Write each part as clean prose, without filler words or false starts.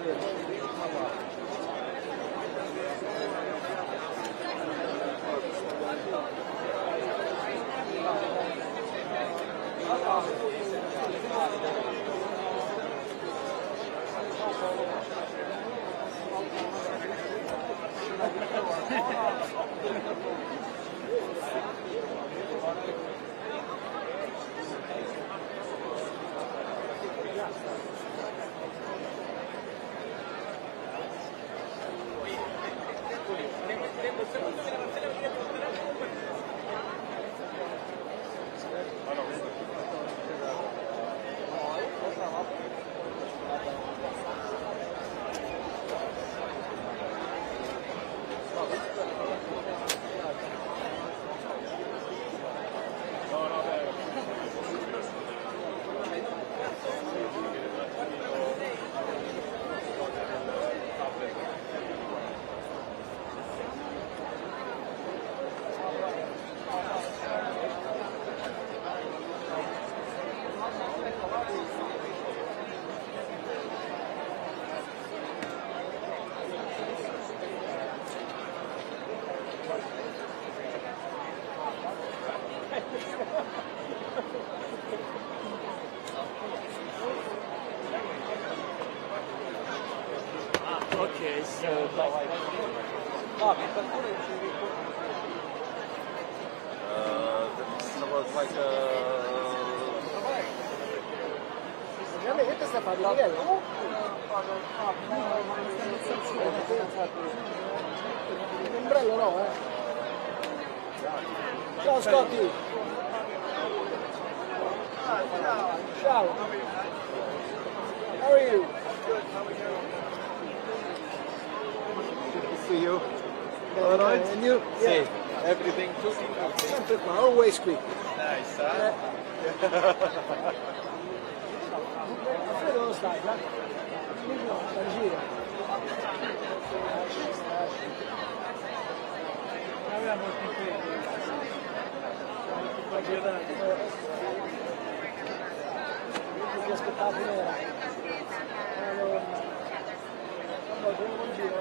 Okay, so that was like Este sta familia, l'ombrello no, eh. Ciao Scotti. Ciao. How are you? Good. How are you? Good to see you. All right. And you? Sì. Everything too. Sempre qua, always qui. Nice, huh? Alfredo dove stai? Là? No, sta in giro. avevamo il impegno. Che spettacolo era? Quando in giro,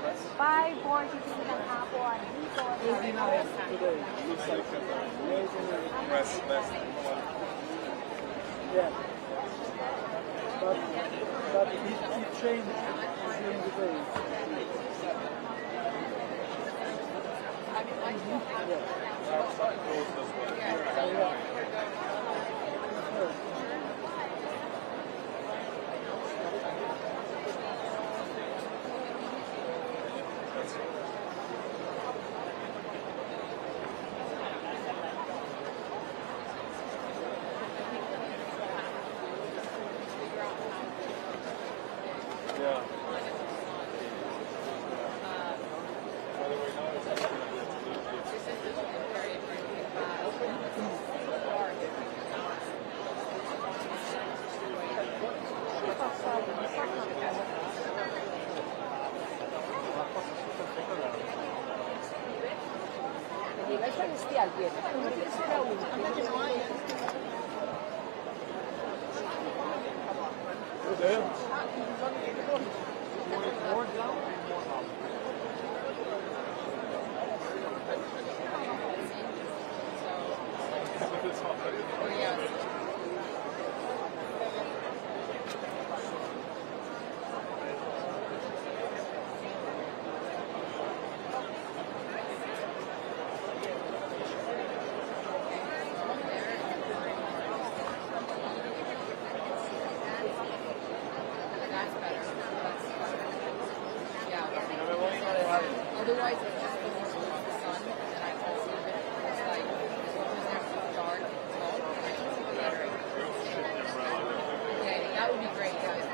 5:43 ng hapon dito sa 89 today. Rest. Yeah. But it changed during the day. Lasciami stiare dietro, non ti sembra uno. Otherwise, it's just because of the sun, and I also live it. It's like, it's so dark, it's cold, yeah, that would be great, guys.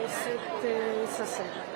alle 7:17.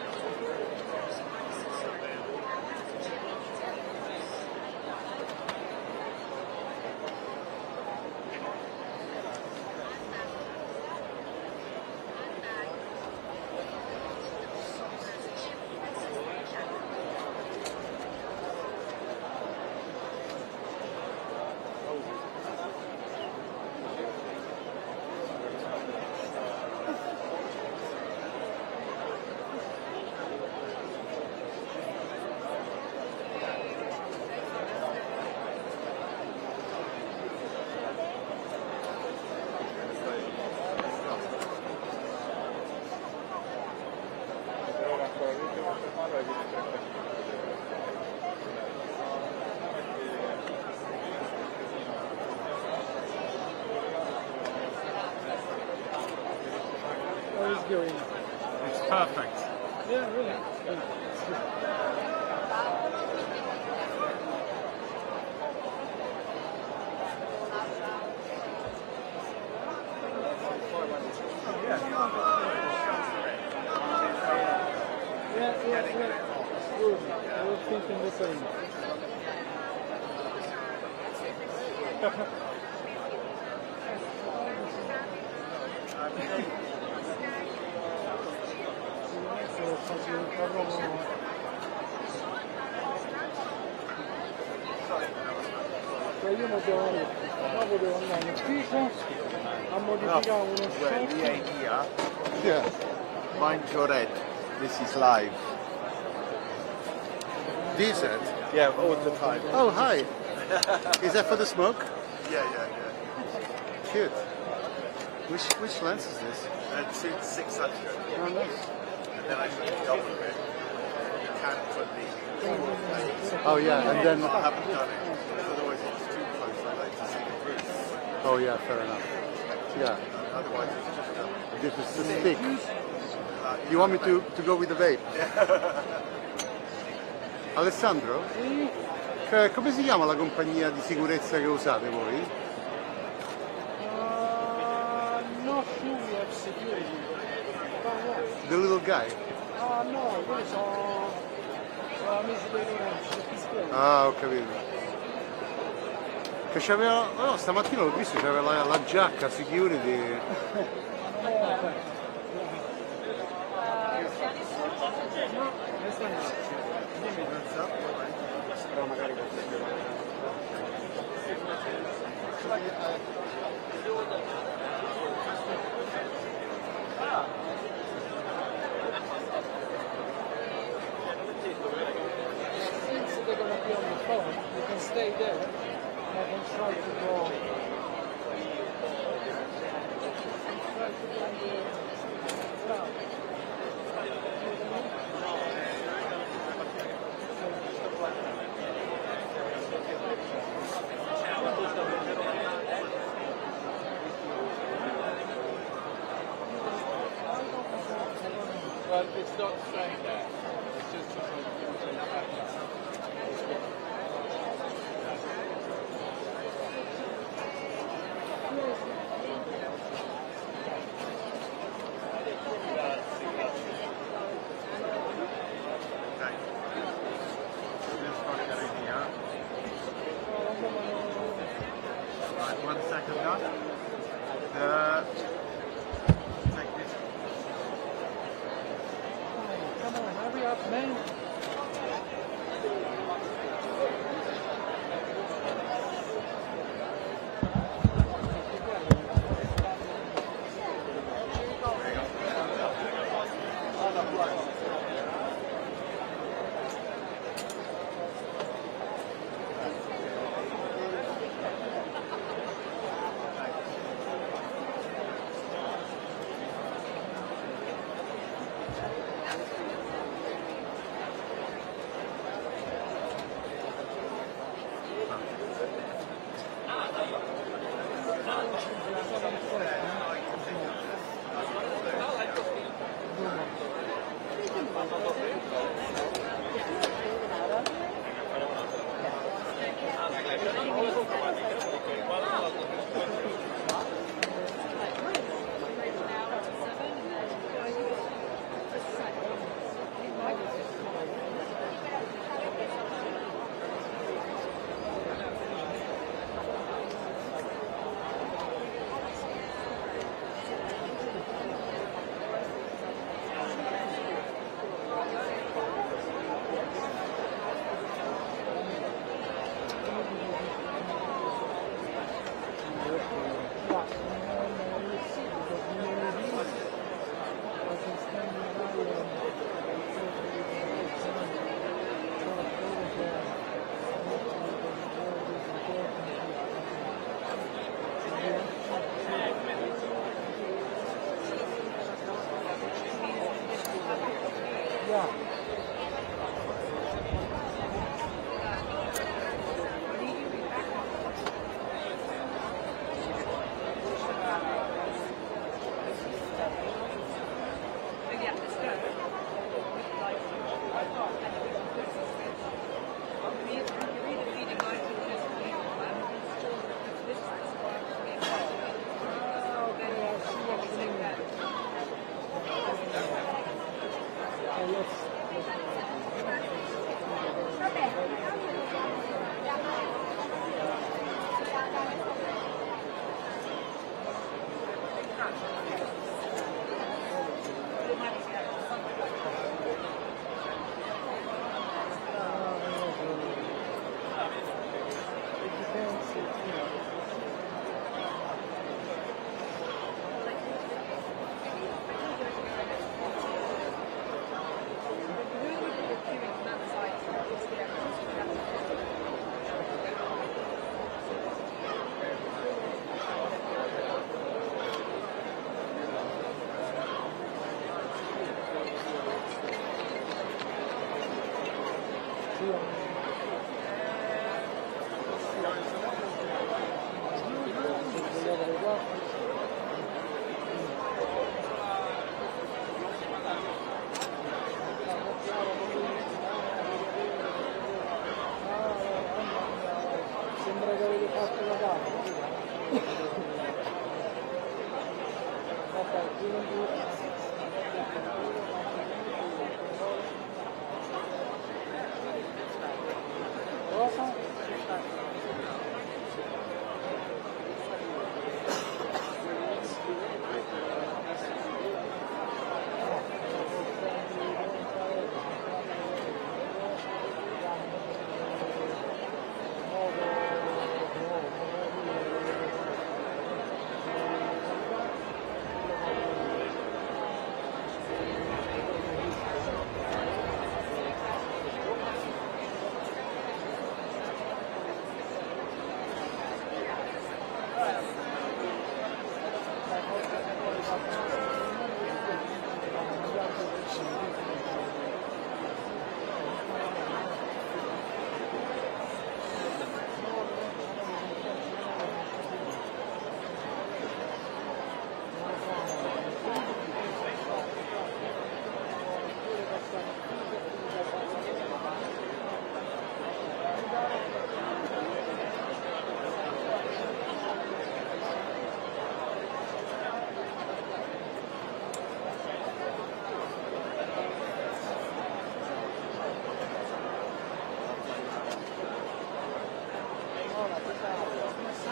How is it going? It's perfect. Yeah, really. Yeah. Good. I was thinking the same. Io volevo andare in ufficio a modificare uno Well, shot. we are here. Yeah. Mind your head. This is live. Decent. Yeah, all the time. Oh, hi. Is that for the smoke? Yeah. Cute. Which lens is this? It's 600. Oh, nice. And then I put the double it. You can put the Oh, yeah, and then... I haven't done it. Because otherwise it's too close. I like to see the roof. Oh, yeah, fair enough. Yeah, Otherwise it's just this is the stick. You want me to go with the vape? Alessandro? Come si chiama la compagnia di sicurezza che usate voi? Not sure we have security. The little guy? No, quelli sono amici dei Lorenzo. Ah, ho capito. Che c'aveva... Oh, stamattina l'ho visto, c'aveva la giacca security. Since they're going to be on the phone, you can stay there. I can try to go. Try to go on the ground. Well, it's not saying that. It's just Right, 1 second now. Take this. Come on, hurry up, man. sembra che avete fatto la gara. Vabbè, cosa?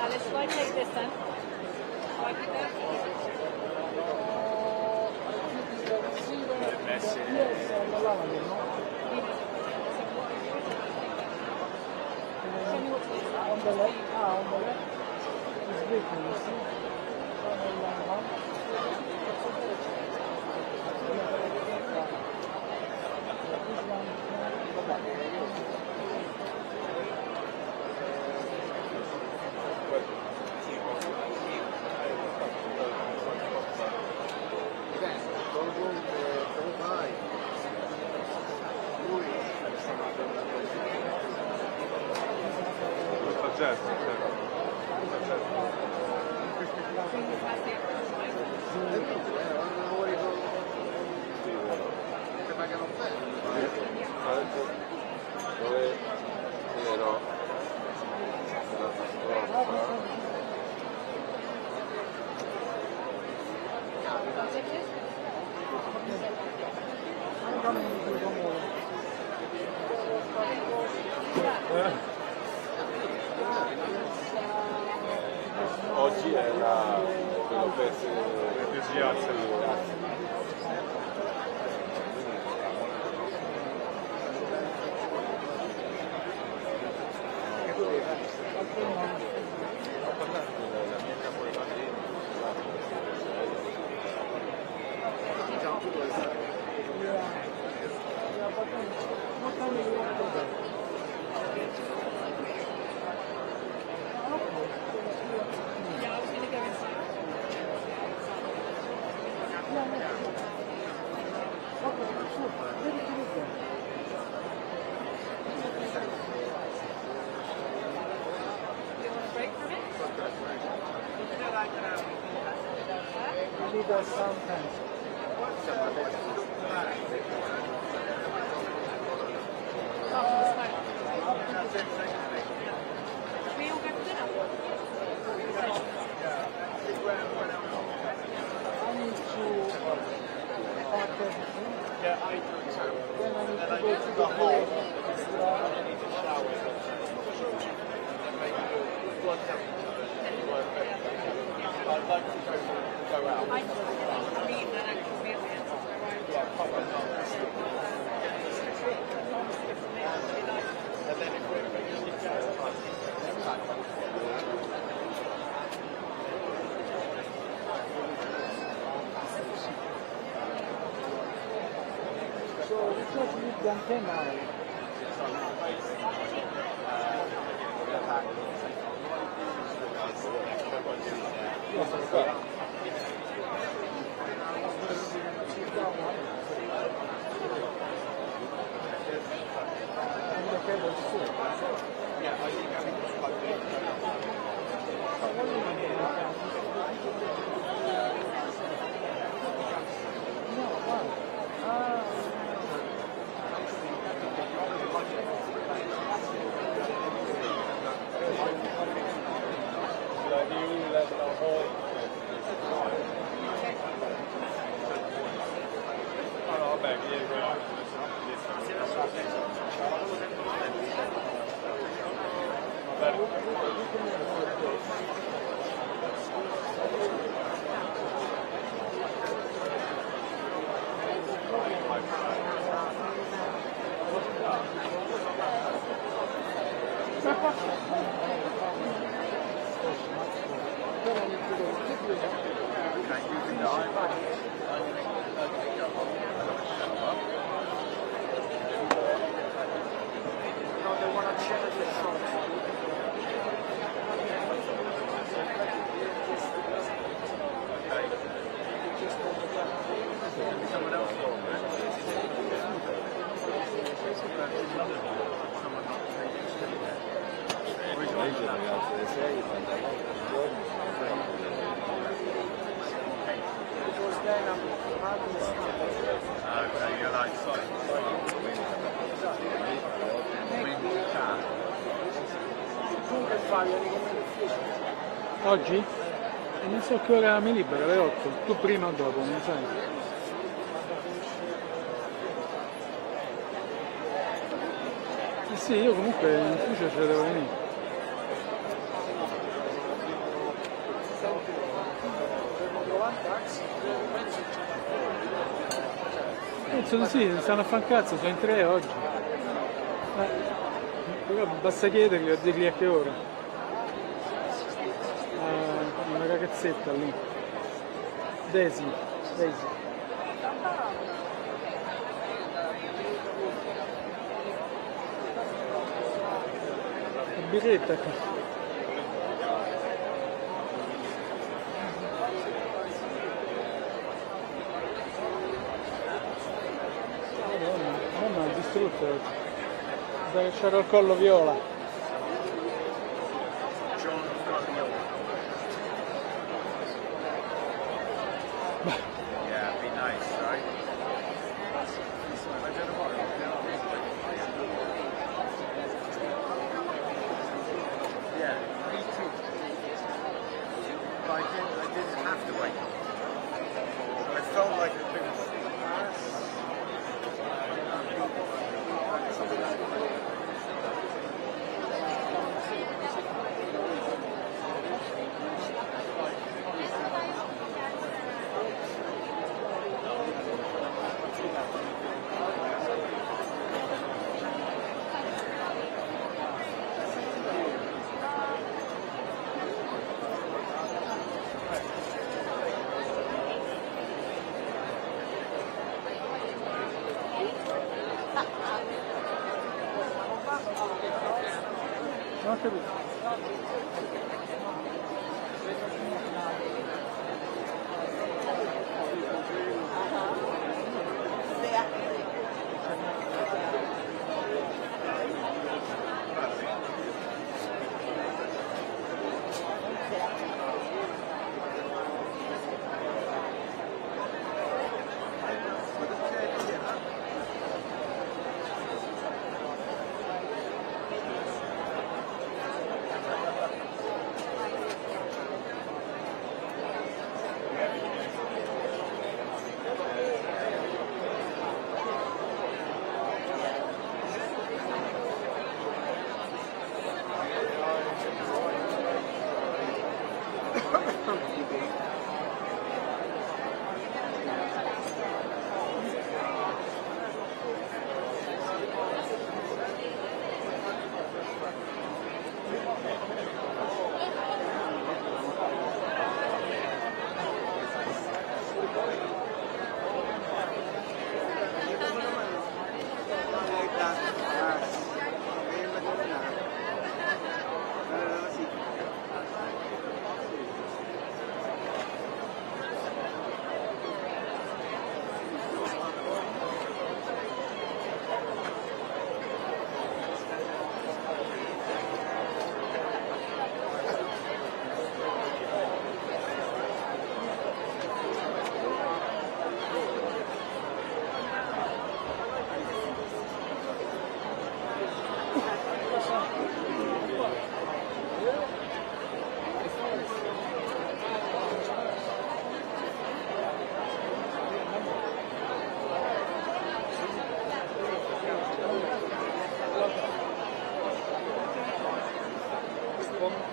Alice, do I take this then? Do I keep that? On the left, on the left is written, you see? Oggi è quello per Oggi? E non so che ora mi libera, alle 8. Tu prima o dopo, non sai? Sì, io comunque in ufficio ce la devo venire. Penso di sì, stanno a fan cazzo, sono in 3 oggi. Però basta chiedergli o dirgli a che ora. Una ragazzetta lì. Daisy. La birretta qui. Mamma è distrutta oggi. Dai, c'era il collo viola. Yeah, be nice, right? Yeah, me too. But I didn't have to wait. I felt like a bit of Non ho capito.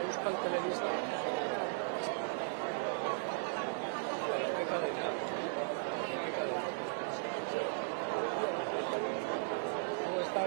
Euskal Telebista. ¿Cómo está?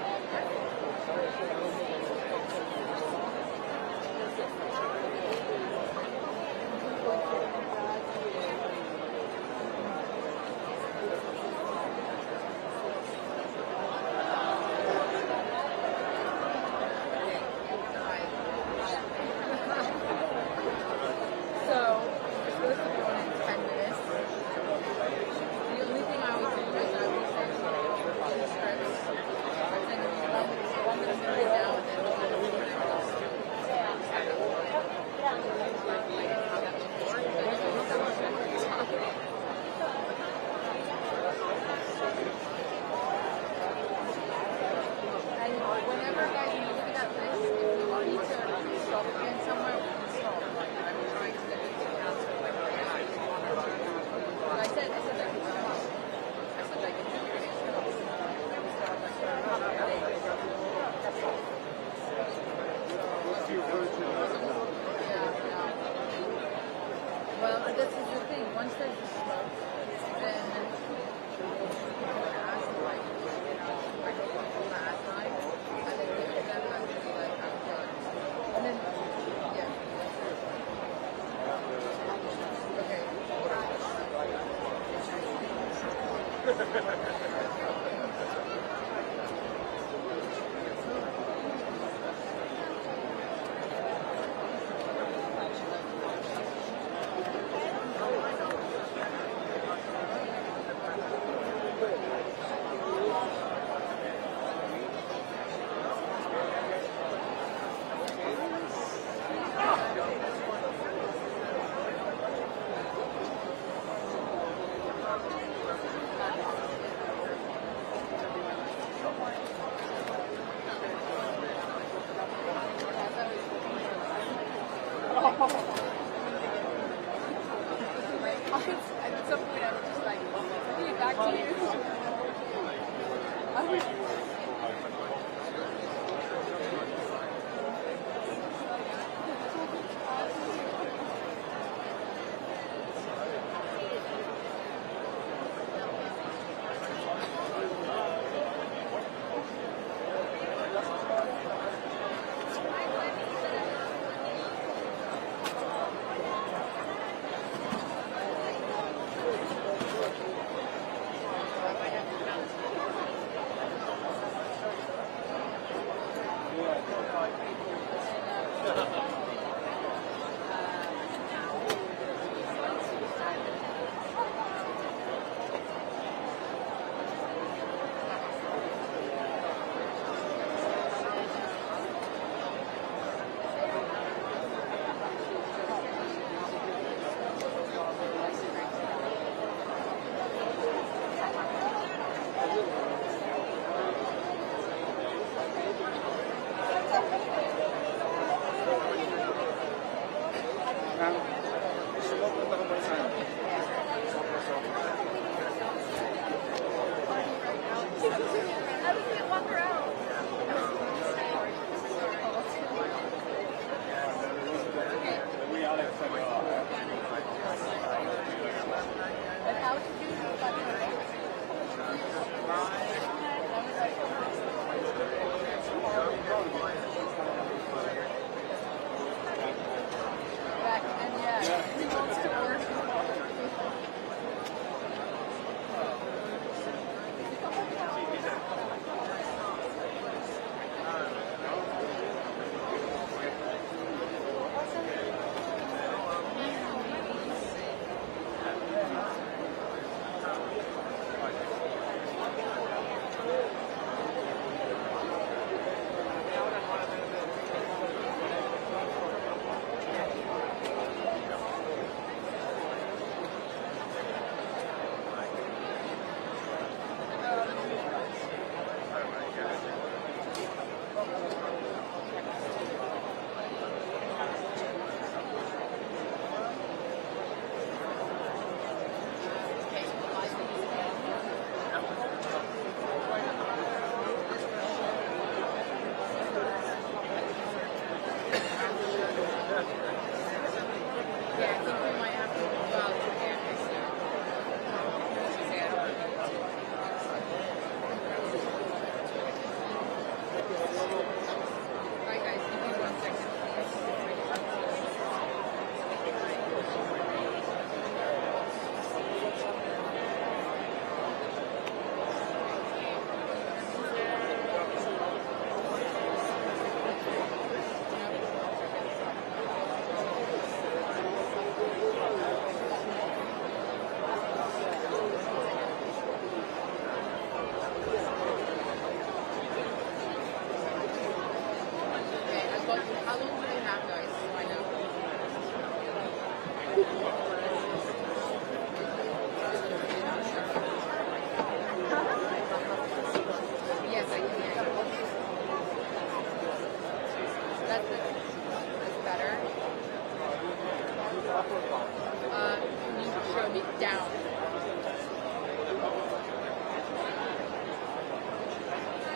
this is the thing. Once there's the smoke, then acid, like, I don't want all the acid, and then look at them and be like, I'm done. And then, yeah. Okay. At some point, I was just like, okay, back to you.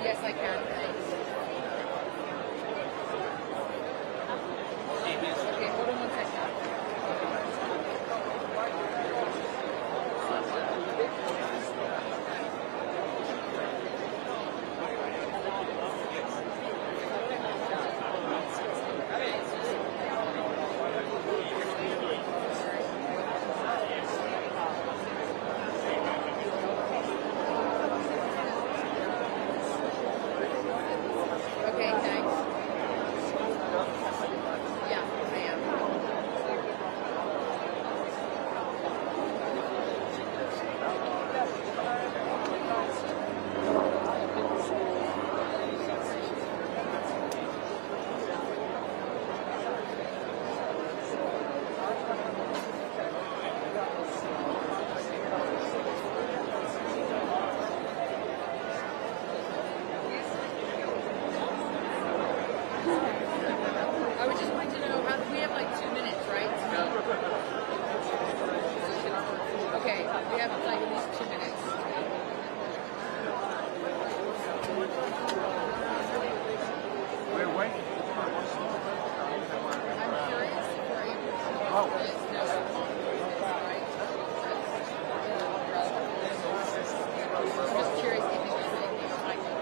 Yes, I can. Thanks. Okay, hold on one second. just curious if you think there's anything like it.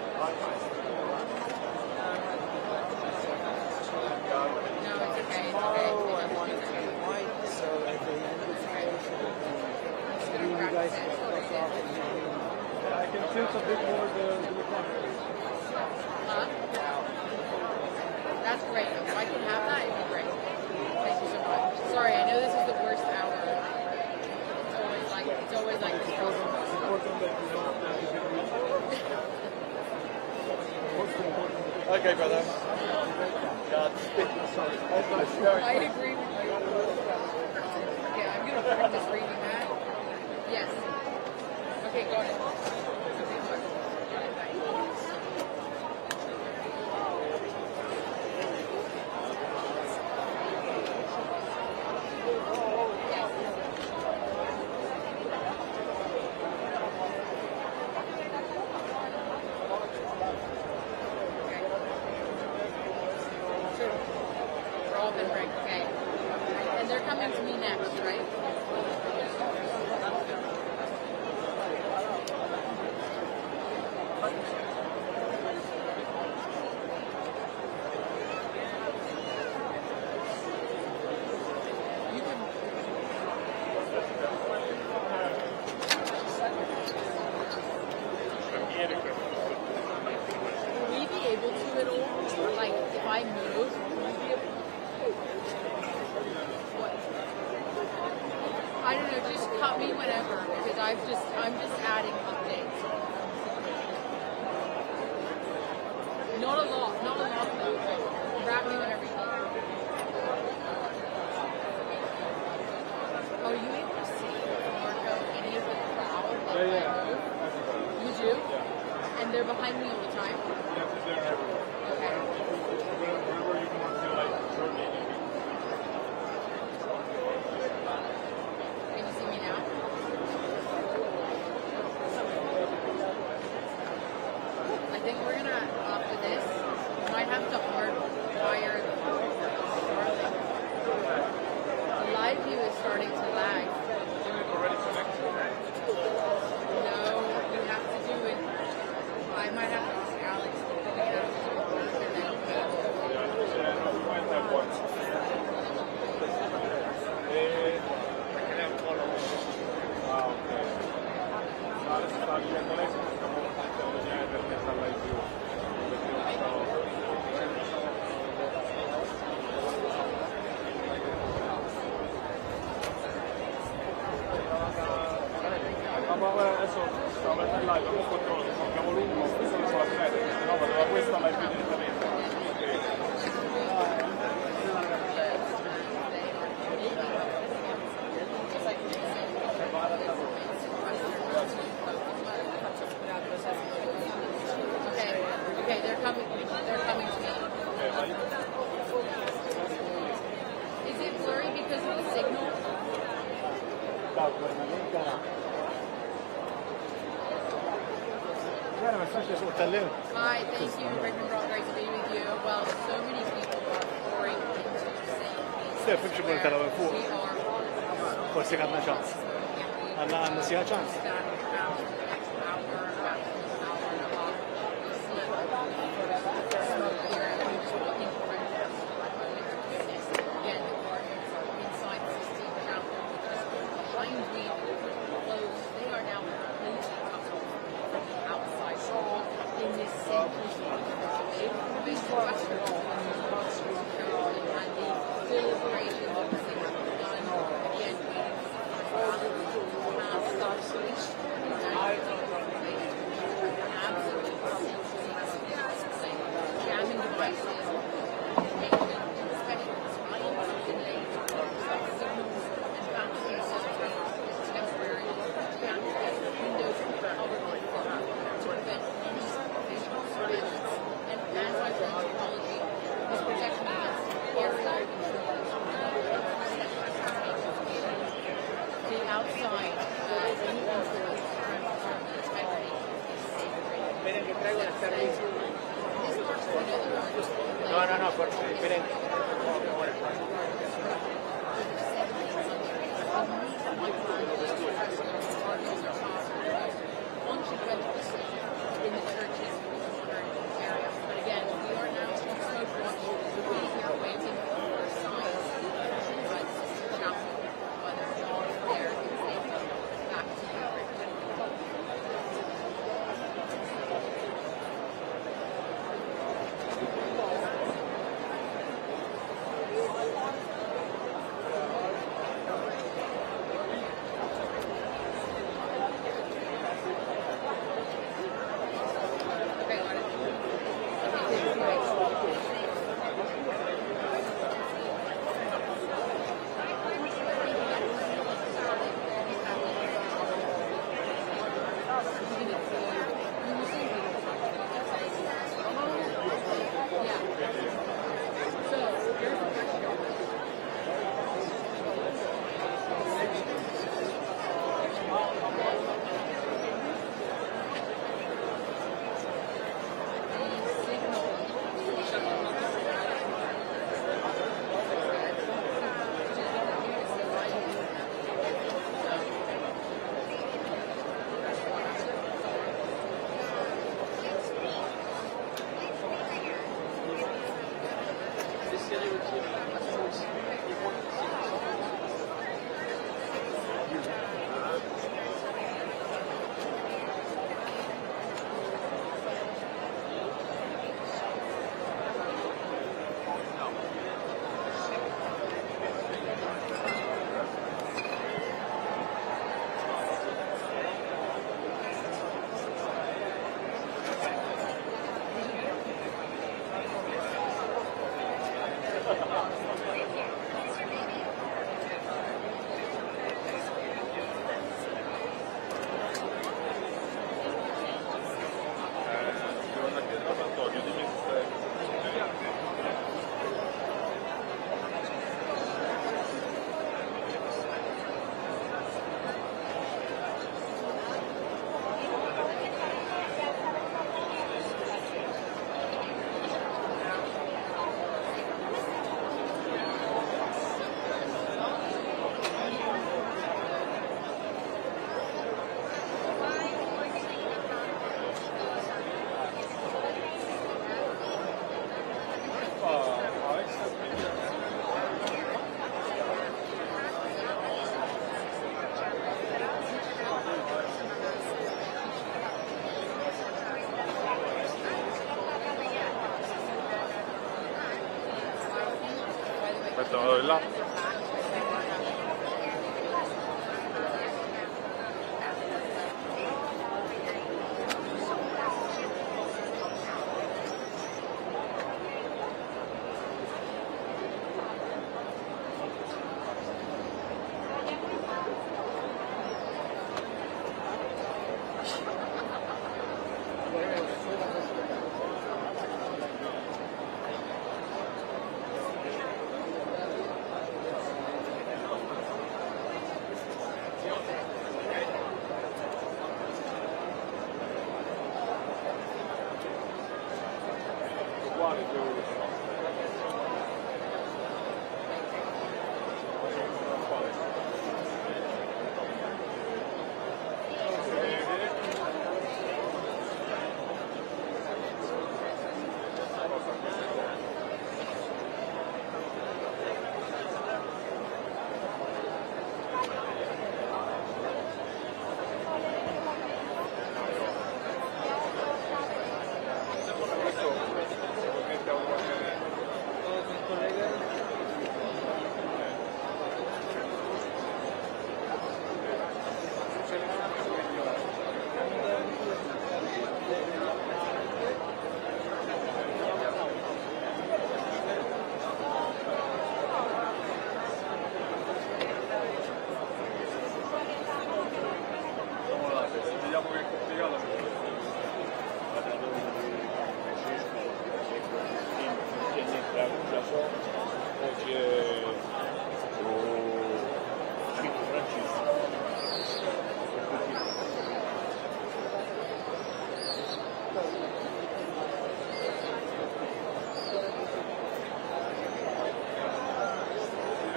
No, it's okay. It's okay. So at the end of the presentation, you guys can cross off. I can tilt a bit more the camera. Huh? That's great. If I can have that, it'd be great. Thank you so much. Sorry, I know this is the worst hour. It's always like this. Okay, brother. I agree with you. Okay, I'm gonna bring this reading back. Yes. Okay, got it. Okay, got it. We're all been ranked, okay. And they're coming to me next, right? You can... Will we be able to at all? Like, if I move, will we be able What? I don't know, just cut me whenever, because I'm just adding updates. Not a lot though. Wrap me whenever you need. Are you able to see, Marco, any of the crowd? Like, Yeah. You do? Yeah. And they're behind me all the time? Okay. Can you see me now? I think we're gonna, after this, we might have to hardwire the live view is starting to lag. No, we have to do it. I might have to ask Alex to put it out and then Adesso stiamo mettendo in live, dopo controllo, abbiamo lungo, questo non la fede, no, ma doveva questa live direttamente. Okay, they're coming to me. Is it blurry because of the signal? Hi, thank you. Rickman Brock, great to be with you. Well, so many people are pouring into saying these where we are Forse che hanno chance. Hanno sia chance. No, esperen. Aspetta, vado di là.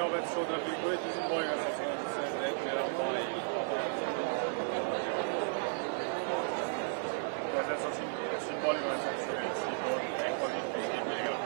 Verso tra virgolette simbolica, nel senso che non si leggerà mai nel senso simbolico, nel senso che si è quasi impossibile che lo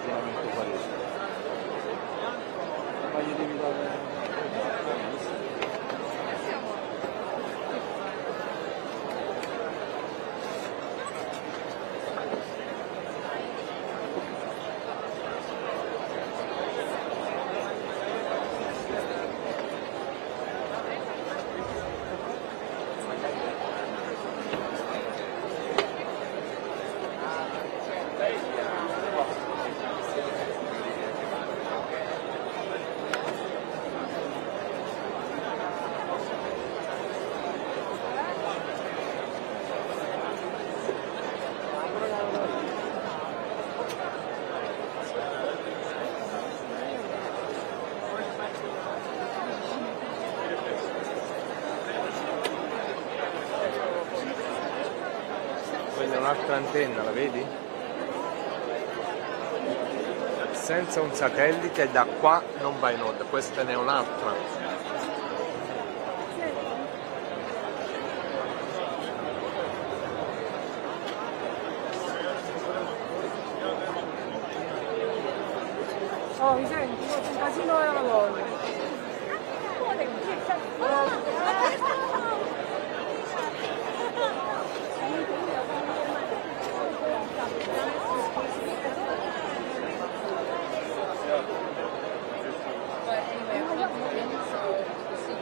ragionamento palese. Ma gli devi dare... Quella è un'altra antenna, la vedi? Senza un satellite da qua non va in onda, questa ne è un'altra. Oh, mi senti? Un casino e una donna. But anyway, I'm not moving, so we'll see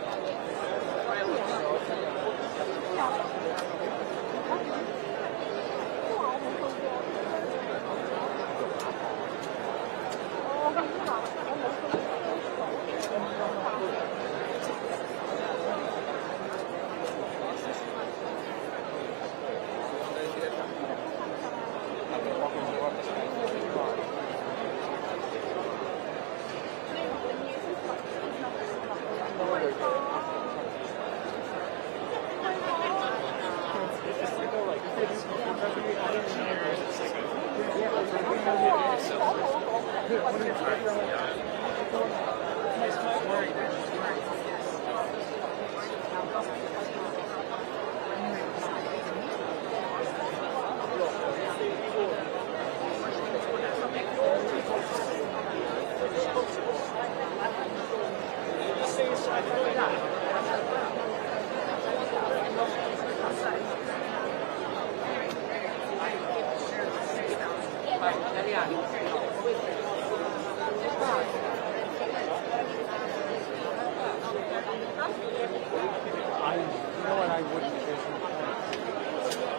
You know what I wouldn't do?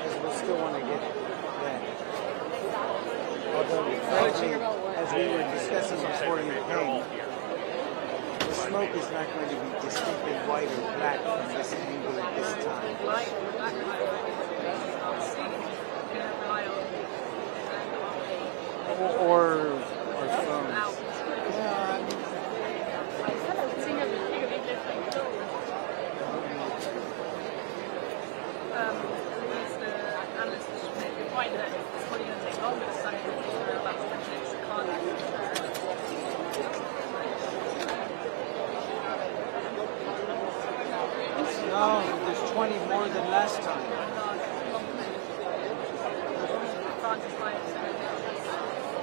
Is we still want to get that. Although, frankly, as we were discussing before you came, the smoke is not going to be distinctly white or black from this angle at this time. Or phones. No, there's 20 more than last time.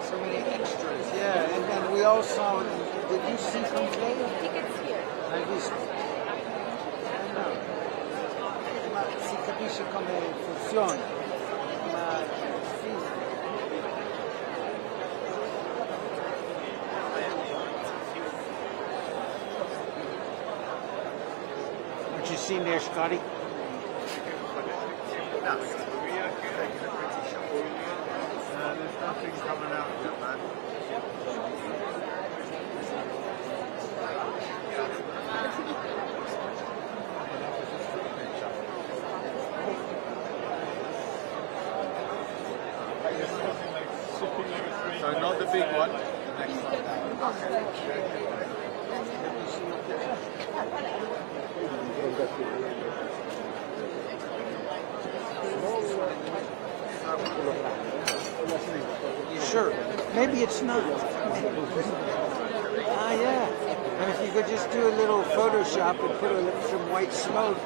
So many extras, yeah. And then we all saw, did you see Conclave? Tickets here. Hai visto? No. Ma si capisce come funziona. Ma sì. What you seen there, Scotty? There's nothing coming out yet, man. So not the big one, the next one. You sure? Maybe it's not. Ah, yeah. And if you could just do a little Photoshop and put some white smoke.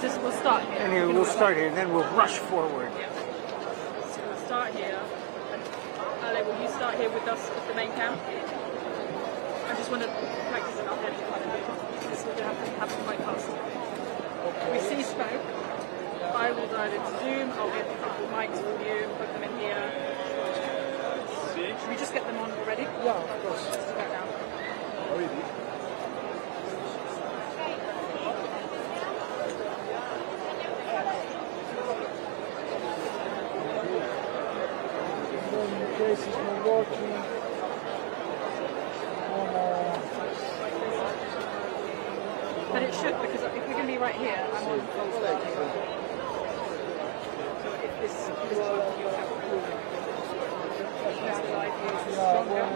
Just we'll start here. Anyway, we'll start here and then we'll rush forward. So we'll start here. And Ale, will you start here with us at the main camp? I just want to practice it up there. This will happen quite fast. We see smoke. I will dial into Zoom. I'll get a couple of mics for you, put them in here. Should we just get them on already? Yeah, of course. Let's start now. But it should, because if we're going to be right here, I'm on full start. So if this is working, you'll have to the live view is stronger.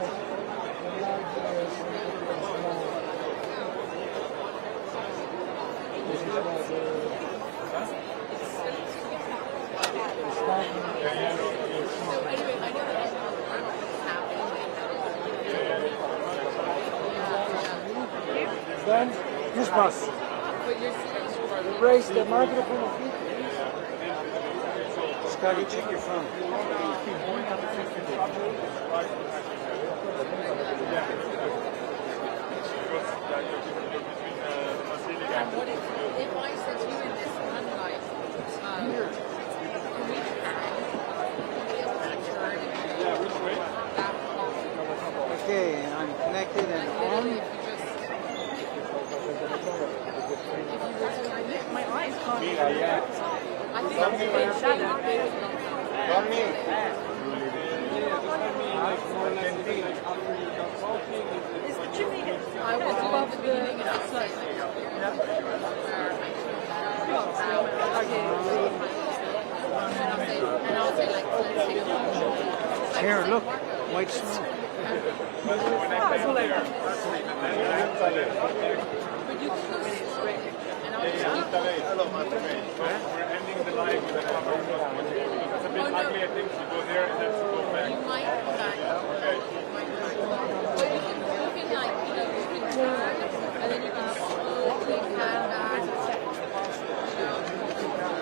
Then, this bus. Raise the microphone. Scotty, check your phone. If I said to you in this one, like, can we Okay, I'm connected and on. My eyes can't even I think I'm in shadow. Is the chimney I was above the slope? and I'll say like, let's take a look. Here, look, white smoke. It's all over. But you can go straight, and I'll just keep We're ending the live with a cover. It's a bit ugly, I think, to go there and then to go back. You might come back. Okay. But you can like, you can turn, and then you can slowly pan back.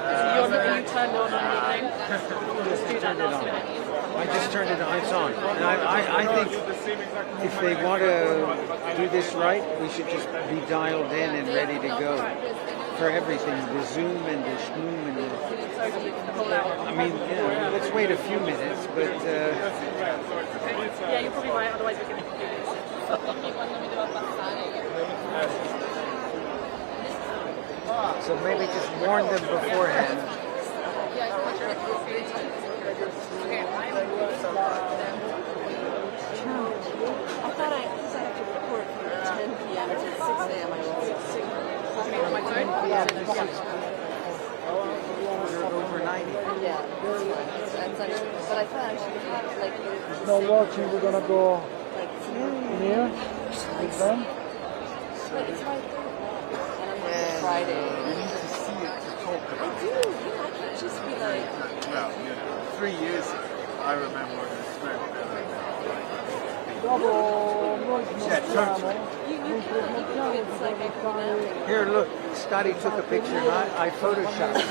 You're looking, you turned on anything? Just turned it on. I just turned it on. It's on. And I think if they want to do this right, we should just be dialed in and ready to go for everything. The Zoom and the Schmoom and the... I mean, yeah, let's wait a few minutes, but... Yeah, you're probably right, otherwise we're going to do this. So maybe just warn them beforehand. I thought I had to report from 10 p.m. to 6 a.m. I was On my phone? You're over 90. Yeah, that's actually, but I thought I should have like. No watching, we're gonna go Like, in here with them. but it's right there. And I'm here Friday. You need to see it to talk I about do. Yeah, I can't just be like. Well, 3 years ago, I remember when we spoke Dopo noi ci Yeah, mostriamo. You can. It's like I go now. Here, look, Scotty took a picture and I photoshopped it.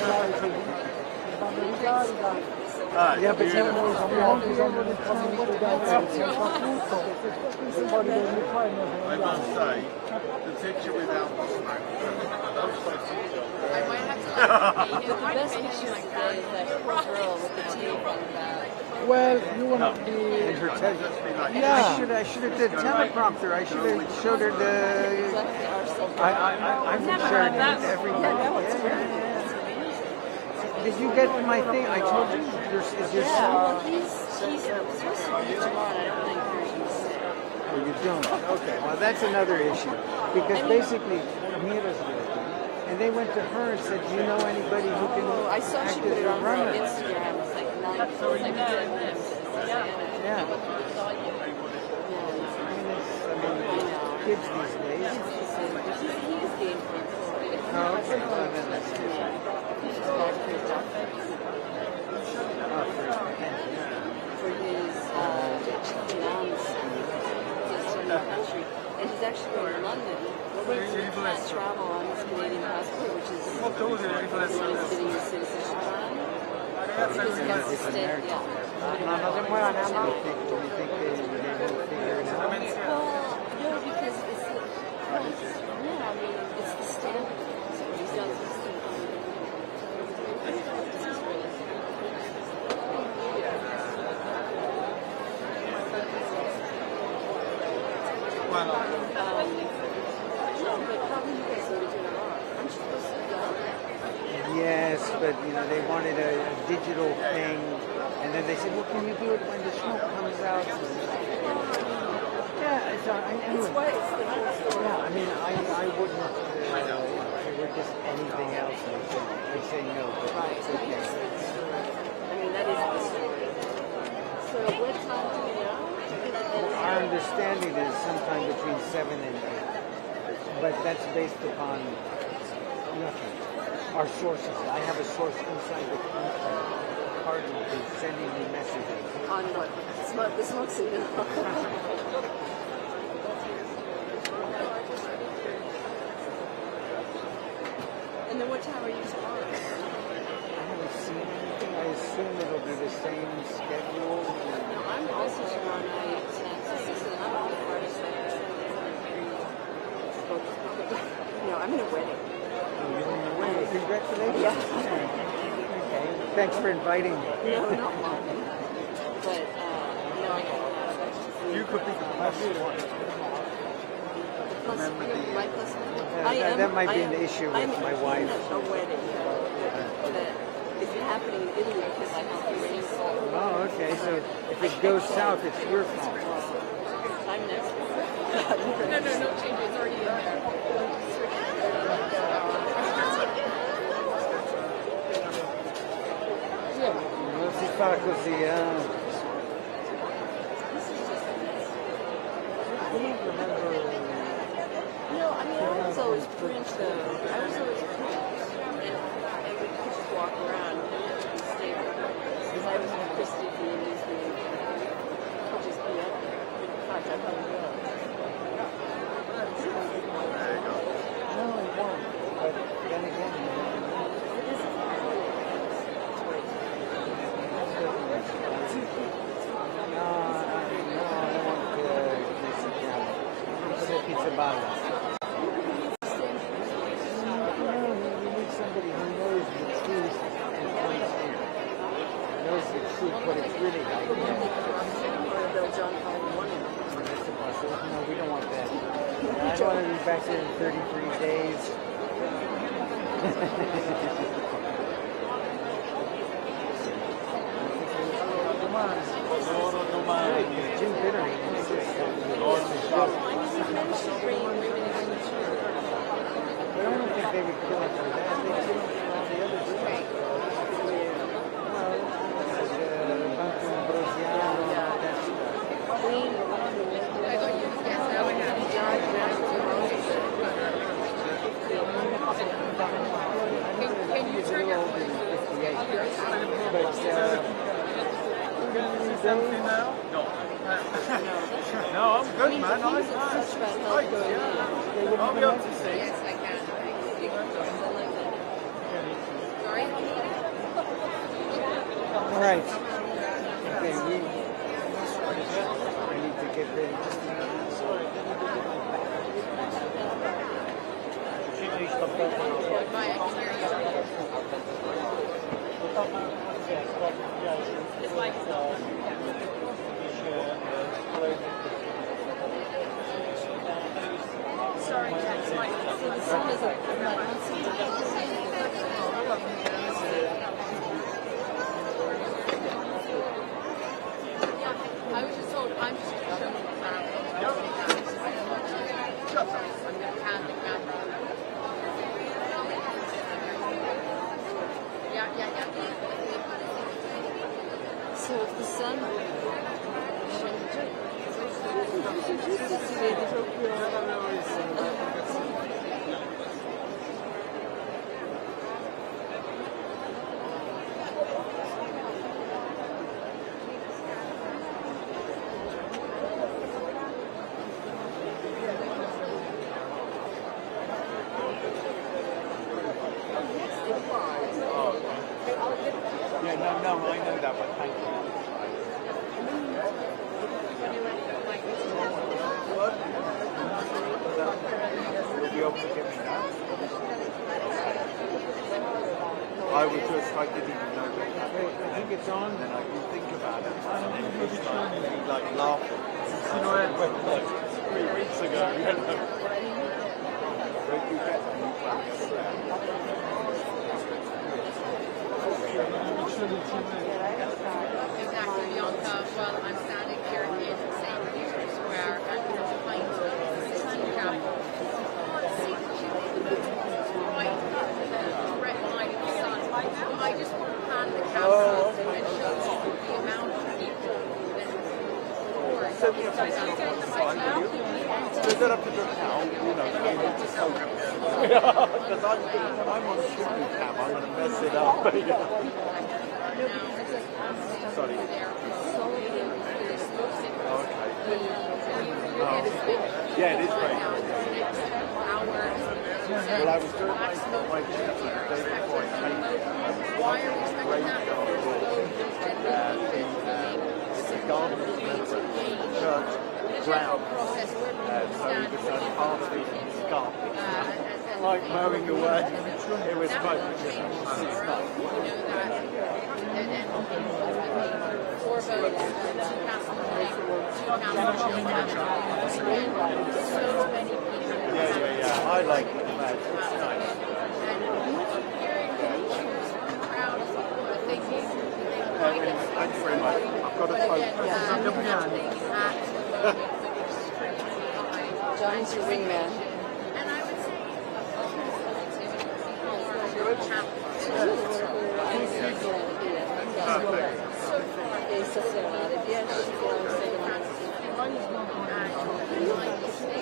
Yeah, but Abbiamo bisogno di fare soprattutto un po' di giorni fa e noi I siamo must say, the picture without the smoke. I might have to The best picture of the day is that poor girl with the tape on the back. well, you wanna be and her tele- yeah. I should have did teleprompter. I should have showed her the... Exactly our stuff. I've been showing it every day. Did you get my thing? I told you. Is your Yeah, son? well, he's supposed to be tomorrow, and I don't think he's sick. Or you don't? Okay. Well, that's another issue. Because basically, Mira's working, and they went to her and said, "Do you know anybody who can Oh, I saw she act put as it a on her runner?" Instagram. It's like 9 like doing this. Yeah. Yeah, no. Kids these days. He's game for it. Oh, okay. Well, then that's different. He's just back for his doctor. Oh, For his exams. He's in the country. And he's actually going to London can't travel on this Canadian passport, which is getting the citizenship on. Because it has to stay, yeah. No se mueva nada más. You think they will figure it out? Well, no, because it's the, no, I mean, it's the standard. So he's done this thing. No, but probably you guys need to do it wrong. Aren't you supposed to go? Yes, but they wanted a digital thing, and then they said, "Well, can we do it when the smoke comes out?" Yeah, it's anyway. It's what it's the whole story. Yeah, I mean, I wouldn't. If it were just anything else, I'd say no. But Right. it's okay. I mean, that is the story. So what time do you know? Our understanding is sometime between 7 and 8, but that's based upon nothing. Our sources. I have a source inside the Conclave. Cardinals is sending me messages. On what? The smoke signal. And then what time are you tomorrow? I haven't seen anything. I assume it'll be the same schedule. No, I'm also tomorrow night and I'm on Friday, Saturday. No, I'm in a wedding. Congratulations. Yeah. Okay. Thanks for inviting me. No, not mine. But, no, I got You could be the plus one. plus, my plus one. That might be an issue with my wife. I'm in a wedding that is happening in Italy because I have the rain salt. Oh, okay. So if it goes south, it's your fault. I'm next. No change. It's already in there. Non si fa così, No, I mean, I was always French, though. I was always French. And we could just walk around and stay there. Because I was in Christie Viennese name. Could just be up there. In fact, I probably will. no, it won't. But then again, pizza balla. You need somebody who knows the truth and understands. Knows the truth, what it's really like. Or Bill John Paul I. That's impossible. No, we don't want that. I don't want to be back there in 33 days. Jim Bittering insists that we all but I don't think they would kill it for that. They kill it for all the other stuff. Well, Banco Ambrosiano and all that stuff. Can you turn your... Older than 58. But, Something now? No. No, I'm good, man. I'm fine. I'll be up to 6. Yes, I can. Sorry? all right. Okay, I need to get ready. Maya, I can hear you. It's like... Sorry, it's like... So the sun is I was just told I'm just going to show you around. I'm going to pan the camera. Yeah. So if the sun no, I know that, but thank you. You'll be able to get me that. I was just, I didn't even know that happened. I think it's on. And then I can think about it. And then you start like laughing. You know, like 3 weeks ago, you know. Where do you get them? Exactly, Bianca. Well, I'm standing here in St. Peter's Square and there's a pint of Sistine Chapel. I just want to pan the camera and show you the amount of people that support. So we have to get up to the town, you know, because I'm on a shooting cam, I'm going to mess it up. Sorry. Okay. Yeah, it is great. Well, I was doing my duty the day before I came here. Why are we expecting that? The Cardinals member the church ground. So he was part of the scarping. Like mowing away. It was quite stuff. Yeah. I like it. It's nice. Thank you very much. I've got a phone. John's your wingman. E stasera alle 10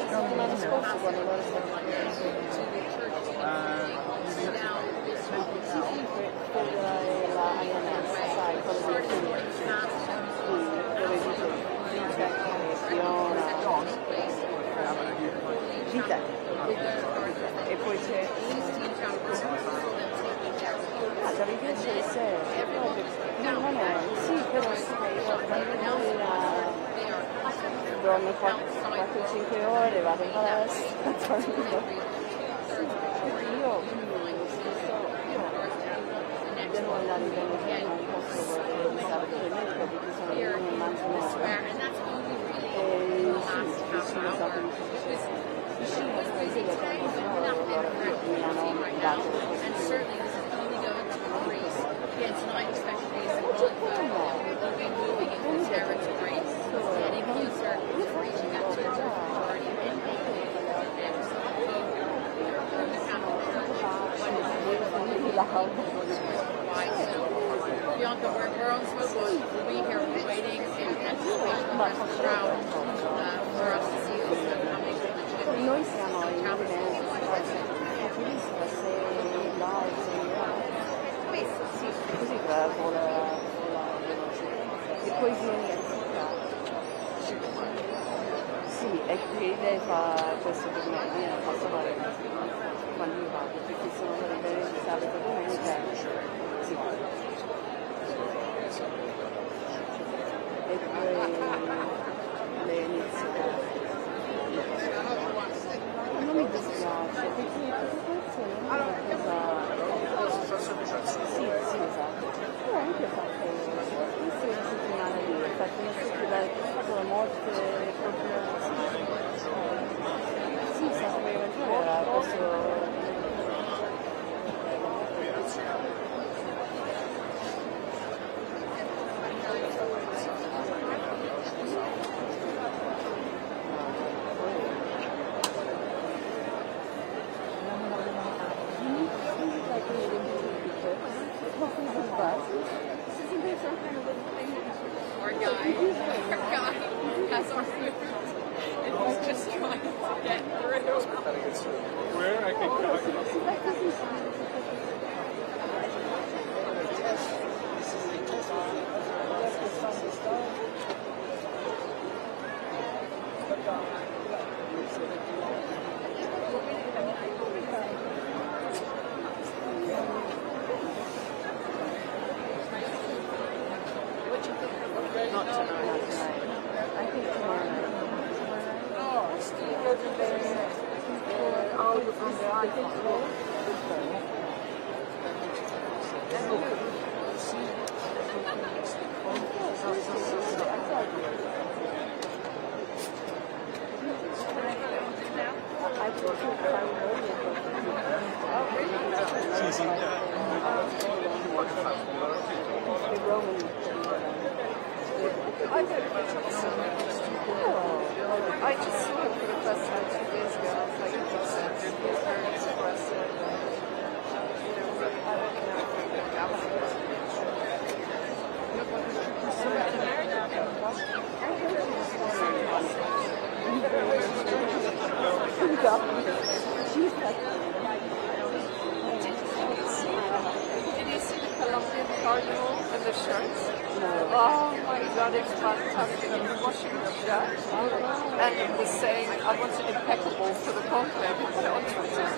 settimana scorsa quando loro stavano per la INS, sai, quello di dove dice vita e poi c'è da piacere se non è sì però dormo 4-5 ore vado in palestra io devo andare bene non posso stare per me perché ci sono io non mangio niente e sì mi sa Bianca, we're on Smokestack. We'll be here waiting in anticipation of the crowd for us to see who's coming to the noi siamo in sì, così con la e poi vieni a sì, e qui lei fa questo per me, viene a passare quando io vado, perché sono per bene di sabato e domenica sì. E poi lei inizia non mi dispiace perché questa è una cosa sì, esatto però anche ho fatto questa settimana lì ho fatto una settimana morte sì, è stato per avventura posso Our guy has our food and he's just trying to get through. Where I can Not tonight. I think tomorrow night. Oh, you're from the iPhone. I told you if I were I just saw it for the first time 2 days ago. I was like, it makes sense. He's very expressive. I don't know if Did you see the Colombian Cardinals and the shirts? No. Oh my god, it's fantastic. I'm washing the shirt. And it was saying, I want it impeccable for the Conclave. Put it on Twitter.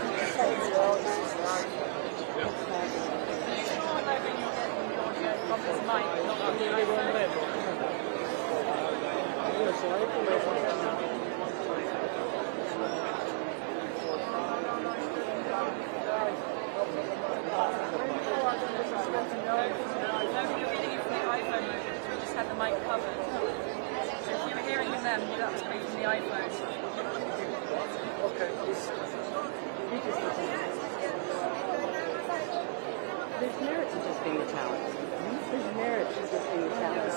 Had the mic covered. So if you were hearing them, you'd have to be from the iPhone. Okay. There's merit to just being a talent. There's merit to just being a talent.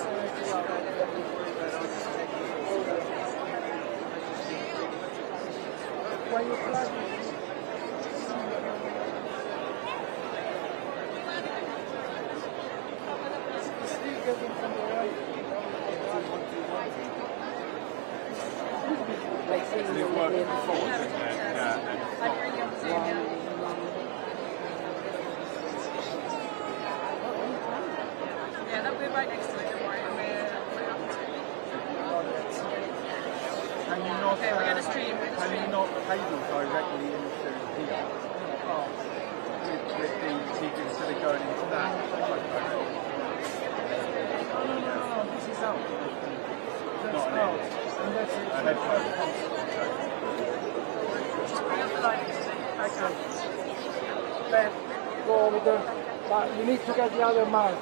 Why you flagging? Like seeing It the worked living before, didn't it? Yeah. I'd bring you on Zoom, yeah. Yeah, that'll be right next to it, don't worry. We're happy to. Can you not, Okay, we're going to stream. can you not cable directly into here? With the TV instead of going into that? No, this is out. Not an out. And that's it. I had fun. Bring up the light. Okay. Ben, go over there. But you need to get the other mic.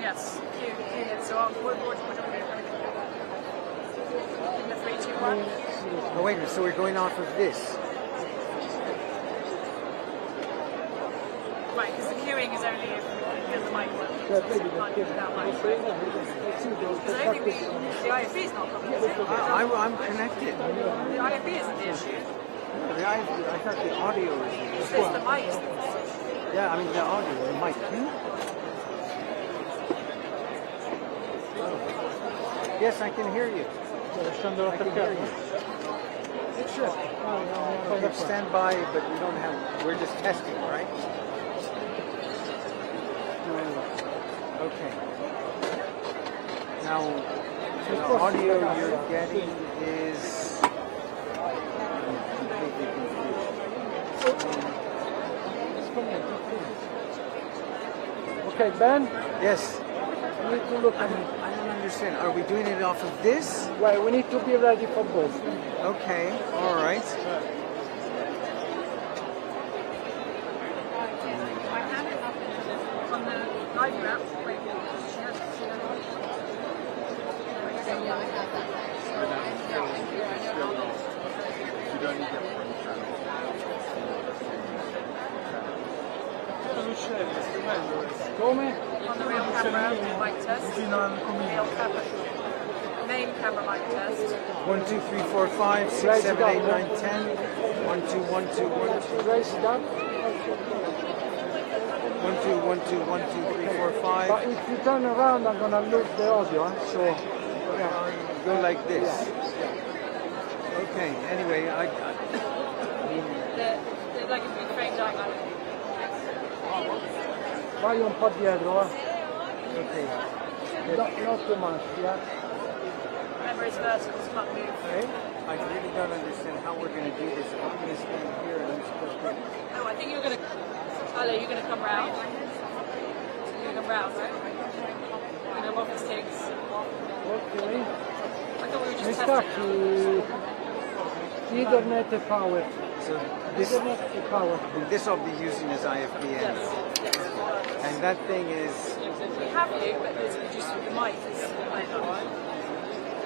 Yes, cute. So what do we do? In the 3, 2, 1. Oh, wait a minute, so we're going off of this. Right, because the queuing is only if we get the mic working. Yeah, So maybe you can't do that mic. let's see Because I don't think the IFB is not coming, is it? I'm connected. The IFB isn't the issue. I thought the audio was the It's issue. the mic. is the issue. Yeah, I mean the audio, the mic too. Yes, I can hear you. I can hear you. Okay, stand by, but we don't have. We're just testing, right? Okay. Now, the audio you're getting is completely confused. Okay, Ben, Yes. you need to look I at me. don't understand. Are we doing it off of this? Well, we need to be ready for both. Okay. All right. I have it up on the live map. Wait, You don't need to have a channel. Come? on the real camera, mic test. Real camera. Main camera mic test. 1, 2, 3, 4, 5, 6, 7, 8, 9, 10. 1, 2, 1, 2, 1, 2. Raise it up. 1, 2, 1, 2, 1, 2, 3, 4, 5. But if you turn around, I'm gonna lose the audio. So, Go like this. Okay. Anyway, They're like a big framed out like vai un po' dietro, okay. Not too much, yeah. Remember it's vertical, so can't move. Okay. I really don't understand how we're going to do this. I'm going to stand here and I'm supposed to. Oh, I think you're going to... Ale, you're going to come round. So walking around, right? You know, office takes. Ok. I thought we were Mi just sta testing. qui Ethernet power. So this Ethernet power. I'll be using as IFBN. Yes. Yes. And that thing is... We have you, but it's just the mic is like that one.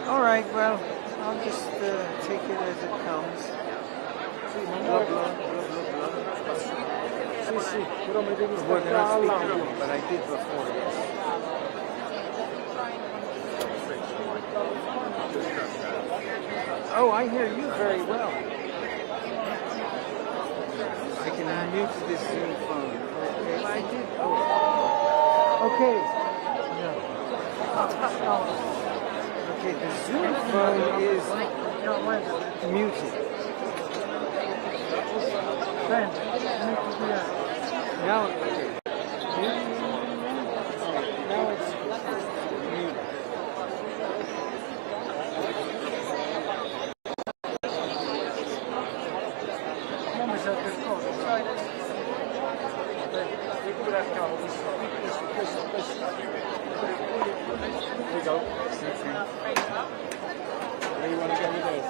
All right, well, I'll just take it as it comes. Blah, blah, blah, blah, blah. Sì, sì, però mi devi We're staccare not speaking all'audio. room, but I did before, yes. Oh, I hear you very well. I can mute this Zoom phone. Okay, I did. Oh. Okay. Okay, the Zoom phone is muted. Now, okay. Now it's muted. Here we go. Where you want to go with this?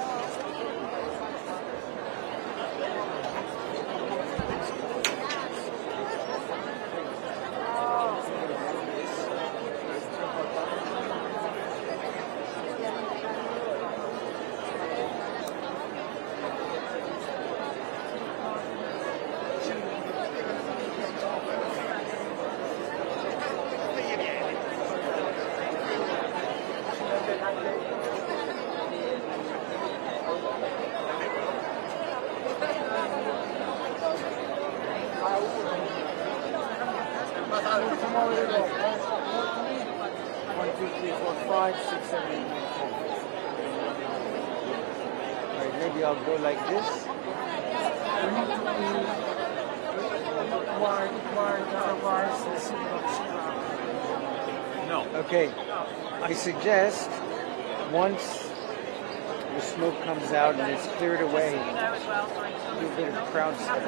One, two, three, four, five, six, seven, eight, nine, 10. All right, maybe I'll go like this. No. Okay, I suggest once the smoke comes out and it's cleared away, You know as well, do a bit of crowd stuff.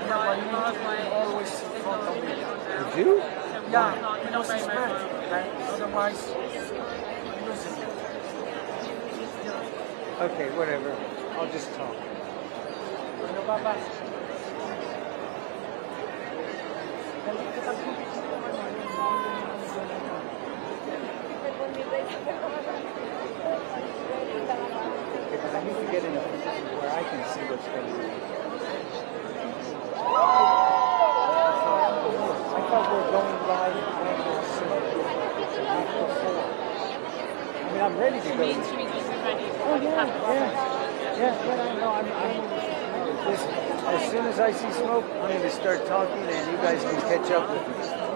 always You do? Yeah, we're not very mobile. Otherwise, Okay, whatever. I'll just talk. Okay, but I need to get in a position where I can see what's going on. I thought we were going live before. I mean, I'm ready to go. She means we're ready. Oh, yeah. Listen, as soon as I see smoke, I'm going to start talking and you guys can catch up with me.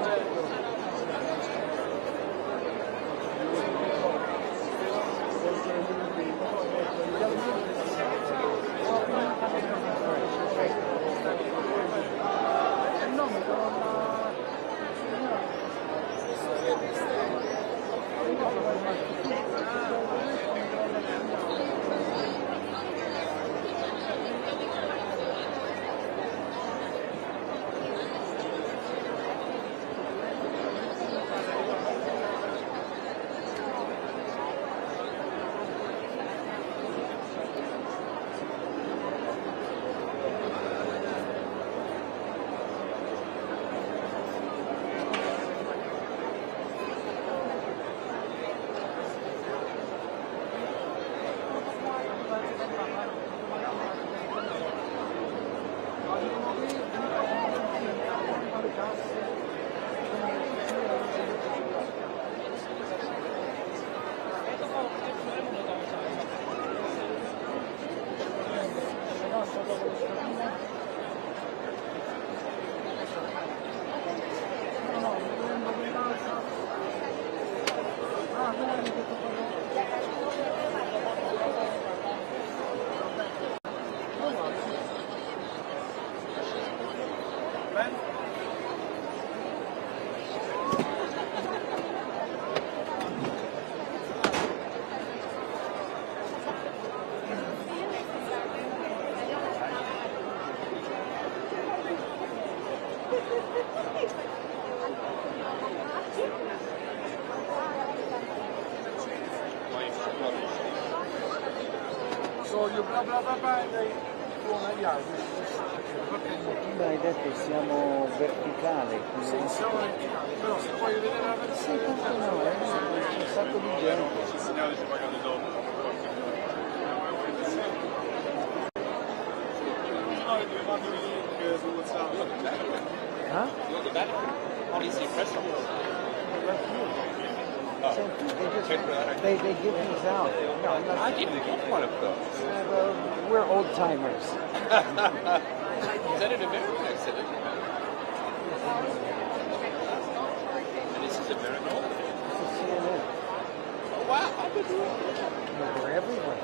voglio bla bla bla bla e lei suona gli altri. Tu hai detto siamo verticali. Sì, siamo verticali, però se vuoi vedere la versione... Sì, tanto no, c'è un sacco di gente. Segnale ci pagano dopo. No, dobbiamo vedere su WhatsApp. Huh? You're the Vatican. Only see press conferences. They give these out. No, I'm not. I didn't get one of those. Well, we're old timers. Is that an American accident? And this is American? CNN. Oh, wow. I've been doing No, they're everywhere.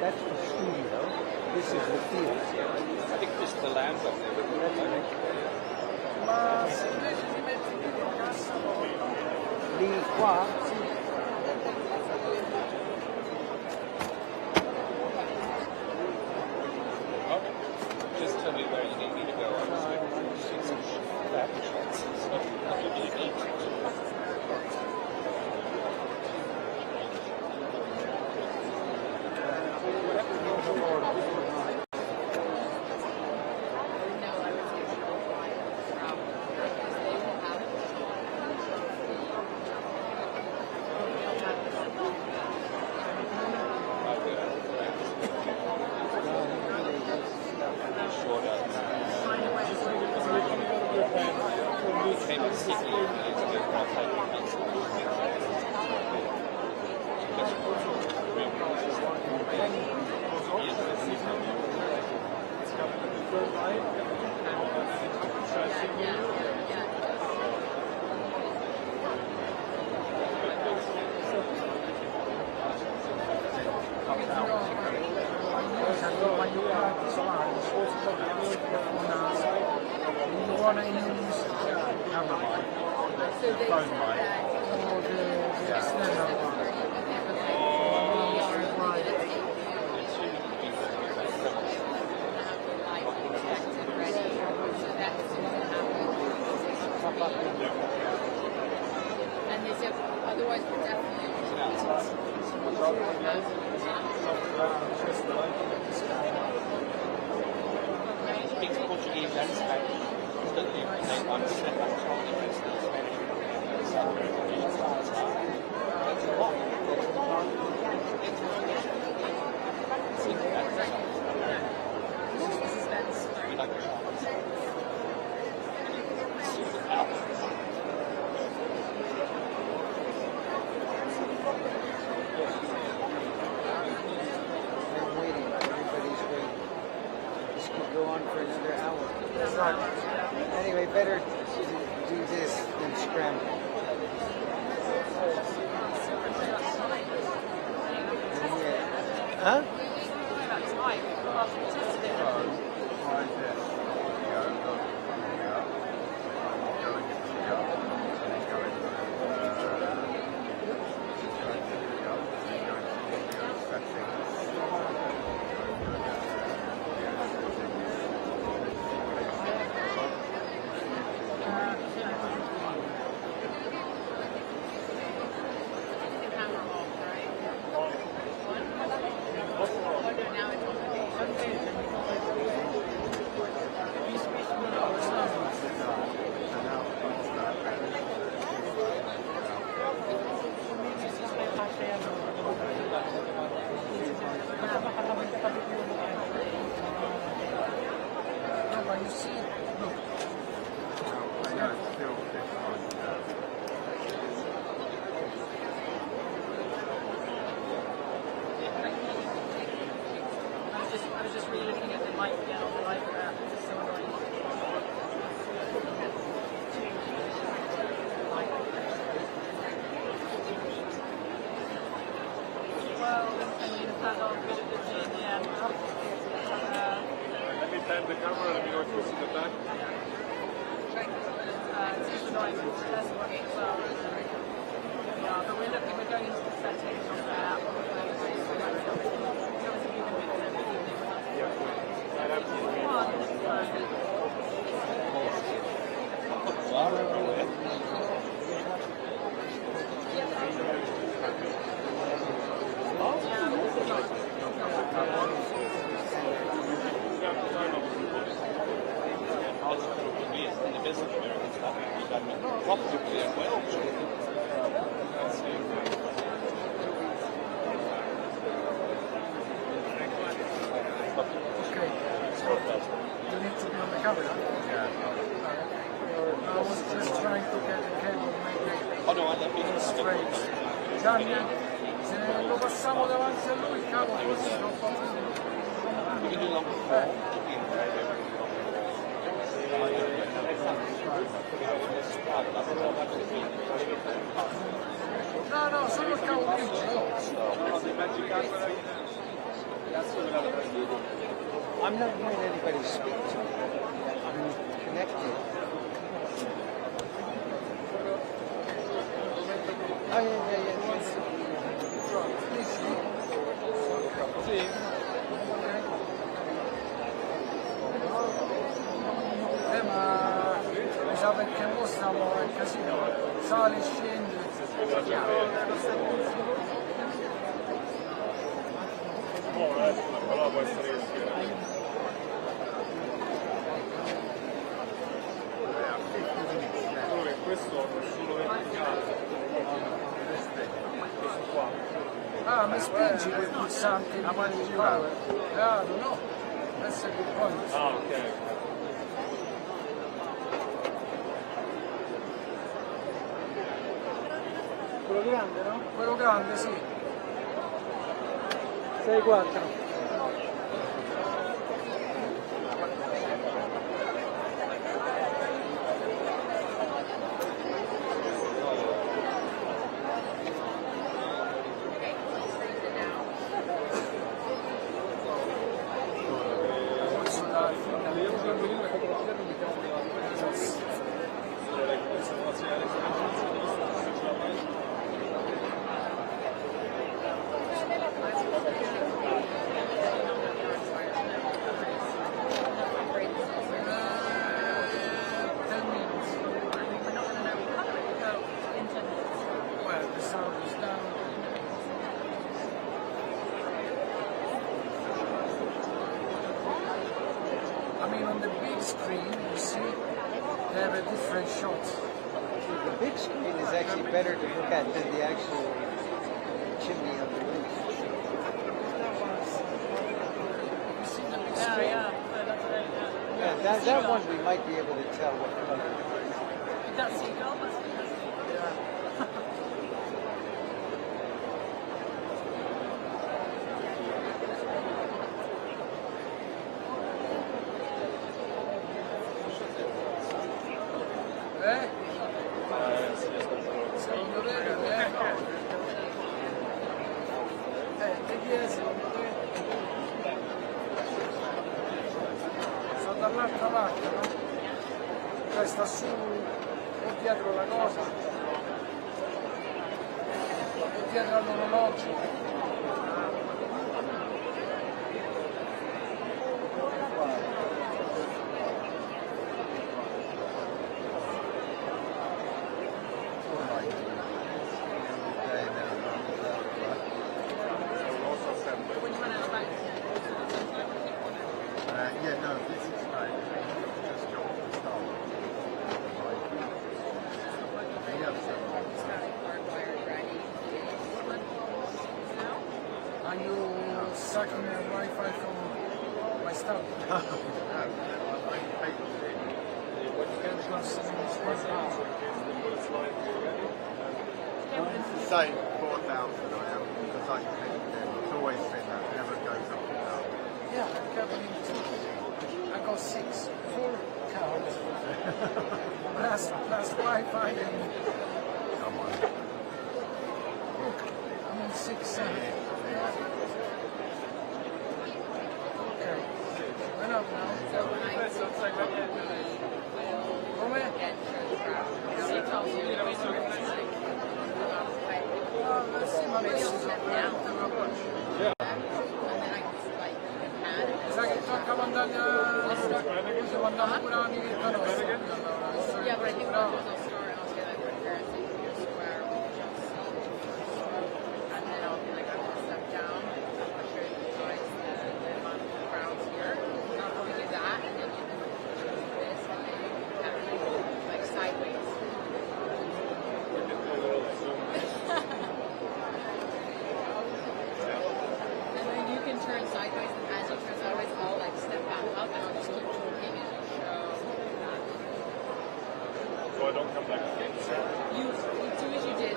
That's the studio. This is the field. I think this is the land up there. That's right. Ma se invece ti metti qui in cassa, Lì qua. Okay. Just tell me where you need me to go. I'm just doing some back shots. I'll give you the details. And they said, otherwise we're definitely Speaks Portuguese and Spanish. So they understand that totally makes the Spanish and South American styles are. That's a lot. See, that's the song. We like the song. I'm waiting. Everybody's waiting. This could go on for another hour. Anyway, better do this than scramble. Huh? Gianni, se lo passiamo davanti a lui, cavolo, così non fa più. No, no, solo il cavo grigio. I'm not hearing anybody speak to me. I'm connected. Oh, yeah. Ma mi sa perché mo stiamo al casino, sali, scendi. Però può essere che sia. Solo che questo è solo verticale. Questo qua. Ah, mi spingi quel pulsante di power? Ah, no, adesso è più poi. Ah, ok. Quello grande, no? Quello grande, sì. 6-4. Screen, you see, they have a different shot. The big screen is actually better to look at than the actual chimney on the roof. You see the big screen? Yeah, that one we might be able to tell what color. That's seagull, that's Secondo te? Che chiede secondo te? Sta dall'altra parte, no? Cioè sta su o dietro la cosa o dietro all'orologio. Are you sucking the Wi-Fi from my stuff? It's the same 4,000 I am, because I think it's always been that, it never goes up and down. Yeah, I'm covering two. I got 4 cows. plus Wi-Fi and... Look, I'm on 6, 7. Okay. Went up now. Come? Sì, ma questo sa che tocca mandare pure l'amichetta nostra. Yeah, but I think we'll start and I'll say like comparison to square, and then I'll be like, I'm gonna step down. I'll show you guys the amount of crowds here. We do that, and then you can do this, and then you can have it like sideways. And then you can turn sideways, and as you turn sideways, I'll like step back up, and I'll just keep talking and show that. So I don't come back again. You do as you did.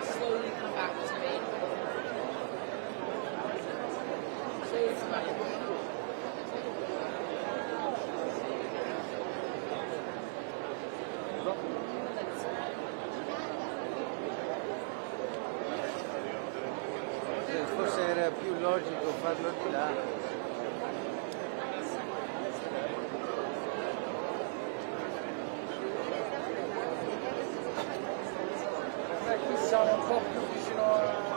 Forse era più logico farlo di là. Qui siamo un po' più vicino a...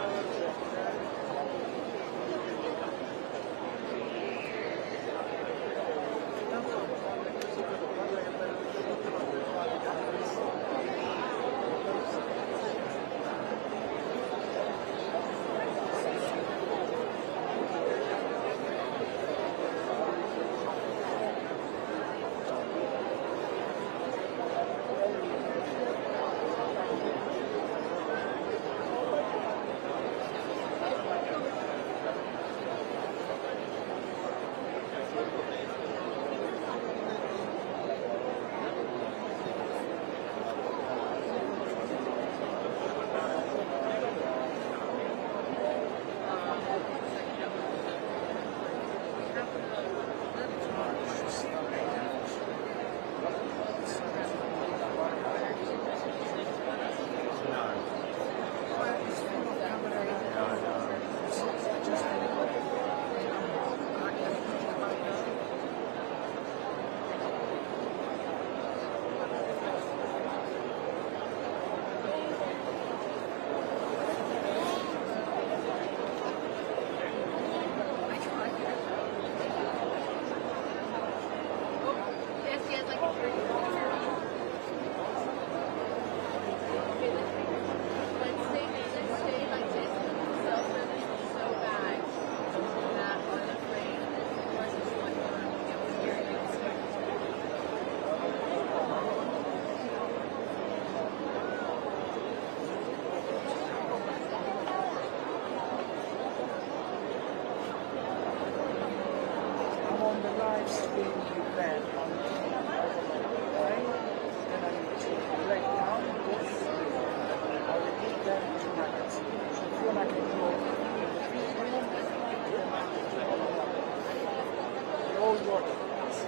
On the live stream event on right? Then I need to break down this. I will put them tonight. So if you want, I can go all your thoughts.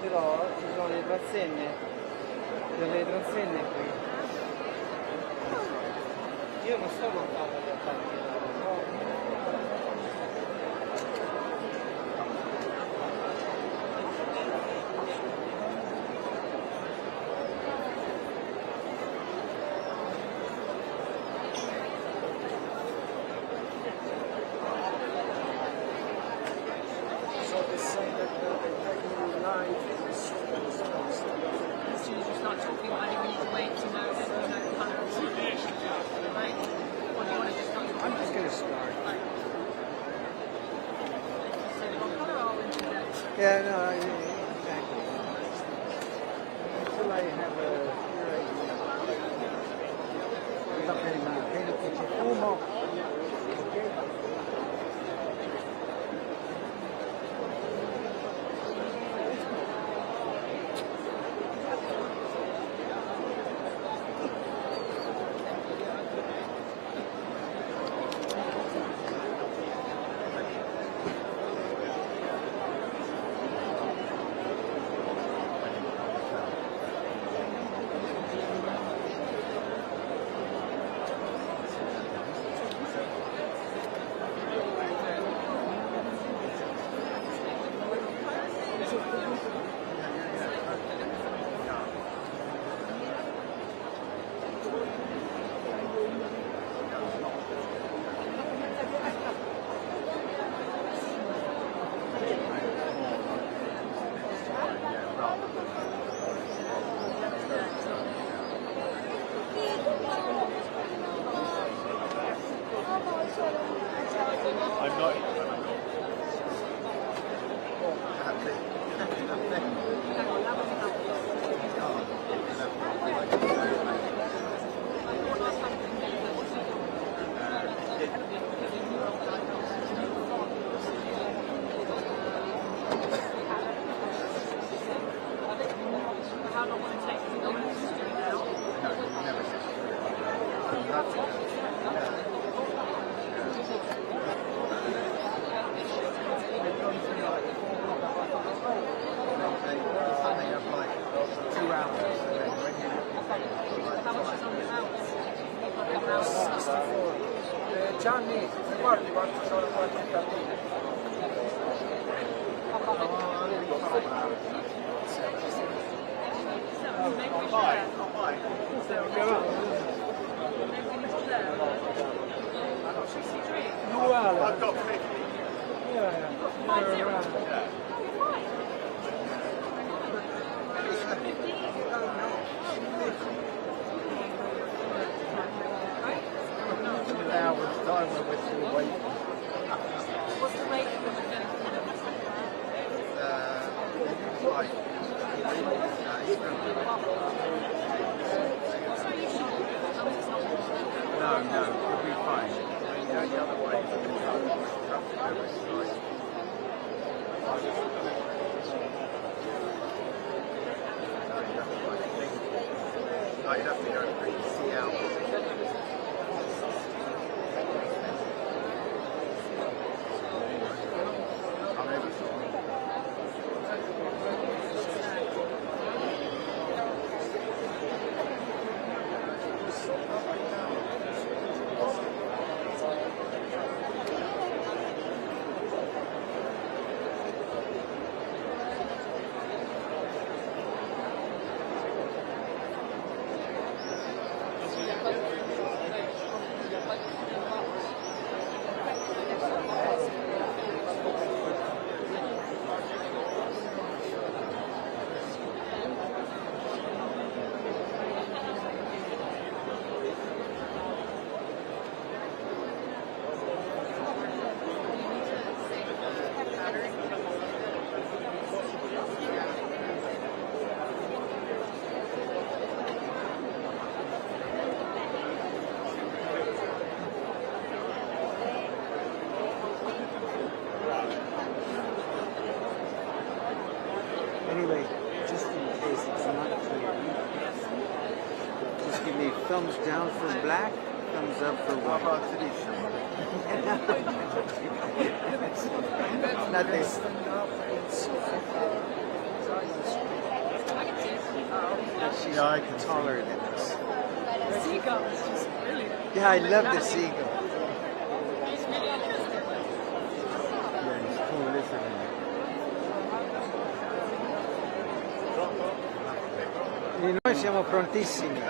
Però ci sono le transenne, delle transenne qui. Io non sto lontano dal partito. Yeah, no, exactly. Until I have a clear idea. Va bene che ci fumo. Ok? I'm not. How long will it take? You don't want to just do it now? How much is on your house? Gianni, guardi quanto sono quanti capelli. Maybe we should I've got 50. Hours time with you waiting. What's the rate for No, it'll be fine. The other way. I definitely don't think Anyway, just in case it's not clear, just give me thumbs down for black, thumbs up for white. Nothing. She's taller than us. the seagull is just brilliant. Yeah, I love the seagull. He's really interesting. Yeah, he's cool, isn't he? E noi siamo prontissimi.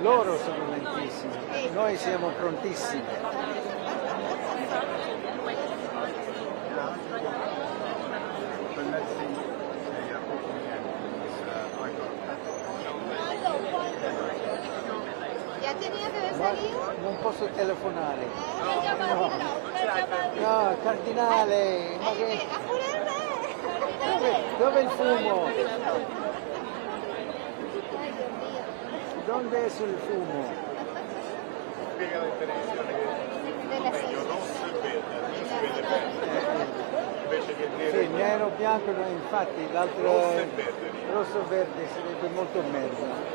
Loro sono lentissimi. Noi siamo prontissimi. But let's see. Ma non posso telefonare. No, cardinale, ma che... Dove il fumo? Dove è sul fumo? Spiega in televisione che meglio rosso e verde, non si vede bene. Invece che nero Sì, nero, bianco, no, infatti l'altro rosso e verde. rosso e verde sarebbe molto meglio.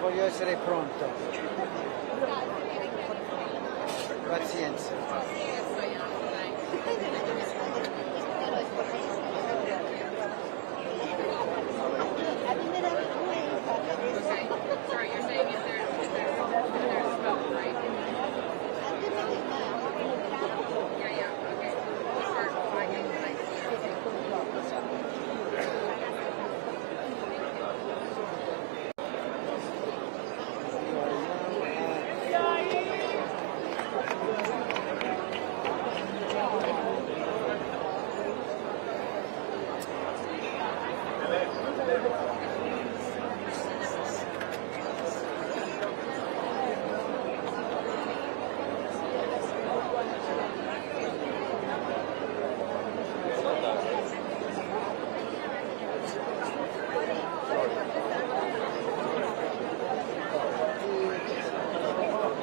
Voglio essere pronto. Pazienza. Sorry, you're saying if there's smoke, right? Yeah, okay. Start flagging when I see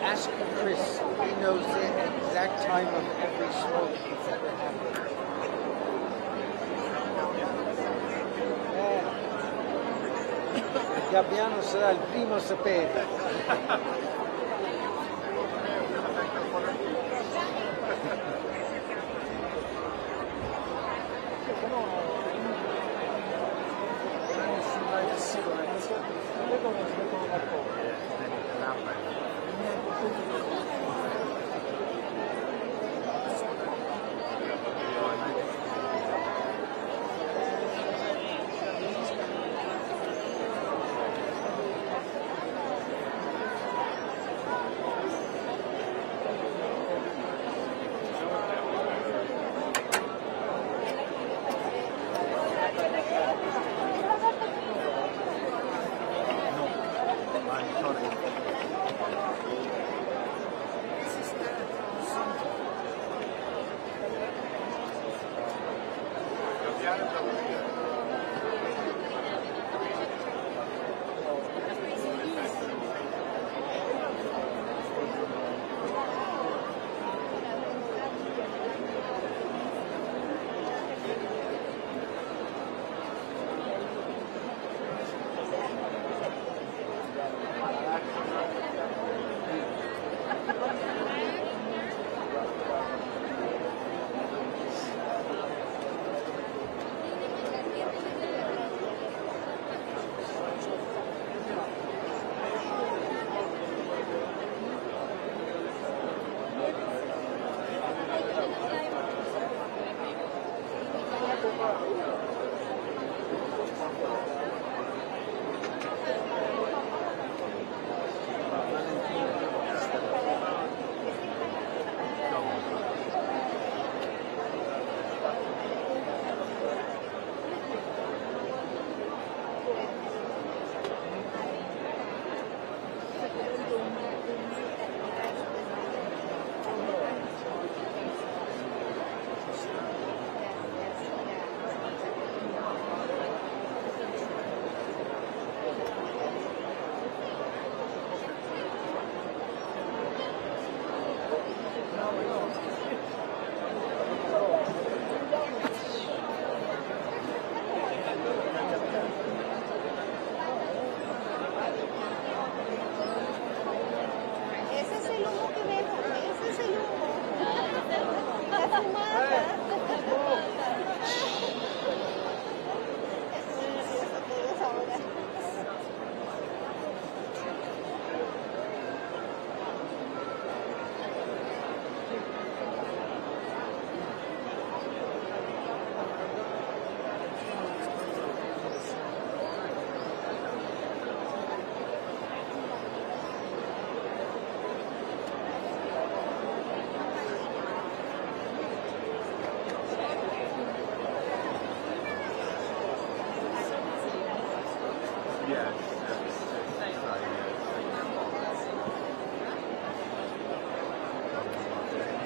Ask Chris. He knows the exact time of every smoke that's ever happened. Il Gabbiano sarà il primo a sapere. Nella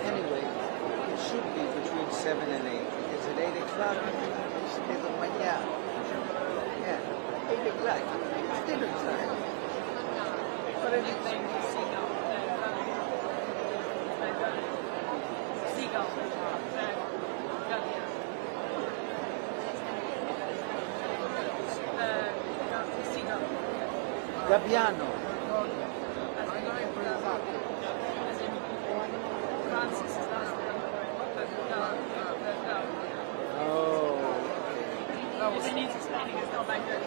Anyway, it should be between 7 and 8. Is it 8 o'clock? It's dinner mañana. Yeah, 8 o'clock. It's dinner time. But anything seagull. Seagull. Seagull. Gabbiano. Francis is not Oh. If it needs explaining, it's not that good.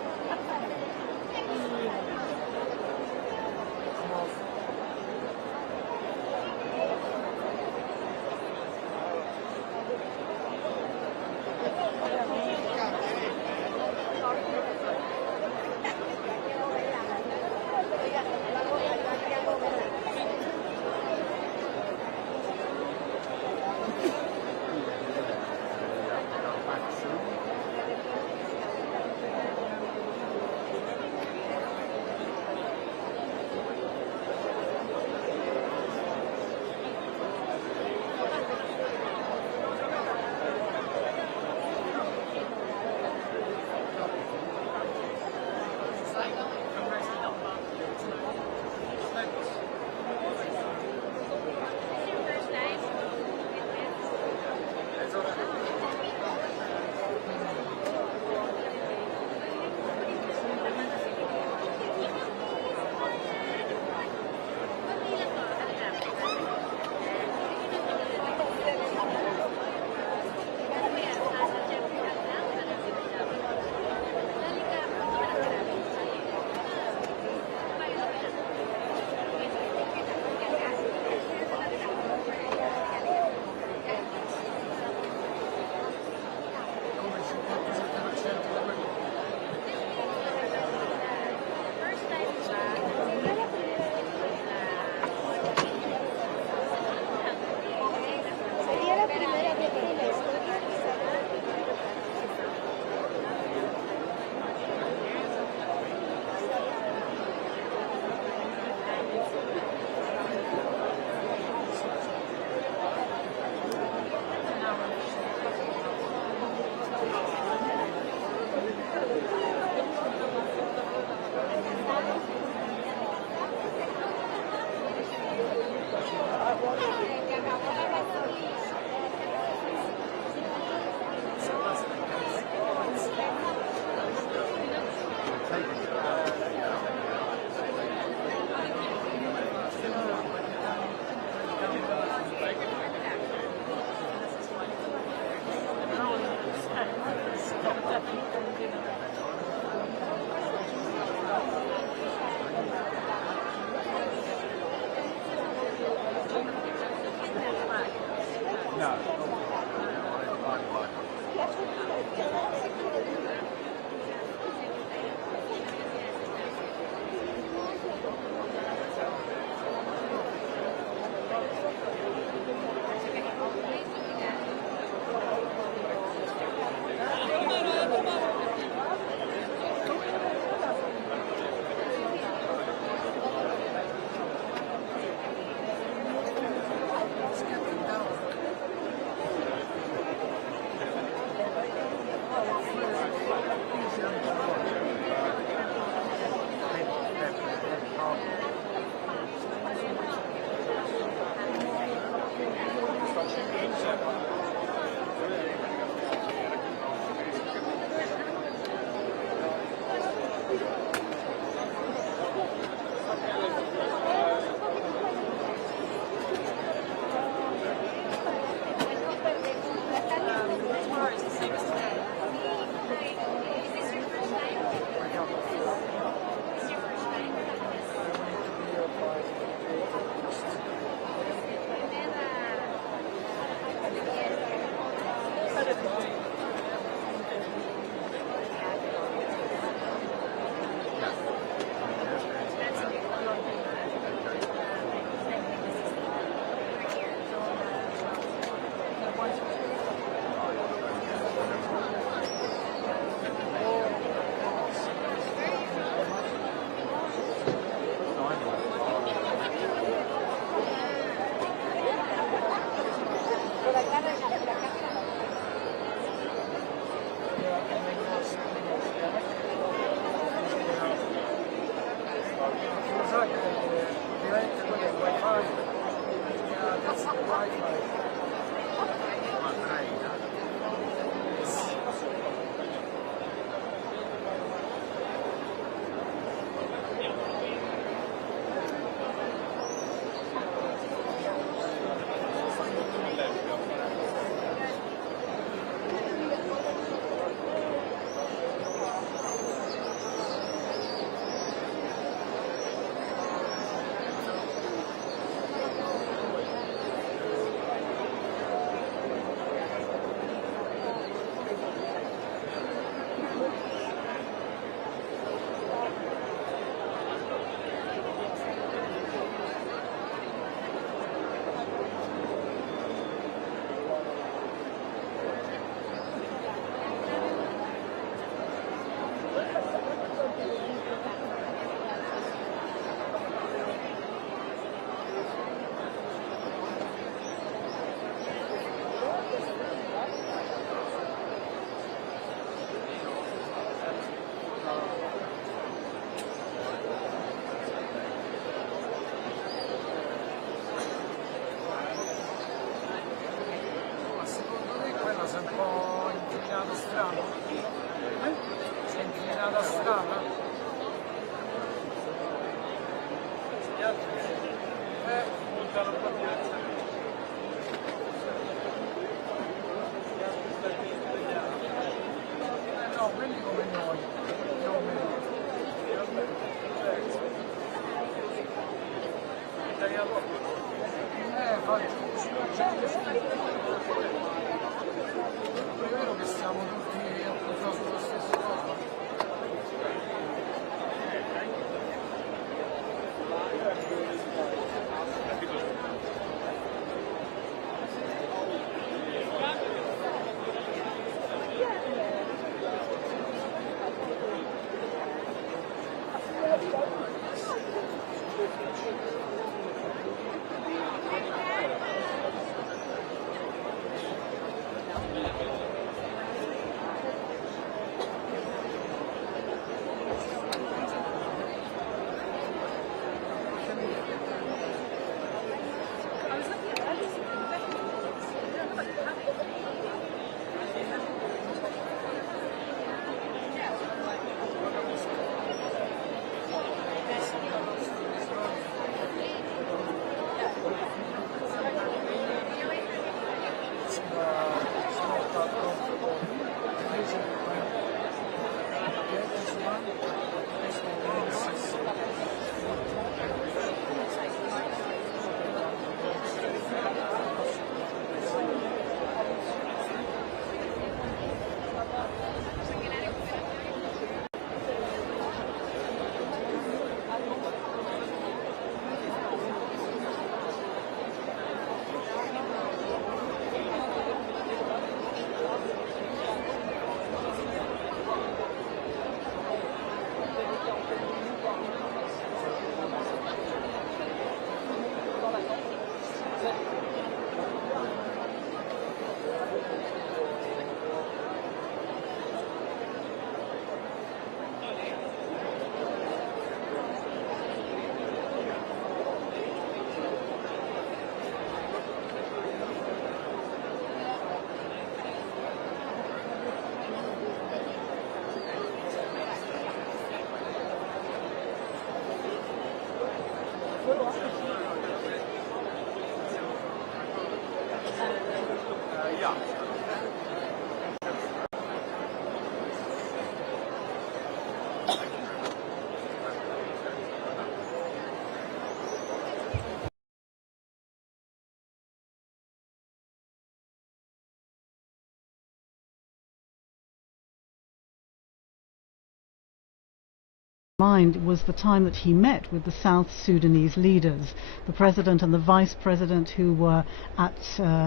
mind was the time that he met with the South Sudanese leaders, the president and the vice president, who were at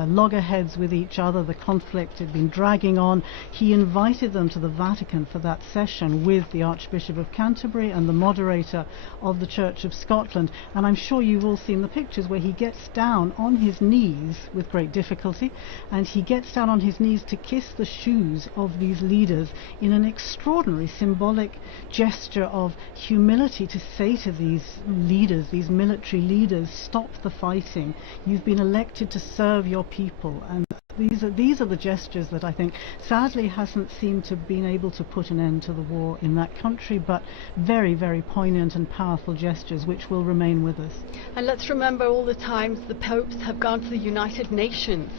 loggerheads with each other. The conflict had been dragging on. He invited them to the Vatican for that session with the Archbishop of Canterbury and the moderator of the Church of Scotland. And I'm sure you've all seen the pictures where he gets down on his knees with great difficulty, and he gets down on his knees to kiss the shoes of these leaders in an extraordinary symbolic gesture of humility to say to these leaders, these military leaders, stop the fighting. You've been elected to serve your people. And these are the gestures that I think sadly hasn't seemed to have been able to put an end to the war in that country, but very, very poignant and powerful gestures which will remain with us. And let's remember all the times the popes have gone to the United Nations.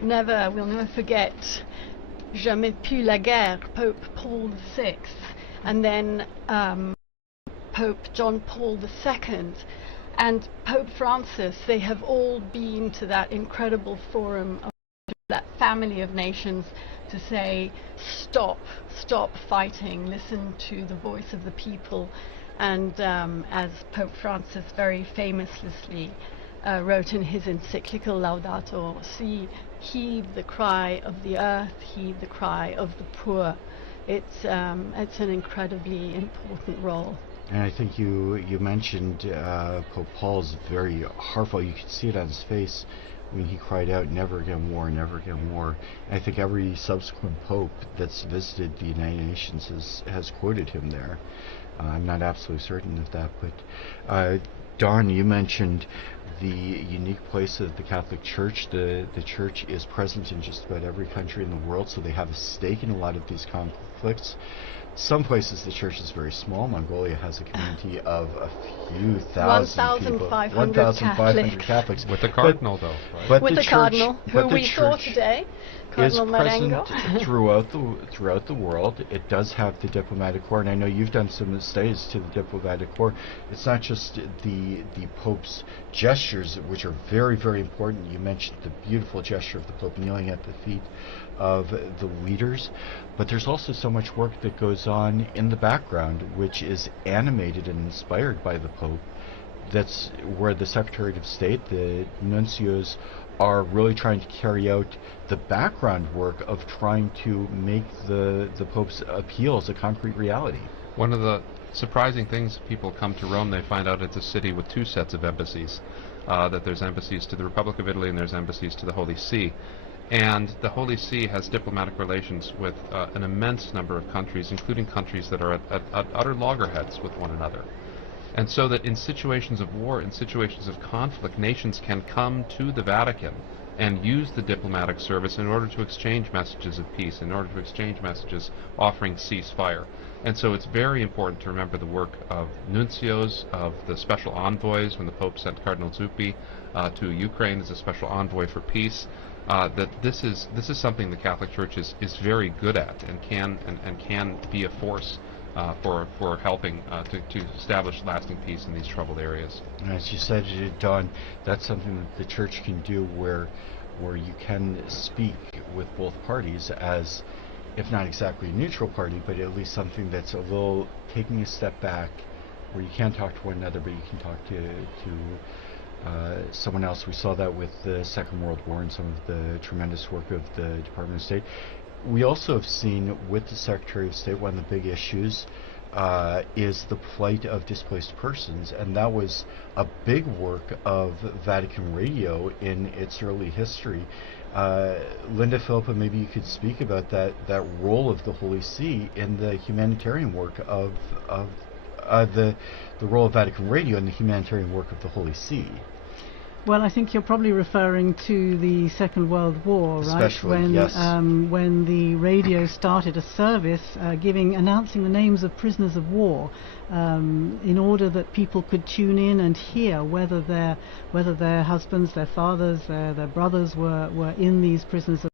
We'll never forget Jamais plus la guerre, Pope Paul VI, and then Pope John Paul II, and Pope Francis. They have all been to that incredible forum of that family of nations to say, stop fighting, listen to the voice of the people. And as Pope Francis very famously wrote in his encyclical Laudato Si, heed the cry of the earth, heed the cry of the poor. It's an incredibly important role. And I think you mentioned Pope Paul's very heartfelt. You could see it on his face when he cried out, "Never again war, never again war." And I think every subsequent pope that's visited the United Nations has quoted him there. I'm not absolutely certain of that, but Dawn, you mentioned the unique place of the Catholic Church. The Church is present in just about every country in the world, so they have a stake in a lot of these conflicts. Some places the Church is very small. Mongolia has a community of a few thousand people. 1,500 Catholics. With the Cardinal, though. Right? But with the Cardinal, who we saw today. Cardinal is Marengo. present throughout the world. It does have the diplomatic corps, and I know you've done some studies to the diplomatic corps. It's not just the Pope's gestures, which are very, very important. You mentioned the beautiful gesture of the Pope kneeling at the feet of the leaders, but there's also so much work that goes on in the background, which is animated and inspired by the Pope. That's where the Secretary of State, the nuncios, are really trying to carry out the background work of trying to make the Pope's appeals a concrete reality. One of the surprising things, people come to Rome, they find out it's a city with two sets of embassies, that there's embassies to the Republic of Italy and there's embassies to the Holy See. And the Holy See has diplomatic relations with an immense number of countries, including countries that are at utter loggerheads with one another. And so that in situations of war, in situations of conflict, nations can come to the Vatican and use the diplomatic service in order to exchange messages of peace, in order to exchange messages offering ceasefire. And so it's very important to remember the work of nuncios, of the special envoys, when the Pope sent Cardinal Zuppi to Ukraine as a special envoy for peace, that this is something the Catholic Church is very good at and can be a force for helping to establish lasting peace in these troubled areas. And as you said, Dawn, that's something that the Church can do where you can speak with both parties as, if not exactly a neutral party, but at least something that's a little taking a step back, where you can't talk to one another, but you can talk to someone else. We saw that with the Second World War and some of the tremendous work of the Department of State. We also have seen with the Secretary of State, one of the big issues is the plight of displaced persons, and that was a big work of Vatican Radio in its early history. Linda Philippa, maybe you could speak about that role of the Holy See in the humanitarian work of the role of Vatican Radio in the humanitarian work of the Holy See. Well, I think you're probably referring to the Second World War, right? Especially, yes. When the radio started a service announcing the names of prisoners of war, in order that people could tune in and hear whether their husbands, their fathers, their brothers were in these prisoners of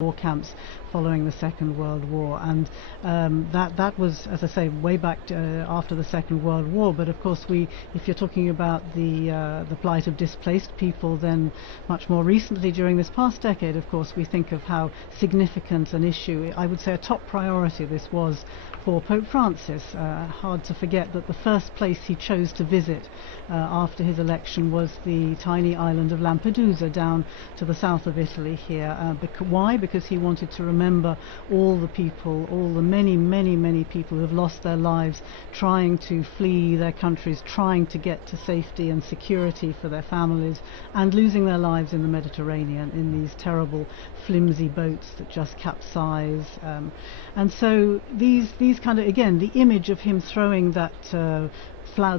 war camps following the Second World War. And that was, as I say, way back after the Second World War. But of course, if you're talking about the plight of displaced people, then much more recently during this past decade, of course, we think of how significant an issue, I would say a top priority, this was for Pope Francis. Hard to forget that the first place he chose to visit after his election was the tiny island of Lampedusa down to the south of Italy here. Why? because he wanted to remember all the people, all the many people who have lost their lives trying to flee their countries, trying to get to safety and security for their families, and losing their lives in the Mediterranean in these terrible flimsy boats that just capsize. And so these kind of, again, the image of him throwing that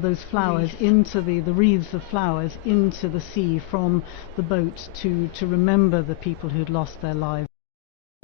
those flowers into the wreaths of flowers into the sea from the boat to remember the people who'd lost their lives.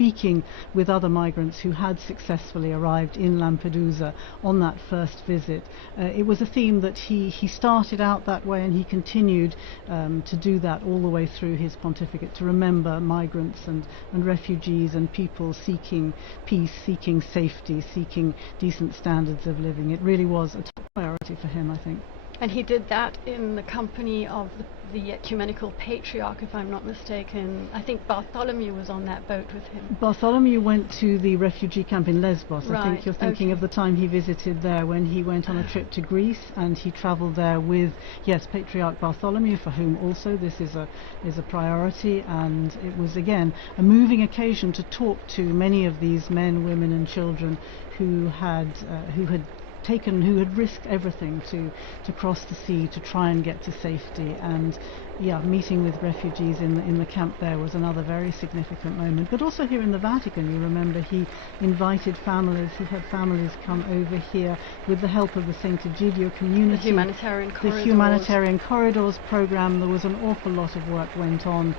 Speaking with other migrants who had successfully arrived in Lampedusa on that first visit. It was a theme that he started out that way, and he continued to do that all the way through his pontificate, to remember migrants and refugees and people seeking peace, seeking safety, seeking decent standards of living. It really was a top priority for him, I think. And he did that in the company of the ecumenical patriarch, if I'm not mistaken. I think Bartholomew was on that boat with him. Bartholomew went to the refugee camp in Lesbos. Right. I think you're thinking of the time he visited there when he went on a trip to Greece, and he travelled there with, yes, Patriarch Bartholomew, for whom also this is a priority. And it was, again, a moving occasion to talk to many of these men, women and children who had risked everything to cross the sea to try and get to safety. And yeah, meeting with refugees in the camp there was another very significant moment. But also here in the Vatican, you remember, he invited families, he had families come over here with the help of the St. Egidio community. The Humanitarian Corridors. The Humanitarian Corridors program. There was an awful lot of work went on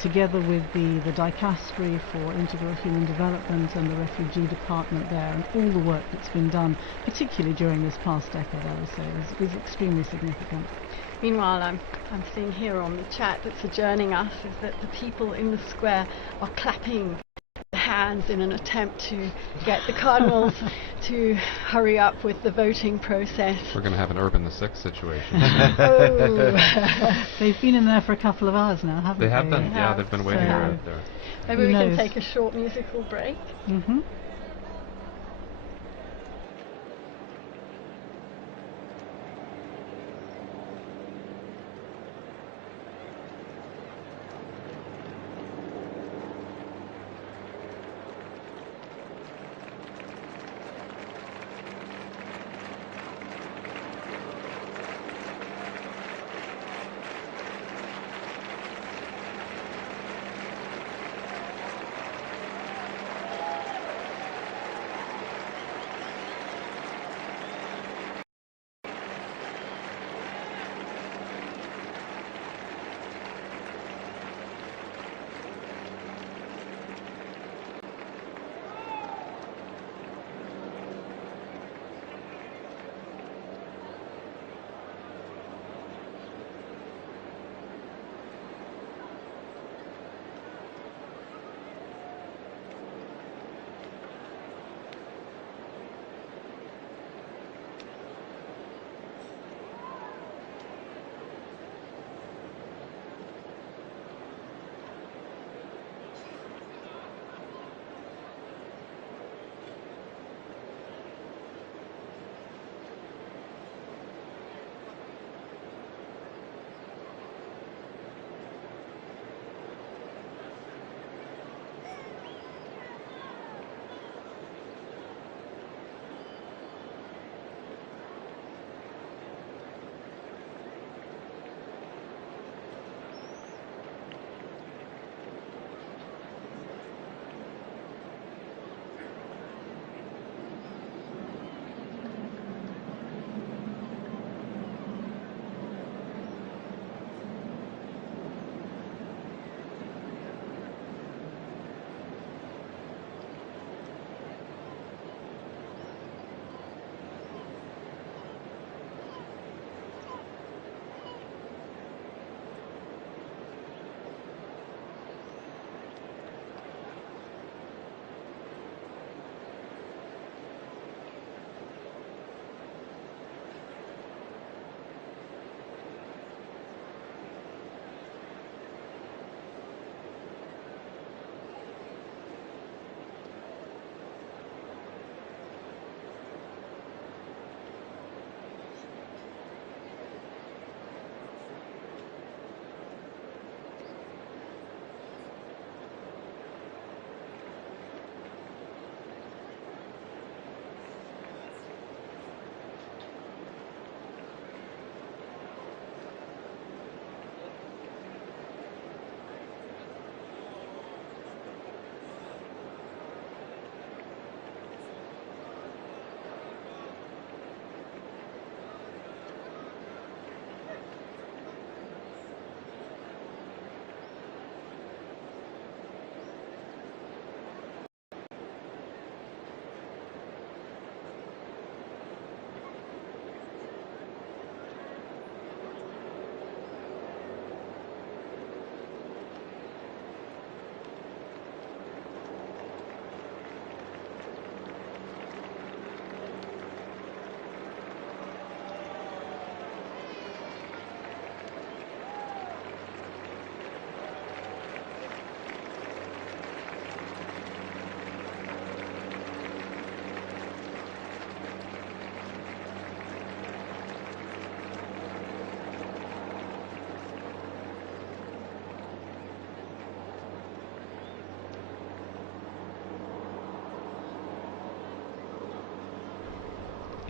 together with the Dicastery for Integral Human Development and the Refugee Department there, and all the work that's been done, particularly during this past decade, I would say, is extremely significant. Meanwhile, I'm seeing here on the chat that's adjourning us is that the people in the square are clapping their hands in an attempt to get the Cardinals to hurry up with the voting process. We're going to have an Urban the Sixth situation. Oh. They've been in there for a couple of hours now, haven't they? They have been, yeah, they've been waiting out there. Maybe we can take a short musical break. Mm-hmm.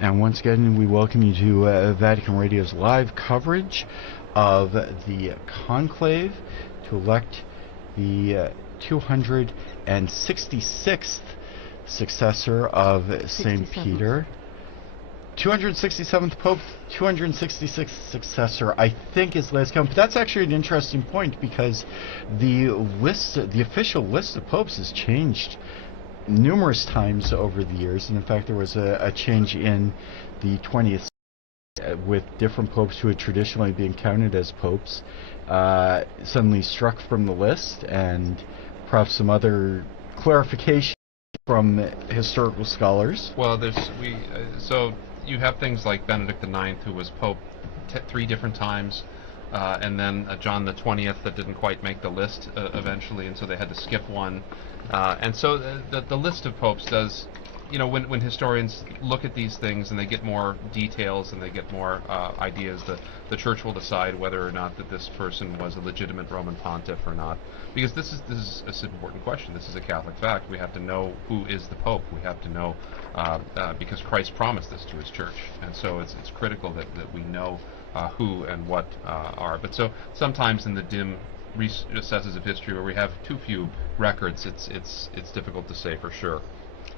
And once again, we welcome you to Vatican Radio's live coverage of the Conclave to elect the 266th successor of St. Peter. 267th Pope, 266th successor, I think is last count. But that's actually an interesting point because the official list of popes has changed numerous times over the years. And in fact, there was a change in the 20th with different popes who had traditionally been counted as popes suddenly struck from the list, and perhaps some other clarification from historical scholars. Well, so you have things like Benedict IX, who was pope 3 different times, and then John the 20th that didn't quite make the list eventually, and so they had to skip one. And so the list of popes does, when historians look at these things and they get more details and they get more ideas, the Church will decide whether or not that this person was a legitimate Roman pontiff or not. Because this is an important question. This is a Catholic fact. We have to know who is the Pope. We have to know because Christ promised this to His Church, and so it's critical that we know who and what are. But so sometimes in the dim recesses of history where we have too few records, it's difficult to say for sure.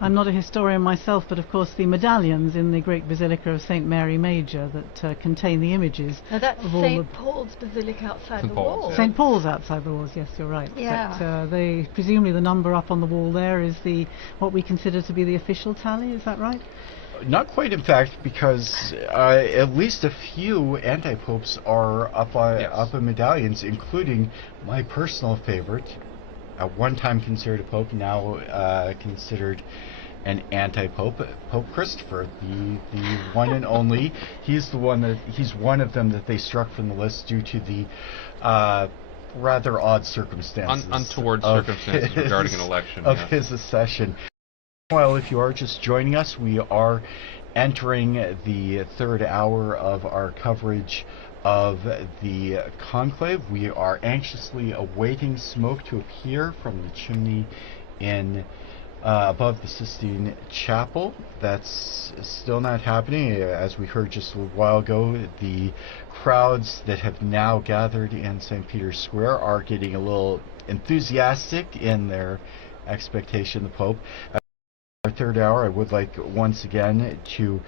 I'm not a historian myself, but of course the medallions in the great Basilica of St. Mary Major that contain the images. Now that's of all St. Paul's Basilica outside the walls. Yeah. St. Paul's outside the walls, yes, you're right. Yeah. But presumably the number up on the wall there is what we consider to be the official tally, is that right? Not quite, in fact, because at least a few anti-popes are up in medallions, including my personal favorite, at one time considered a pope, now considered an anti-pope, Pope Christopher, the one and only. He's one of them that they struck from the list due to the rather odd circumstances, untoward circumstances regarding an election of his accession. Well, if you are just joining us, we are entering the third hour of our coverage of the conclave. We are anxiously awaiting smoke to appear from the chimney in above the Sistine Chapel. That's still not happening. As we heard just a little while ago, the crowds that have now gathered in St. Peter's Square are getting a little enthusiastic in their expectation of the Pope. Our third hour, I would like once again to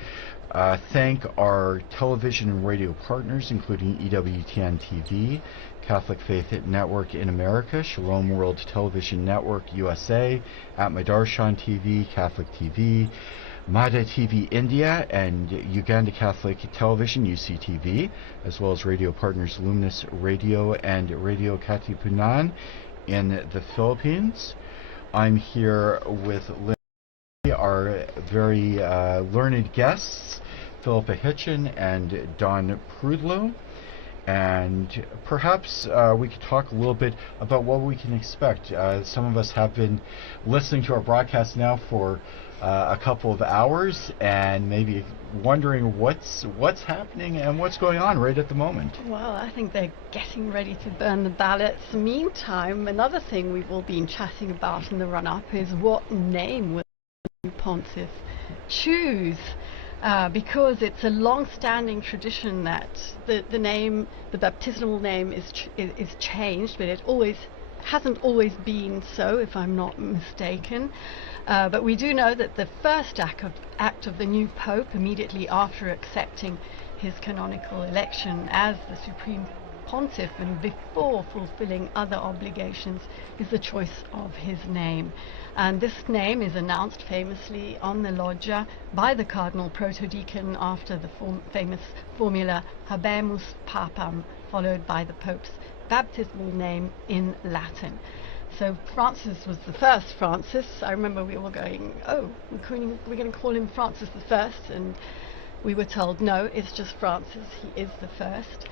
thank our television and radio partners, including EWTN-TV, Catholic Faith Network in America, Shalom World Television Network USA, Atmadarshan TV, Catholic TV, Mada TV India, and Uganda Catholic Television, UCTV, as well as radio partners Luminous Radio and Radio Katipunan in the Philippines. I'm here with our very learned guests, Philippa Hitchin and Don Prudlow, and perhaps we could talk a little bit about what we can expect. Some of us have been listening to our broadcast now for a couple of hours and maybe wondering what's happening and what's going on right at the moment. Well, I think they're getting ready to burn the ballots. Meantime, another thing we've all been chatting about in the run-up is what name will Pontiff choose, because it's a long-standing tradition that the baptismal name is changed, but it hasn't always been so, if I'm not mistaken. But we do know that the first act of the new Pope, immediately after accepting his canonical election as the Supreme Pontiff and before fulfilling other obligations, is the choice of his name. And this name is announced famously on the loggia by the Cardinal Protodeacon after the famous formula Habemus Papam, followed by the Pope's baptismal name in Latin. So Francis was the first Francis. I remember we were going, we're going to call him Francis the First, and we were told, no, it's just Francis, he is the first.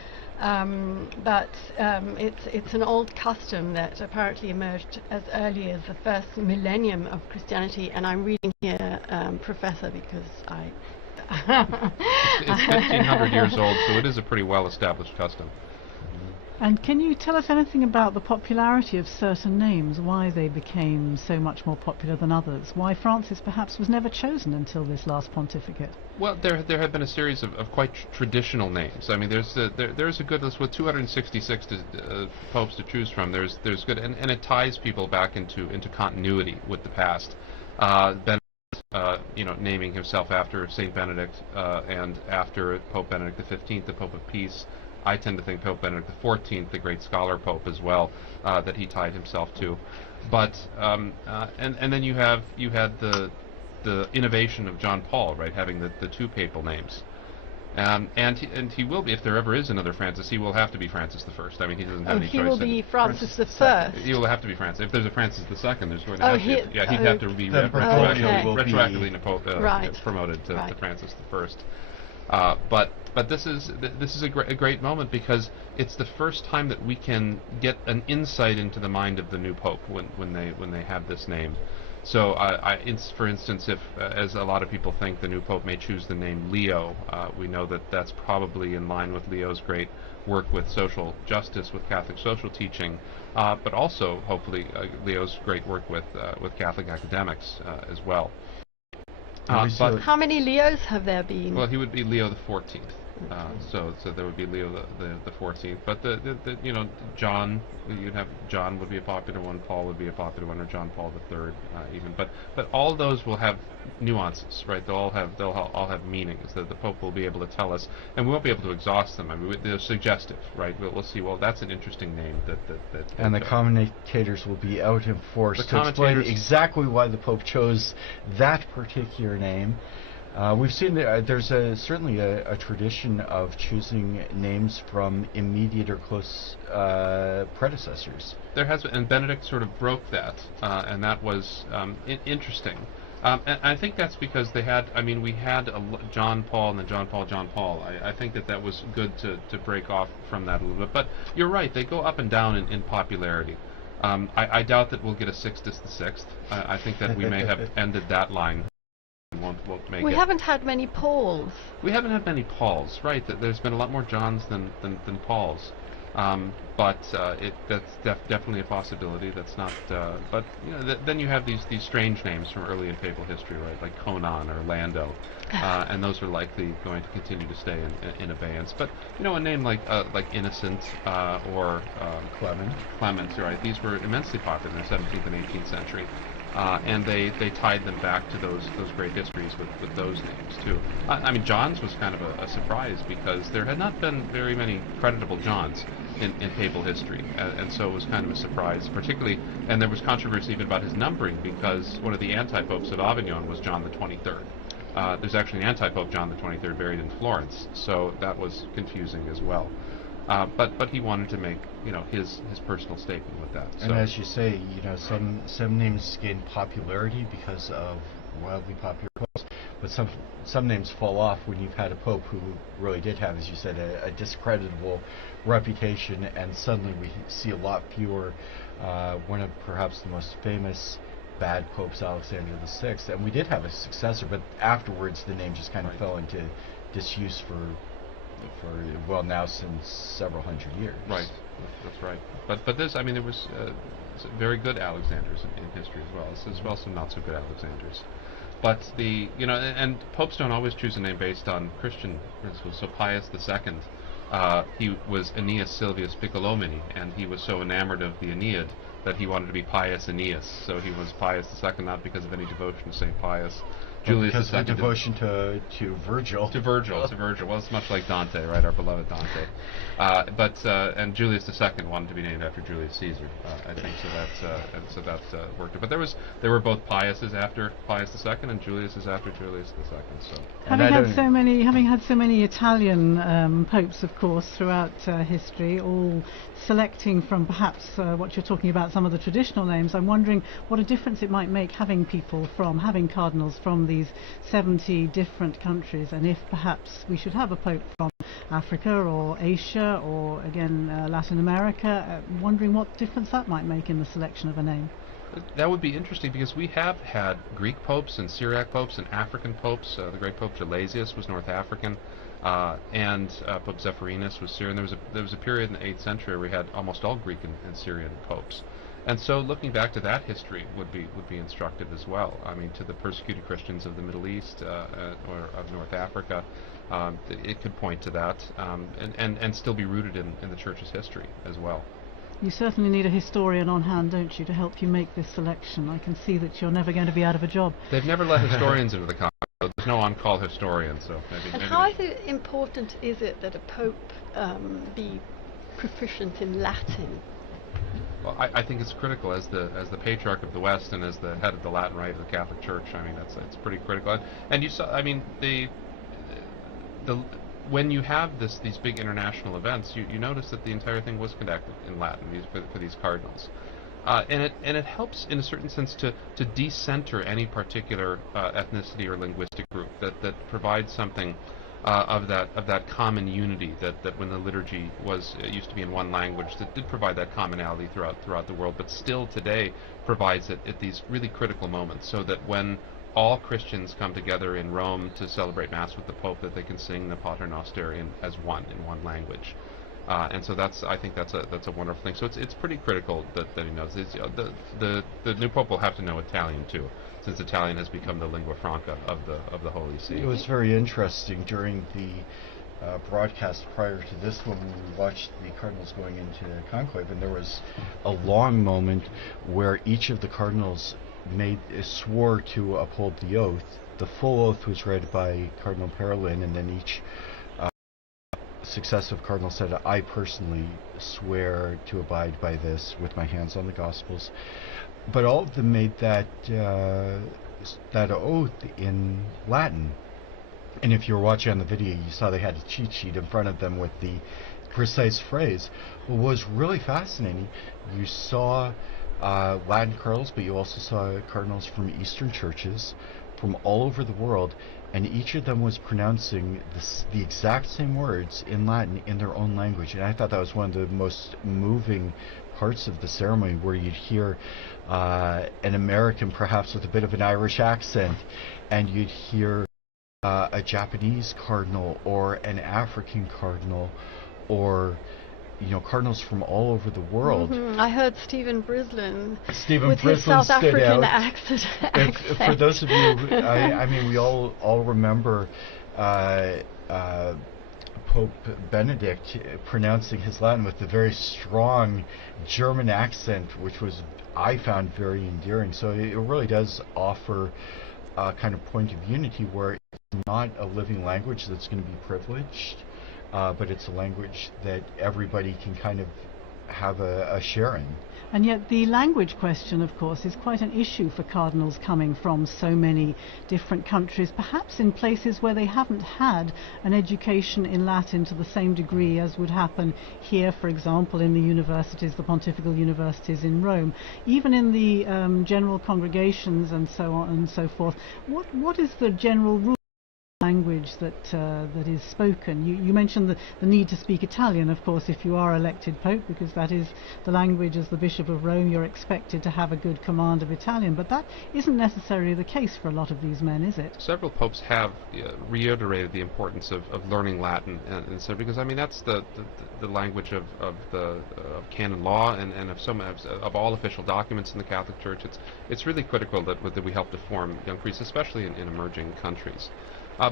But it's an old custom that apparently emerged as early as the first millennium of Christianity, and I'm reading here, Professor, because it's 1,500 years old, so it is a pretty well-established custom. And can you tell us anything about the popularity of certain names, why they became so much more popular than others, why Francis perhaps was never chosen until this last pontificate? Well, there have been a series of quite traditional names. I mean, there's a good list with 266 popes to choose from. There's good, and it ties people back into continuity with the past. Benedict, naming himself after Saint Benedict, and after Pope Benedict XV, the Pope of Peace. I tend to think Pope Benedict XIV, the great scholar pope as well, that he tied himself to. But and then you had the innovation of John Paul, right, having the two papal names. And he will be, if there ever is another Francis, he will have to be Francis I. I mean, he doesn't have any choice. He will be Francis I. He will have to be Francis. If there's a Francis II, there's going to have to. Yeah, he'd have to be retroactively promoted to Francis I. But this is a great moment because it's the first time that we can get an insight into the mind of the new pope when they have this name. So, for instance, if, as a lot of people think, the new pope may choose the name Leo, we know that that's probably in line with Leo's great work with social justice, with Catholic social teaching, but also, hopefully, Leo's great work with Catholic academics as well. But how many Leos have there been? Well, he would be Leo the 14th. So there would be Leo the 14th, but the John, you'd have John would be a popular one, Paul would be a popular one, or John Paul III even. But all those will have nuances, right? They'll all have meanings that the Pope will be able to tell us, and we won't be able to exhaust them. I mean, they're suggestive, right? We'll see. Well, that's an interesting name that and the commentators will be out in force to explain exactly why the Pope chose that particular name. We've seen there's certainly a tradition of choosing names from immediate or close predecessors. There has been, and Benedict sort of broke that, and that was interesting. And I think that's because they had, we had John Paul and then John Paul. I think that was good to break off from that a little bit. But you're right, they go up and down in popularity. I doubt that we'll get a Sixtus VI. I think that we may have ended that line. Won't make we it. haven't had many Pauls. We haven't had many Pauls, right? There's been a lot more Johns than Pauls. But that's definitely a possibility. That's not. But then you have these strange names from early in papal history, right? Like Conon or Lando, and those are likely going to continue to stay in abeyance. But a name like Innocent or Clement, right? These were immensely popular in the 17th and 18th century. And they tied them back to those great histories with those names too. John's was kind of a surprise because there had not been very many creditable Johns in papal history, and so it was kind of a surprise, particularly. And there was controversy even about his numbering because one of the anti-popes of Avignon was John the 23rd. There's actually an anti-pope John the 23rd buried in Florence, so that was confusing as well. But he wanted to make his personal statement with that. And as you say, some names gain popularity because of wildly popular popes, but some names fall off when you've had a pope who really did have, as you said, a discreditable reputation, and suddenly we see a lot fewer. One of perhaps the most famous bad popes, Alexander VI, and we did have a successor, but afterwards the name just kind of fell into disuse for now since several hundred years. Right, that's right. But this, there was very good Alexanders in history as well some not so good Alexanders. But and popes don't always choose a name based on Christian principles. So Pius II, he was Aeneas Silvius Piccolomini, and he was so enamored of the Aeneid that he wanted to be Pius Aeneas. So he was Pius II, not because of any devotion to St. Pius. Julius because of devotion to Virgil. To Virgil. Well, it's much like Dante, right? Our beloved Dante. And Julius II wanted to be named after Julius Caesar. I think so. That worked. But there were both Piuses after Pius II and Juliuses after Julius II. So having had so many Italian popes, of course, throughout history, all selecting from perhaps what you're talking about, some of the traditional names. I'm wondering what a difference it might make having cardinals from these 70 different countries, and if perhaps we should have a pope from Africa or Asia or again Latin America, wondering what difference that might make in the selection of a name. That would be interesting because we have had Greek popes and Syriac popes and African popes. The great Pope Gelasius was North African. and Pope Zephyrinus was Syrian. There was a period in the 8th century where we had almost all Greek and Syrian popes. And so looking back to that history would be instructive as well. I mean, to the persecuted Christians of the Middle East or of North Africa, it could point to that and still be rooted in the Church's history as well. You certainly need a historian on hand, don't you, to help you make this selection. I can see that you're never going to be out of a job. They've never let historians into the Conclave. There's no on-call historian, so maybe. And how important is it that a pope be proficient in Latin? Well, I think it's critical as the patriarch of the West and as the head of the Latin Rite of the Catholic Church. I mean, it's pretty critical. And you saw, I mean, when you have these big international events, you notice that the entire thing was conducted in Latin for these cardinals, and it helps in a certain sense to decenter any particular ethnicity or linguistic group that provides something of that common unity that when the liturgy used to be in one language, that did provide that commonality throughout the world, but still today provides it at these really critical moments, so that when all Christians come together in Rome to celebrate Mass with the Pope, that they can sing the Pater Noster as one in one language, and so I think that's a wonderful thing. So it's pretty critical that he knows. The new Pope will have to know Italian too, since Italian has become the lingua franca of the Holy See. It was very interesting during the broadcast prior to this one when we watched the Cardinals going into Conclave, and there was a long moment where each of the Cardinals swore to uphold the oath. The full oath was read by Cardinal Parolin, and then each successive cardinal said, "I personally swear to abide by this with my hands on the Gospels." But all of them made that oath in Latin. And if you were watching on the video, you saw they had a cheat sheet in front of them with the precise phrase. What was really fascinating, you saw Latin cardinals, but you also saw cardinals from Eastern churches from all over the world, and each of them was pronouncing the exact same words in Latin in their own language. And I thought that was one of the most moving parts of the ceremony, where you'd hear an American perhaps with a bit of an Irish accent, and you'd hear a Japanese cardinal or an African cardinal, or cardinals from all over the world. Mm-hmm. I heard Stephen Brislin with his South African out. accent. For those of you, I mean, we all remember Pope Benedict pronouncing his Latin with a very strong German accent, which I found very endearing. So it really does offer a kind of point of unity where it's not a living language that's going to be privileged, but it's a language that everybody can kind of have a share in. And yet the language question, of course, is quite an issue for cardinals coming from so many different countries, perhaps in places where they haven't had an education in Latin to the same degree as would happen here, for example, in the universities, the pontifical universities in Rome. Even in the general congregations and so on and so forth, what is the general rule language that is spoken? You mentioned the need to speak Italian, of course, if you are elected Pope, because that is the language. As the Bishop of Rome, you're expected to have a good command of Italian, but that isn't necessarily the case for a lot of these men, is it? Several popes have reiterated the importance of learning Latin, and so, because I mean that's the language of canon law and of all official documents in the Catholic Church. It's really critical that we help to form young priests, especially in emerging countries.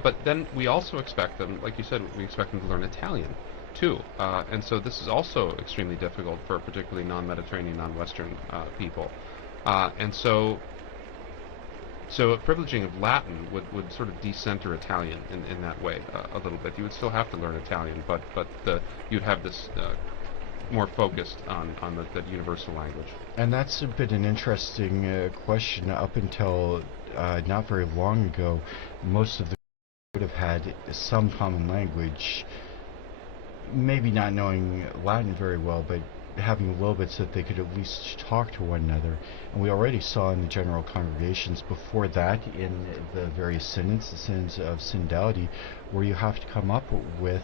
But then we also expect them, like you said, we expect them to learn Italian too, and so this is also extremely difficult for particularly non-Mediterranean, non-Western people, and so a privileging of Latin would sort of decenter Italian in that way a little bit. You would still have to learn Italian, but you'd have this more focused on the universal language. And that's been an interesting question. Up until not very long ago, most of the would have had some common language, maybe not knowing Latin very well, but having a little bit so that they could at least talk to one another. And we already saw in the general congregations before that in the various synods, the synods of synodality, where you have to come up with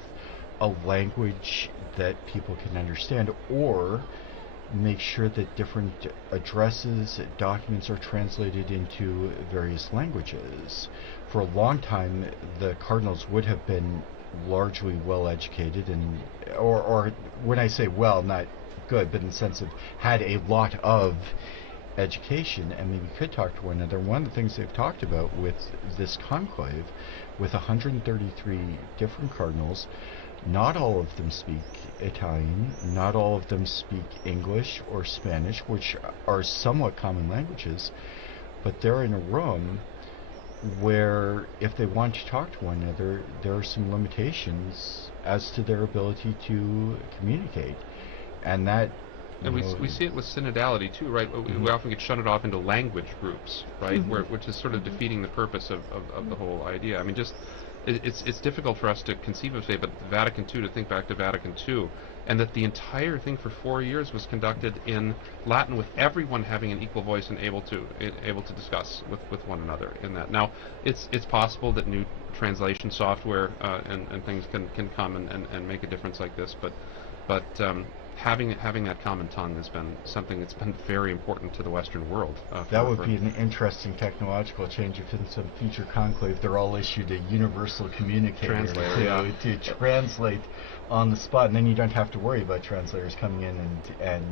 a language that people can understand, or make sure that different addresses, documents are translated into various languages. For a long time, the cardinals would have been largely well educated, and or when I say well, not good, but in the sense of had a lot of education and maybe could talk to one another. One of the things they've talked about with this conclave, with 133 different cardinals, not all of them speak Italian, not all of them speak English or Spanish, which are somewhat common languages, but they're in a room where if they want to talk to one another, there are some limitations as to their ability to communicate. And that and we see it with synodality too, right? We often get shunted off into language groups, right? Which is sort of defeating the purpose of the whole idea. I mean, just it's difficult for us to conceive of, say, but Vatican II, to think back to Vatican II, and that the entire thing for 4 years was conducted in Latin, with everyone having an equal voice and able to discuss with one another in that. Now, it's possible that new translation software and things can come and make a difference like this, but having that common tongue has been something that's been very important to the Western world. That would be an interesting technological change if in some future conclave they're all issued a universal communicator translator, to translate on the spot, and then you don't have to worry about translators coming in and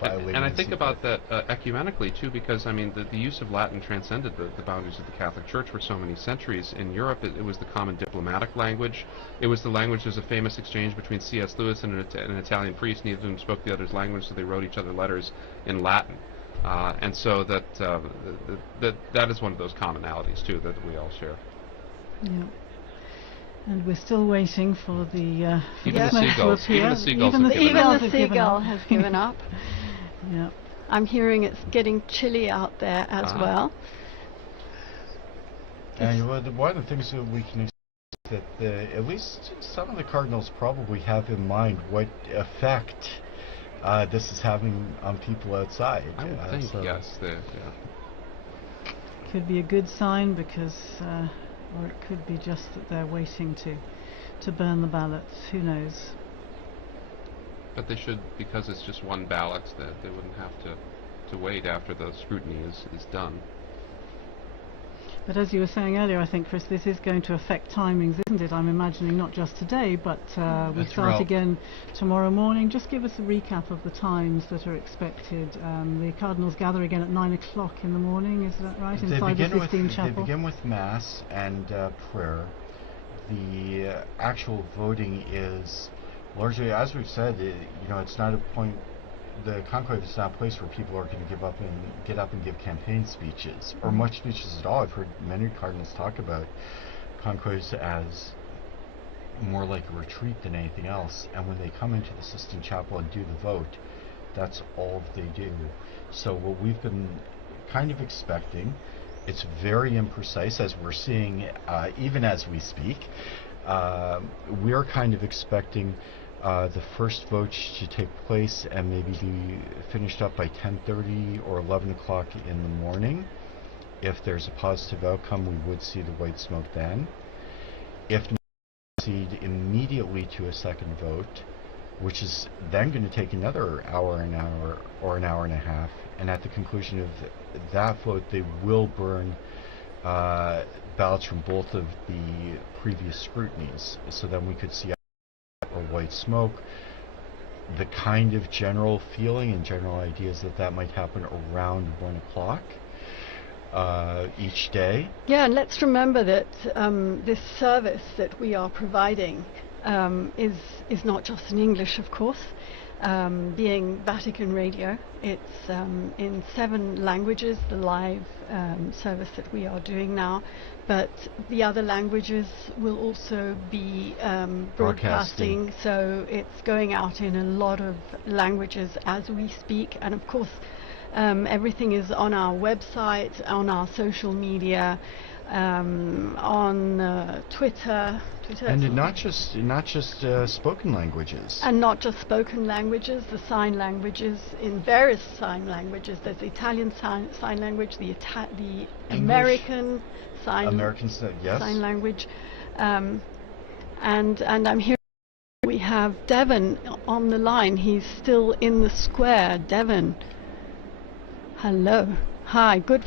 violating. And I think about that ecumenically too, because I mean the use of Latin transcended the boundaries of the Catholic Church for so many centuries. In Europe, it was the common diplomatic language. It was the language. There's a famous exchange between C.S. Lewis and an Italian priest. Neither of them spoke the other's language, so they wrote each other letters in Latin. And so that is one of those commonalities too that we all share. Yeah. And we're still waiting for the even the seagulls. Even the seagull has given up. Yeah. I'm hearing it's getting chilly out there as well. And one of the things that we can expect that at least some of the cardinals probably have in mind what effect this is having on people outside. I would think, yes. Could be a good sign because, or it could be just that they're waiting to burn the ballots. Who knows? But they should, because it's just one ballot, that they wouldn't have to wait after the scrutiny is done. But as you were saying earlier, I think, Chris, this is going to affect timings, isn't it? I'm imagining not just today, but we start again tomorrow morning. Just give us a recap of the times that are expected. The Cardinals gather again at 9 o'clock in the morning, is that right? Inside the Sistine Chapel? They begin with Mass and prayer. The actual voting is largely, as we've said, it's not a point. The conclave is not a place where people are going to get up and give campaign speeches, or much speeches at all. I've heard many cardinals talk about conclaves as more like a retreat than anything else, and when they come into the Sistine Chapel and do the vote, that's all they do. So what we've been kind of expecting, it's very imprecise, as we're seeing even as we speak, we're kind of expecting the first vote to take place and maybe be finished up by 10:30 or 11 o'clock in the morning. If there's a positive outcome, we would see the white smoke then. If not, proceed immediately to a second vote, which is then going to take another hour, an hour and a half. And at the conclusion of that vote, they will burn ballots from both of the previous scrutinies. So then we could see or white smoke. The kind of general feeling and general ideas that might happen around 1 o'clock each day. Yeah, and let's remember that this service that we are providing is not just in English, of course. Being Vatican Radio, it's in 7 languages, the live service that we are doing now, but the other languages will also be broadcasting, so it's going out in a lot of languages as we speak, and of course everything is on our website, on our social media, on Twitter, and not just spoken languages. And not just spoken languages, the sign languages, in various sign languages. There's the Italian sign language, the American sign language, and I'm here. We have Devon on the line. He's still in the square. Devon, hello, hi, good.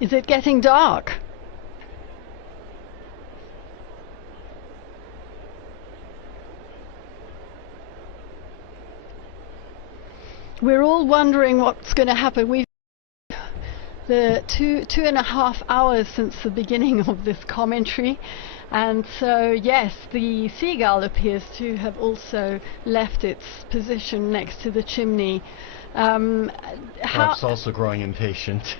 Is it getting dark? We're all wondering what's going to happen. We've the two and a half hours since the beginning of this commentary, and so yes, the seagull appears to have also left its position next to the chimney. Perhaps also growing impatient.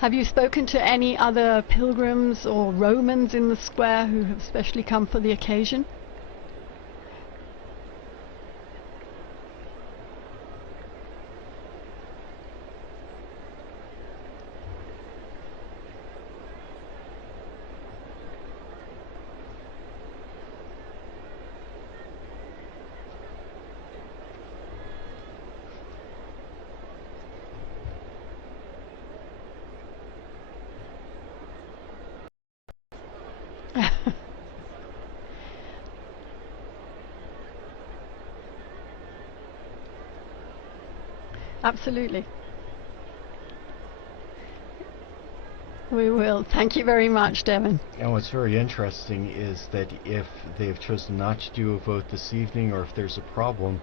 Have you spoken to any other pilgrims or Romans in the square who have specially come for the occasion? Absolutely. We will. Thank you very much, Devin. And what's very interesting is that if they've chosen not to do a vote this evening, or if there's a problem,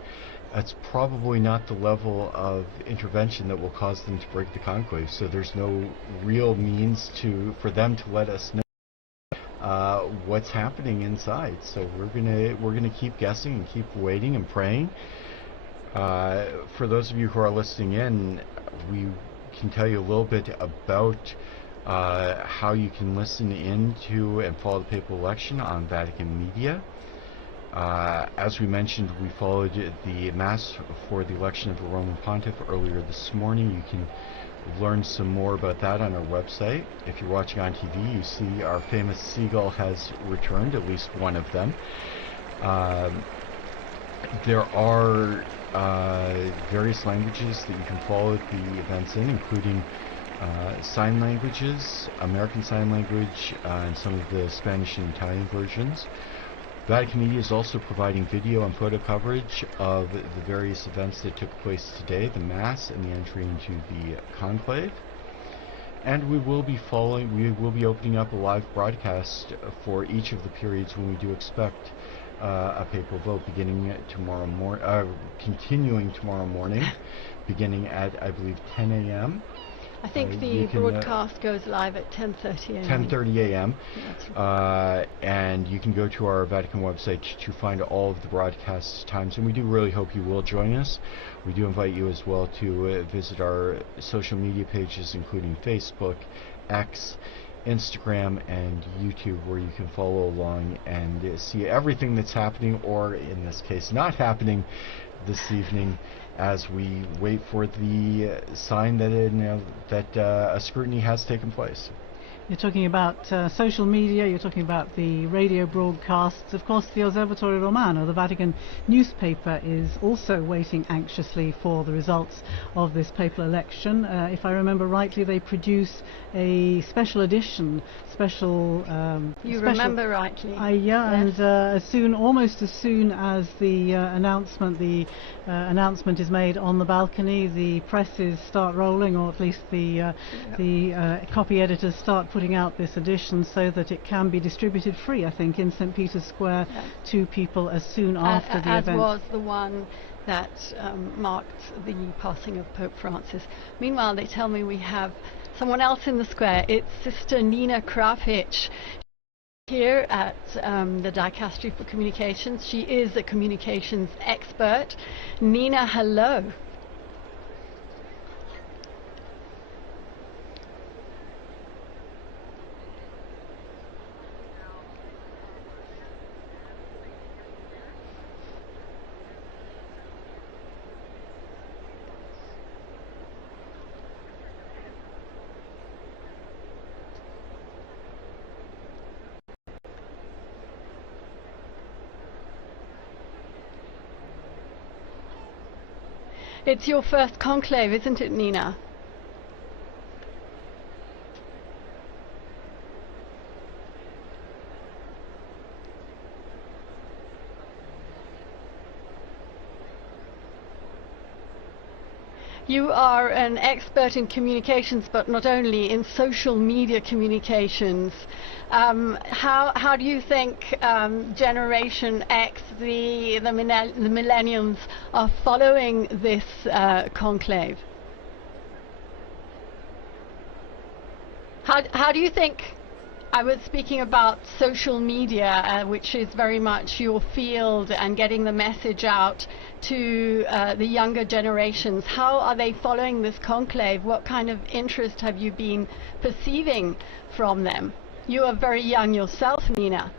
that's probably not the level of intervention that will cause them to break the conclave. So there's no real means for them to let us know what's happening inside. So we're gonna keep guessing and keep waiting and praying. For those of you who are listening in, we can tell you a little bit about how you can listen into and follow the papal election on Vatican Media. As we mentioned, we followed the Mass for the election of the Roman Pontiff earlier this morning. You can learn some more about that on our website. If you're watching on TV, you see our famous seagull has returned, at least one of them. There are various languages that you can follow the events in, including sign languages, American Sign Language, and some of the Spanish and Italian versions. Vatican Media is also providing video and photo coverage of the various events that took place today, the Mass and the entry into the Conclave. And we will be opening up a live broadcast for each of the periods when we do expect a papal vote, continuing tomorrow morning, beginning at, I believe, 10 a.m. I think the broadcast goes live at 10:30 a.m. 10:30 a.m. And you can go to our Vatican website to find all of the broadcast times, and we do really hope you will join us. We do invite you as well to visit our social media pages, including Facebook, X, Instagram, and YouTube, where you can follow along and see everything that's happening, or in this case not happening, this evening, as we wait for the sign that a scrutiny has taken place. You're talking about social media, you're talking about the radio broadcasts. Of course, the Osservatore Romano, the Vatican newspaper, is also waiting anxiously for the results of this papal election. If I remember rightly, they produce a special edition, remember rightly. Yes. And almost as soon as the announcement is made on the balcony, the presses start rolling, or at least the copy editors start putting out this edition so that it can be distributed free, I think, in St. Peter's Square to people as soon after the event. As was the one that marked the passing of Pope Francis. Meanwhile, they tell me we have someone else in the square. It's Sister Nina Kravich here at the Dicastery for Communications. She is a communications expert. Nina, hello. It's your first conclave, isn't it, Nina? You are an expert in communications, but not only in social media communications. How do you think Generation X, the millennials, are following this conclave? How do you think? I was speaking about social media, which is very much your field, and getting the message out to the younger generations. How are they following this conclave? What kind of interest have you been perceiving from them? You are very young yourself, Nina.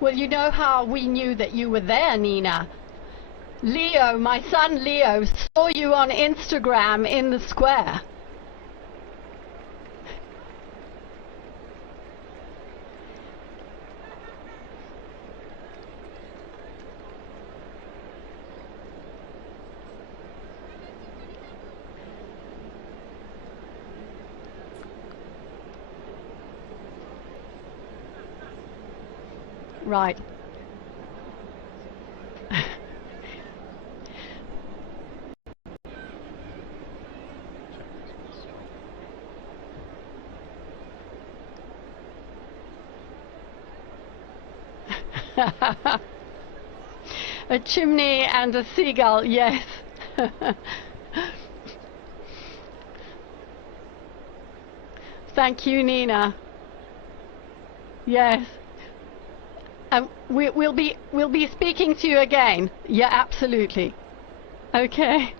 Well, you know how we knew that you were there, Nina? Leo, my son Leo, saw you on Instagram in the square. Right. A chimney and a seagull, yes. Thank you, Nina. Yes. We'll be speaking to you again. Yeah, absolutely. Okay.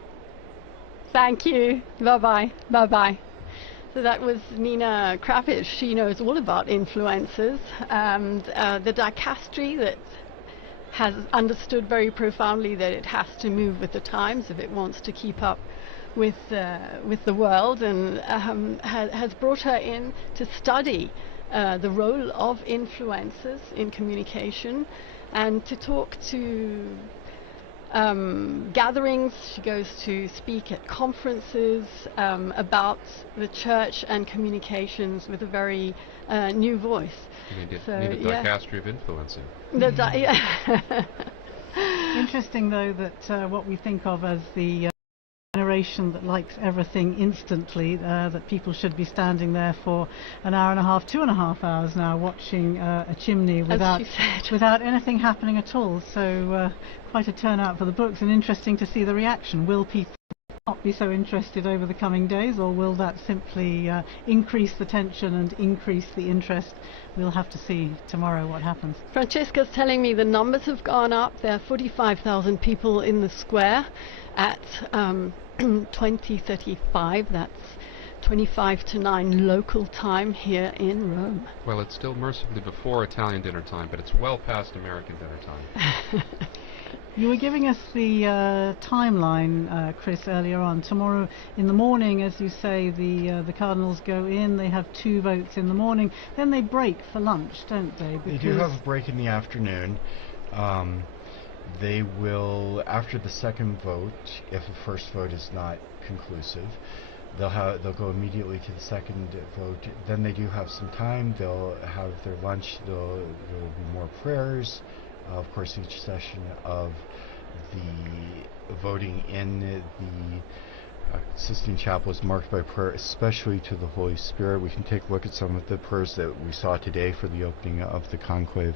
Thank you. Bye-bye. Bye-bye. So that was Nina Krapic. She knows all about influencers and the dicastery that has understood very profoundly that it has to move with the times if it wants to keep up with the world, and has brought her in to study the role of influencers in communication and to talk to gatherings. She goes to speak at conferences about the church and communications with a very new voice. You need a dicastery of influencing. Interesting, though, that what we think of as the generation that likes everything instantly, that people should be standing there for an hour and a half, 2.5 hours now, watching a chimney without anything happening at all. So quite a turnout for the books, and interesting to see the reaction. Will people not be so interested over the coming days, or will that simply increase the tension and increase the interest? We'll have to see tomorrow what happens. Francesca's telling me the numbers have gone up. There are 45,000 people in the square at 20:35. That's 25 to 9 local time here in Rome. Well, it's still mercifully before Italian dinner time, but it's well past American dinner time. You were giving us the timeline, Chris, earlier on. Tomorrow in the morning, as you say, the Cardinals go in. They have 2 votes in the morning. Then they break for lunch, don't they? They do have a break in the afternoon. They will, after the second vote, if the first vote is not conclusive, they'll go immediately to the second vote. Then they do have some time. They'll have their lunch. There'll be more prayers. Of course, each session of the voting in the Sistine Chapel is marked by prayer, especially to the Holy Spirit. We can take a look at some of the prayers that we saw today for the opening of the conclave.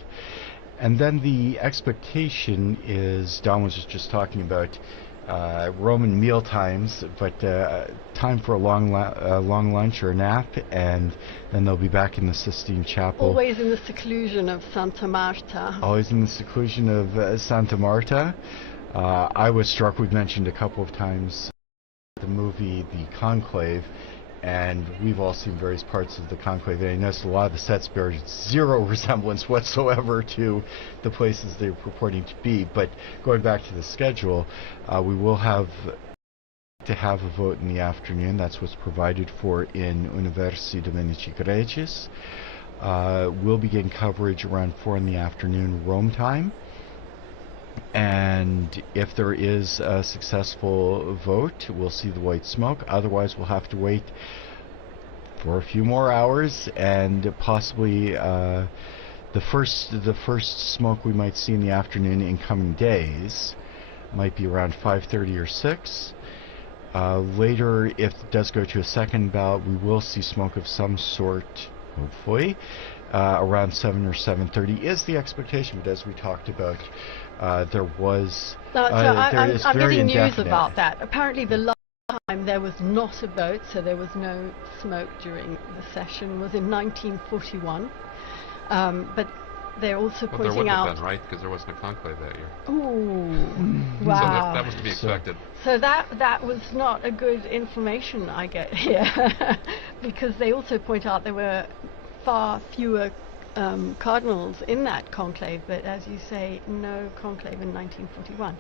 And then the expectation is, Don was just talking about Roman meal times, but time for a long lunch or a nap, and then they'll be back in the Sistine Chapel. Always in the seclusion of Santa Marta. Always in the seclusion of Santa Marta. I was struck, we've mentioned a couple of times, the movie The Conclave, and we've all seen various parts of the Conclave, and I noticed a lot of the sets bear zero resemblance whatsoever to the places they're purporting to be. But going back to the schedule, we will have to have a vote in the afternoon. That's what's provided for in Universi Dominici Gregis. We'll begin coverage around 4 in the afternoon Rome time. And if there is a successful vote, we'll see the white smoke. Otherwise, we'll have to wait for a few more hours, and possibly the first smoke we might see in the afternoon in coming days might be around 5:30 or 6. Later, if it does go to a second ballot, we will see smoke of some sort, hopefully, around 7 or 7:30 is the expectation. But as we talked about, there was I'm getting news about that. Apparently the last time there was not a vote, so there was no smoke during the session, was in 1941. But they're also pointing there wouldn't out... have been, right? Because there wasn't a conclave that year. Ooh, wow. So that was to be expected. So that was not a good information I get here. Because they also point out there were far fewer cardinals in that conclave, but as you say, no conclave in 1941.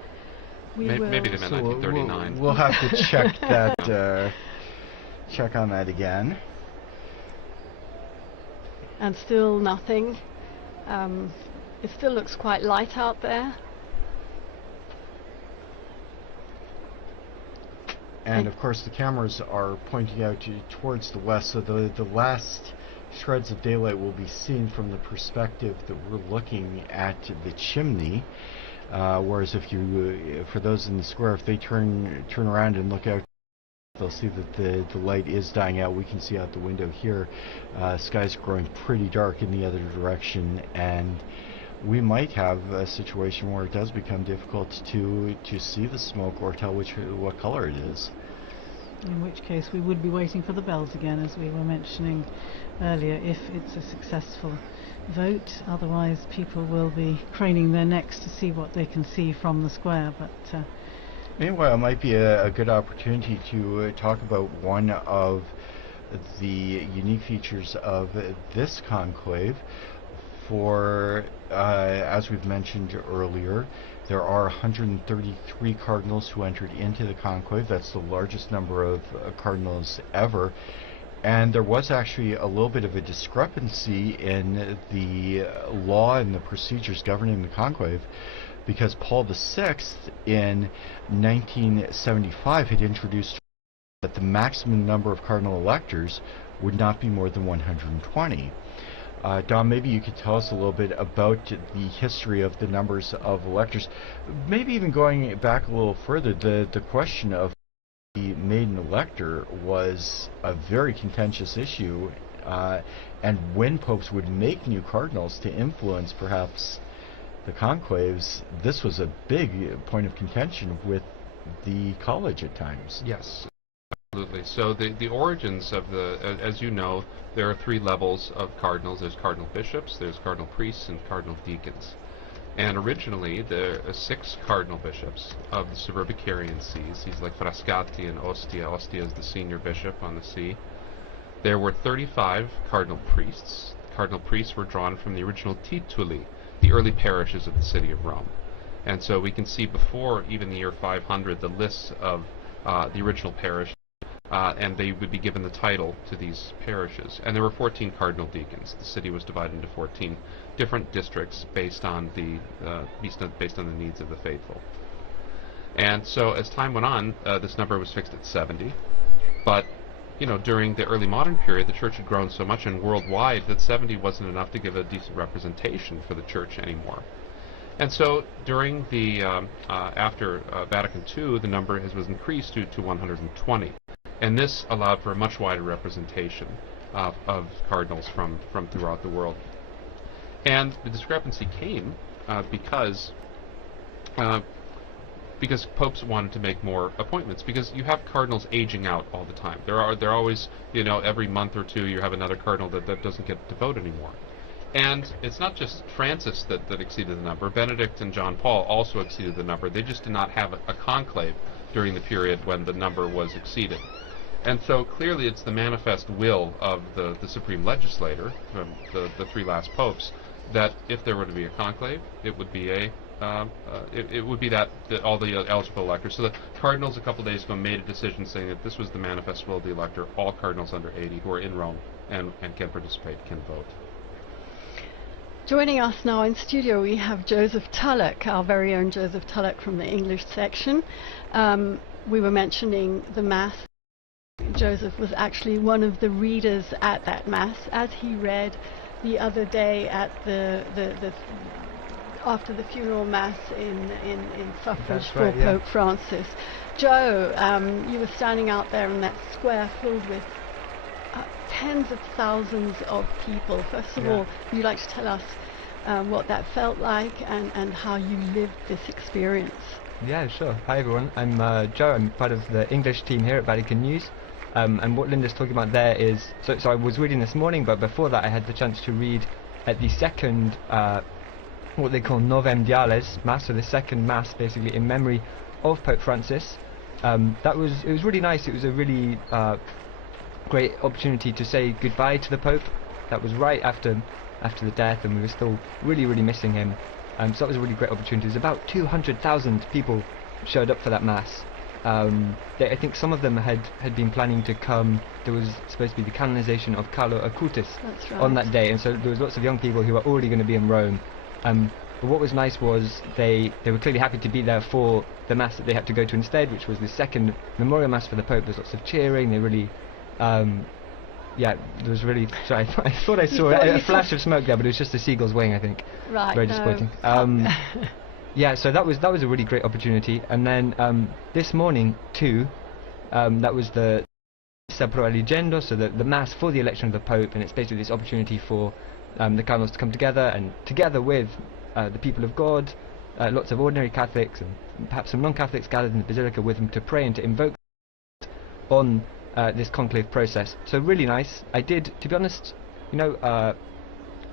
Maybe they meant 1939. We'll have to check that. Check on that again. And still nothing. It still looks quite light out there. And of course, the cameras are pointing out towards the west, so the last shreds of daylight will be seen from the perspective that we're looking at the chimney. Whereas if you, for those in the square, if they turn around and look out, they'll see that the light is dying out. We can see out the window here, sky's growing pretty dark in the other direction, and we might have a situation where it does become difficult to see the smoke or tell what color it is. In which case we would be waiting for the bells again, as we were mentioning earlier, if it's a successful vote. Otherwise people will be craning their necks to see what they can see from the square. But meanwhile, it might be a good opportunity to talk about one of the unique features of this conclave. For, as we've mentioned earlier, there are 133 cardinals who entered into the conclave. That's the largest number of cardinals ever. And there was actually a little bit of a discrepancy in the law and the procedures governing the conclave, because Paul VI in 1975 had introduced that the maximum number of cardinal electors would not be more than 120. Don, maybe you could tell us a little bit about the history of the numbers of electors. Maybe even going back a little further, the question of the maiden elector was a very contentious issue, and when popes would make new cardinals to influence perhaps the conclaves, this was a big point of contention with the college at times. Yes. Absolutely. So the origins of as you know, there are 3 levels of cardinals. There's cardinal bishops, there's cardinal priests, and cardinal deacons. And originally, there are 6 cardinal bishops of the Suburbicarian sees. He's like Frascati and Ostia. Ostia is the senior bishop on the see. There were 35 cardinal priests. Cardinal priests were drawn from the original tituli, the early parishes of the city of Rome. And so we can see before even the year 500 the lists of the original parishes. And they would be given the title to these parishes. And there were 14 cardinal deacons. The city was divided into 14 different districts based on the needs of the faithful. And so as time went on, this number was fixed at 70. But during the early modern period, the church had grown so much and worldwide that 70 wasn't enough to give a decent representation for the church anymore. And so during the after Vatican II, the number was increased to 120. And this allowed for a much wider representation of cardinals from throughout the world. And the discrepancy came because because popes wanted to make more appointments, because you have cardinals aging out all the time. They're always, every month or two you have another cardinal that doesn't get to vote anymore. And it's not just Francis that exceeded the number. Benedict and John Paul also exceeded the number. They just did not have a conclave during the period when the number was exceeded. And so clearly it's the manifest will of the supreme legislator, the three last popes, that if there were to be a conclave, it would be that all the eligible electors. So the cardinals a couple days ago made a decision saying that this was the manifest will of the elector. All cardinals under 80 who are in Rome and can participate can vote. Joining us now in studio, we have Joseph Tulloch, our very own Joseph Tulloch from the English section. We were mentioning the Mass. Joseph was actually one of the readers at that Mass, as he read the other day at after the funeral Mass in suffrage for Pope Francis. Joe, you were standing out there in that square filled with tens of thousands of people. First of all, would you like to tell us what that felt like and how you lived this experience? Yeah, sure. Hi everyone, I'm Joe. I'm part of the English team here at Vatican News. And what Linda's talking about there is, so I was reading this morning, but before that I had the chance to read at the second, what they call Novem Diales Mass, so the second Mass basically in memory of Pope Francis. It was really nice. It was a really great opportunity to say goodbye to the Pope. That was right after the death, and we were still really missing him. So that was a really great opportunity. There's about 200,000 people showed up for that Mass. I think some of them had been planning to come. There was supposed to be the canonization of Carlo Acutis on that day, and so there was lots of young people who were already going to be in Rome. But what was nice was they were clearly happy to be there for the Mass that they had to go to instead, which was the second memorial Mass for the Pope. There's lots of cheering. They really, there was really. Sorry, I thought I saw a flash of smoke there, but it was just the seagulls weighing, I think. Right. Very disappointing. Yeah, so that was a really great opportunity. And then this morning too, that was the Pro Eligendo, so the Mass for the election of the Pope, and it's basically this opportunity for the cardinals to come together, and together with the people of God, lots of ordinary Catholics and perhaps some non-Catholics gathered in the Basilica with them to pray and to invoke on this conclave process. So really nice. I did, to be honest,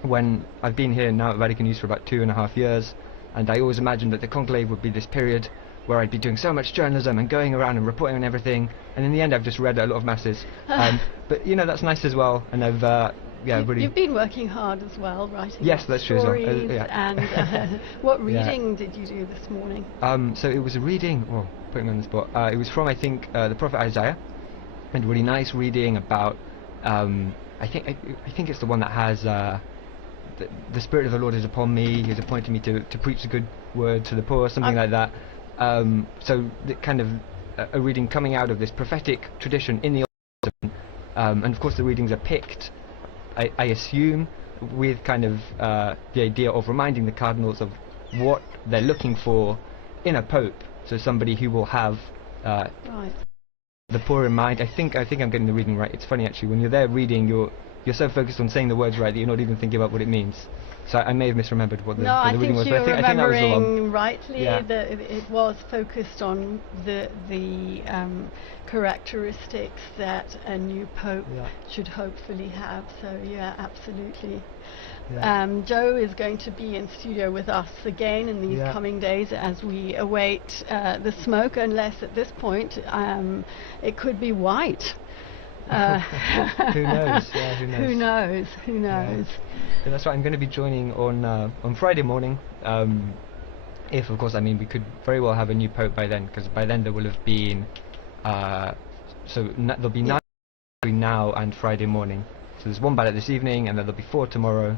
when I've been here now at Vatican News for about 2.5 years, and I always imagined that the conclave would be this period where I'd be doing so much journalism and going around and reporting on everything, and in the end I've just read a lot of Masses. But that's nice as well, and I've You've been working hard as well, writing that's true as well. And what reading did you do this morning? So it was a reading, putting me on the spot, it was from I think the prophet Isaiah, and really nice reading about I think it's the one that has the Spirit of the Lord is upon me, He has appointed me to preach the good word to the poor, something like that. So the kind of a reading coming out of this prophetic tradition in the Old Testament, and of course the readings are picked, I assume, with kind of the idea of reminding the cardinals of what they're looking for in a pope. So somebody who will have the poor in mind. I think I'm getting the reading right. It's funny actually, when you're there reading, you're so focused on saying the words right that you're not even thinking about what it means. So I may have misremembered what the reading was. No, I think you're remembering rightly. Yeah. That it was focused on the characteristics that a new pope should hopefully have. So yeah, absolutely. Yeah. Joe is going to be in studio with us again in these coming days as we await the smoke, unless at this point it could be white. Who knows? Yeah, who knows? Who knows? Yeah, that's right. I'm going to be joining on Friday morning. If, of course, we could very well have a new pope by then, because by then there will have been there'll be 9 between now and Friday morning. So there's one ballot this evening, and then there'll be 4 tomorrow.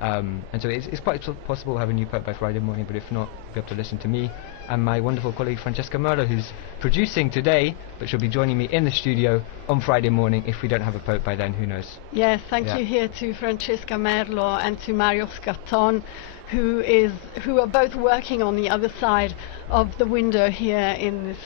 And so it's quite possible to have a new pope by Friday morning, but if not, you'll be able to listen to me and my wonderful colleague Francesca Merlo, who's producing today, but she'll be joining me in the studio on Friday morning. If we don't have a pope by then, who knows? Yes, thank you here to Francesca Merlo and to Mario Scarton, who are both working on the other side of the window here in this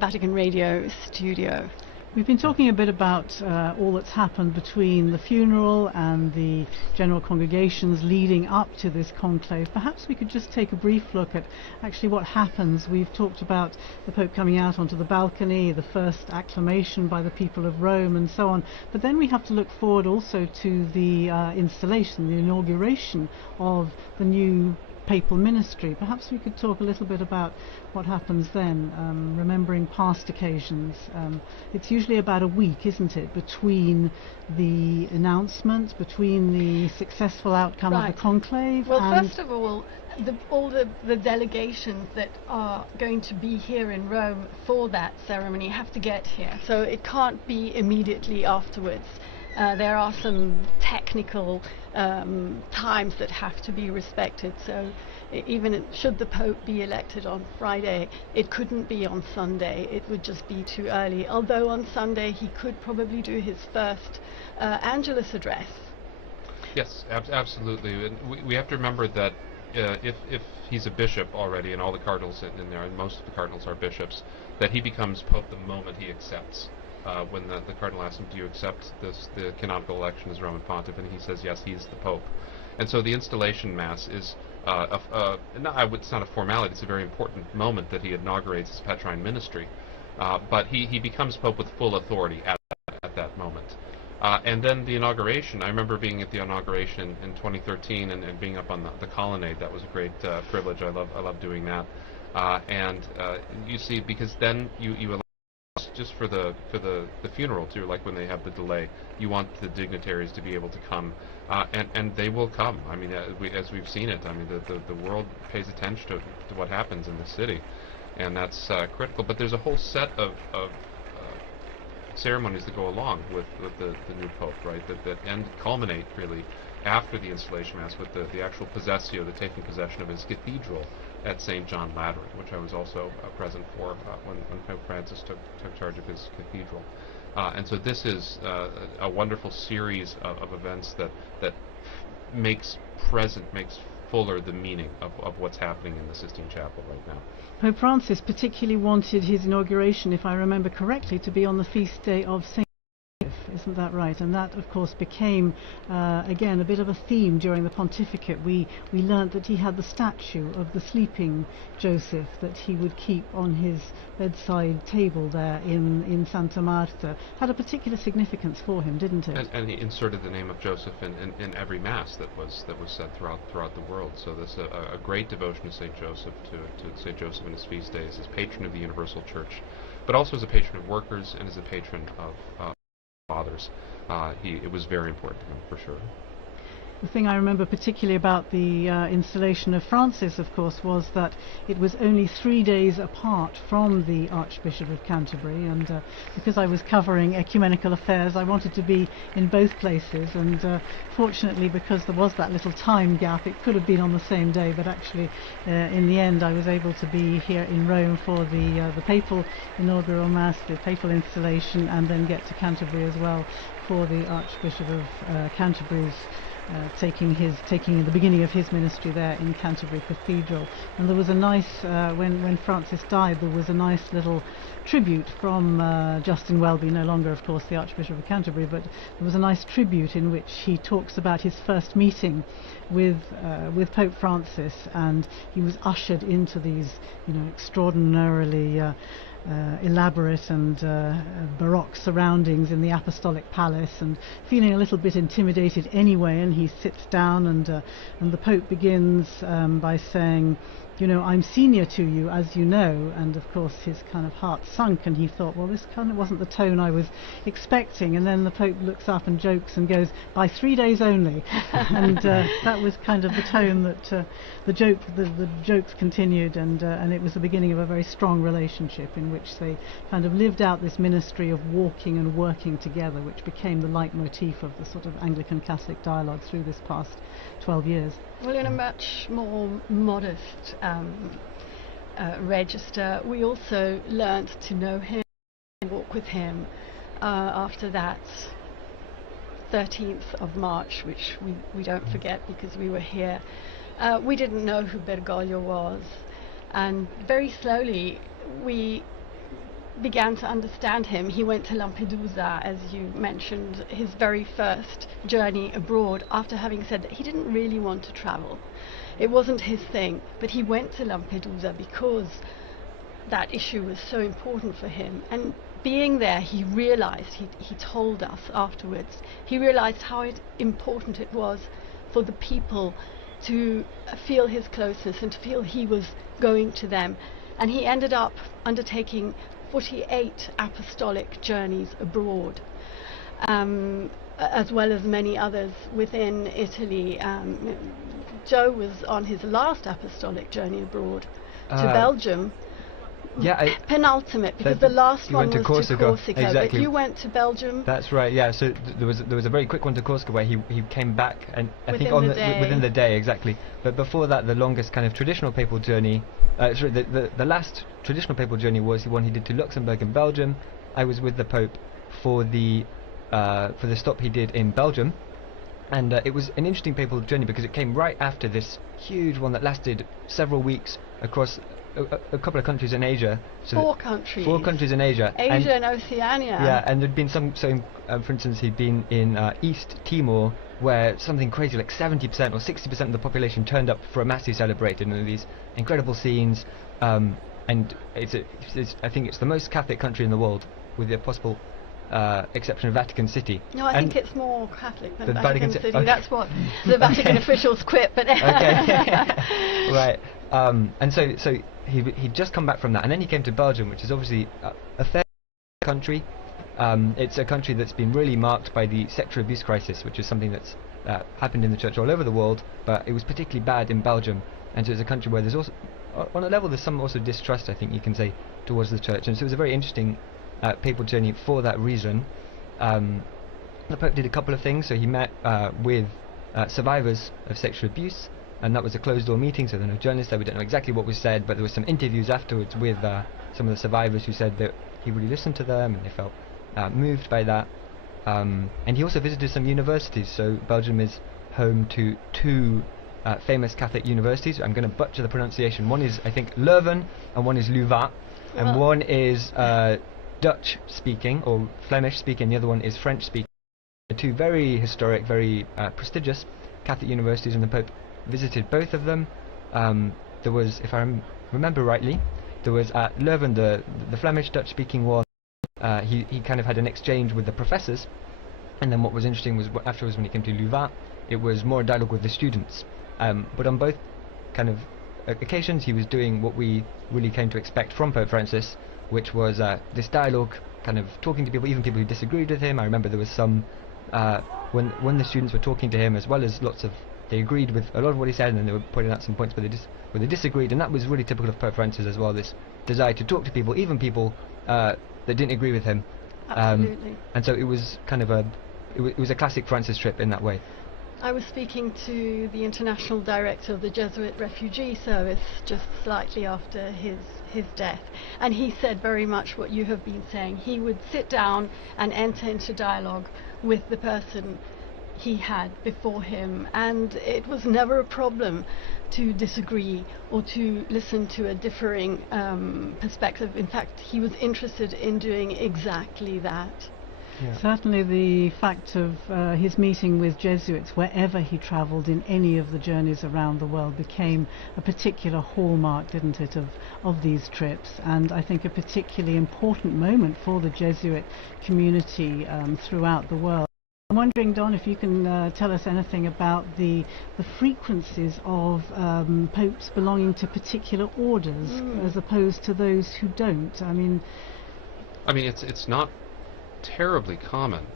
Vatican Radio studio. We've been talking a bit about all that's happened between the funeral and the general congregations leading up to this conclave. Perhaps we could just take a brief look at actually what happens. We've talked about the Pope coming out onto the balcony, the first acclamation by the people of Rome and so on, but then we have to look forward also to the installation, the inauguration of the new papal ministry. Perhaps we could talk a little bit about what happens then, remembering past occasions. It's usually about a week, isn't it, between the announcement, between the successful outcome of the conclave. Well, and first of all the delegations that are going to be here in Rome for that ceremony have to get here, so it can't be immediately afterwards. There are some technical times that have to be respected, so even should the Pope be elected on Friday, it couldn't be on Sunday. It would just be too early, although on Sunday he could probably do his first Angelus address. Yes, absolutely. And we have to remember that if he's a bishop already, and all the cardinals in there, and most of the cardinals are bishops, that he becomes Pope the moment he accepts. When the cardinal asks him, do you accept the canonical election as Roman Pontiff, and he says yes, he's the Pope. And so the installation Mass is, it's not a formality, it's a very important moment that he inaugurates his Petrine ministry. But he becomes Pope with full authority at that moment. And then the inauguration, I remember being at the inauguration in 2013 and being up on the colonnade. That was a great privilege. I love doing that. And you see, because then you allow just for the funeral too, like when they have the delay, you want the dignitaries to be able to come, and they will come. I mean, as we've seen it, I mean, the world pays attention to what happens in the city, and that's critical. But there's a whole set of ceremonies that go along with the new Pope, right? That culminate really after the installation Mass with the actual possessio, the taking possession of his cathedral at St. John Lateran, which I was also present for when Pope Francis took charge of his cathedral. And so this is a wonderful series of events that makes fuller the meaning of what's happening in the Sistine Chapel right now. Pope Francis particularly wanted his inauguration, if I remember correctly, to be on the feast day of St. Isn't that right? And that, of course, became, again, a bit of a theme during the pontificate. We learnt that he had the statue of the sleeping Joseph that he would keep on his bedside table there in Santa Marta. Had a particular significance for him, didn't it? And he inserted the name of Joseph in every Mass that was said throughout the world. So there's a great devotion to St. Joseph, to St. Joseph in his feast days, as patron of the Universal Church, but also as a patron of workers and as a patron of fathers. It was very important to him, for sure. The thing I remember particularly about the installation of Francis, of course, was that it was only 3 days apart from the Archbishop of Canterbury, and because I was covering ecumenical affairs, I wanted to be in both places, and fortunately, because there was that little time gap, it could have been on the same day, but actually in the end I was able to be here in Rome for the papal inaugural Mass, the papal installation, and then get to Canterbury as well for the Archbishop of Canterbury's taking the beginning of his ministry there in Canterbury Cathedral. And there was a nice, when Francis died, there was a nice little tribute from Justin Welby, no longer of course the Archbishop of Canterbury, but there was a nice tribute in which he talks about his first meeting with Pope Francis, and he was ushered into these, extraordinarily elaborate and baroque surroundings in the Apostolic Palace, and feeling a little bit intimidated anyway, and he sits down, and the Pope begins by saying, I'm senior to you, as you know, and of course his kind of heart sunk, and he thought, well, this kind of wasn't the tone I was expecting, and then the Pope looks up and jokes and goes, by 3 days only, and that was kind of the tone that the jokes continued, and it was the beginning of a very strong relationship in which they kind of lived out this ministry of walking and working together, which became the leitmotif of the sort of Anglican Catholic dialogue through this past 12 years. Well, in a much more modest register, we also learnt to know him and walk with him after that 13th of March, which we don't forget because we were here. We didn't know who Bergoglio was, and very slowly we began to understand him, he went to Lampedusa, as you mentioned, his very first journey abroad, after having said that he didn't really want to travel. It wasn't his thing, but he went to Lampedusa because that issue was so important for him. And being there, he realized, he told us afterwards, he realized how important it was for the people to feel his closeness and to feel he was going to them. And he ended up undertaking 48 apostolic journeys abroad, as well as many others within Italy. Joe was on his last apostolic journey abroad to Belgium. Yeah, penultimate, because the last one was to Corsica, exactly. But you went to Belgium. That's right. Yeah. So there was a very quick one to Corsica where he came back, and I think within the day, exactly. But before that, the longest kind of traditional papal journey, the last traditional papal journey was the one he did to Luxembourg and Belgium. I was with the Pope for the stop he did in Belgium, and it was an interesting papal journey because it came right after this huge one that lasted several weeks across a couple of countries in Asia. So 4 countries. 4 countries in Asia. Asia and Oceania. Yeah, and there'd been some. So, for instance, he'd been in East Timor, where something crazy like 70% or 60% of the population turned up for a mass he celebrated, and these incredible scenes. And I think it's the most Catholic country in the world, with the possible exception of Vatican City. No, I think it's more Catholic than the Vatican City. Okay. That's what the Vatican officials quit. But right. And so he'd just come back from that, and then he came to Belgium, which is obviously a fair country. It's a country that's been really marked by the sexual abuse crisis, which is something that's happened in the church all over the world, but it was particularly bad in Belgium. And so it's a country where there's also, on a level, there's some also distrust, I think you can say, towards the church. And so it was a very interesting papal journey for that reason. The Pope did a couple of things. So he met with survivors of sexual abuse, and that was a closed-door meeting, so there were no journalists there. We don't know exactly what was said, but there were some interviews afterwards with some of the survivors who said that he really listened to them and they felt moved by that. And he also visited some universities. So Belgium is home to 2 famous Catholic universities. I'm going to butcher the pronunciation. One is, I think, Leuven, and one is Louvain, and one is Dutch-speaking or Flemish-speaking. The other one is French-speaking. 2 very historic, very prestigious Catholic universities, and the Pope visited both of them. There was, if I remember rightly, there was at Leuven, the Flemish Dutch-speaking one. He kind of had an exchange with the professors, and then what was interesting was afterwards when he came to Louvain, it was more dialogue with the students. But on both kind of occasions, he was doing what we really came to expect from Pope Francis, which was this dialogue, kind of talking to people, even people who disagreed with him. I remember there was some when the students were talking to him, as well as they agreed with a lot of what he said, and then they were pointing out some points where they disagreed, and that was really typical of Pope Francis as well, this desire to talk to people, even people that didn't agree with him. Absolutely. And so it was kind of it was a classic Francis trip in that way. I was speaking to the international director of the Jesuit Refugee Service just slightly after his death, and he said very much what you have been saying. He would sit down and enter into dialogue with the person he had before him, and it was never a problem to disagree or to listen to a differing perspective. In fact, he was interested in doing exactly that. Yeah. Certainly the fact of his meeting with Jesuits wherever he travelled in any of the journeys around the world became a particular hallmark, didn't it, of these trips, and I think a particularly important moment for the Jesuit community throughout the world. I'm wondering, Don, if you can tell us anything about the frequencies of popes belonging to particular orders as opposed to those who don't. I mean, it's not terribly common.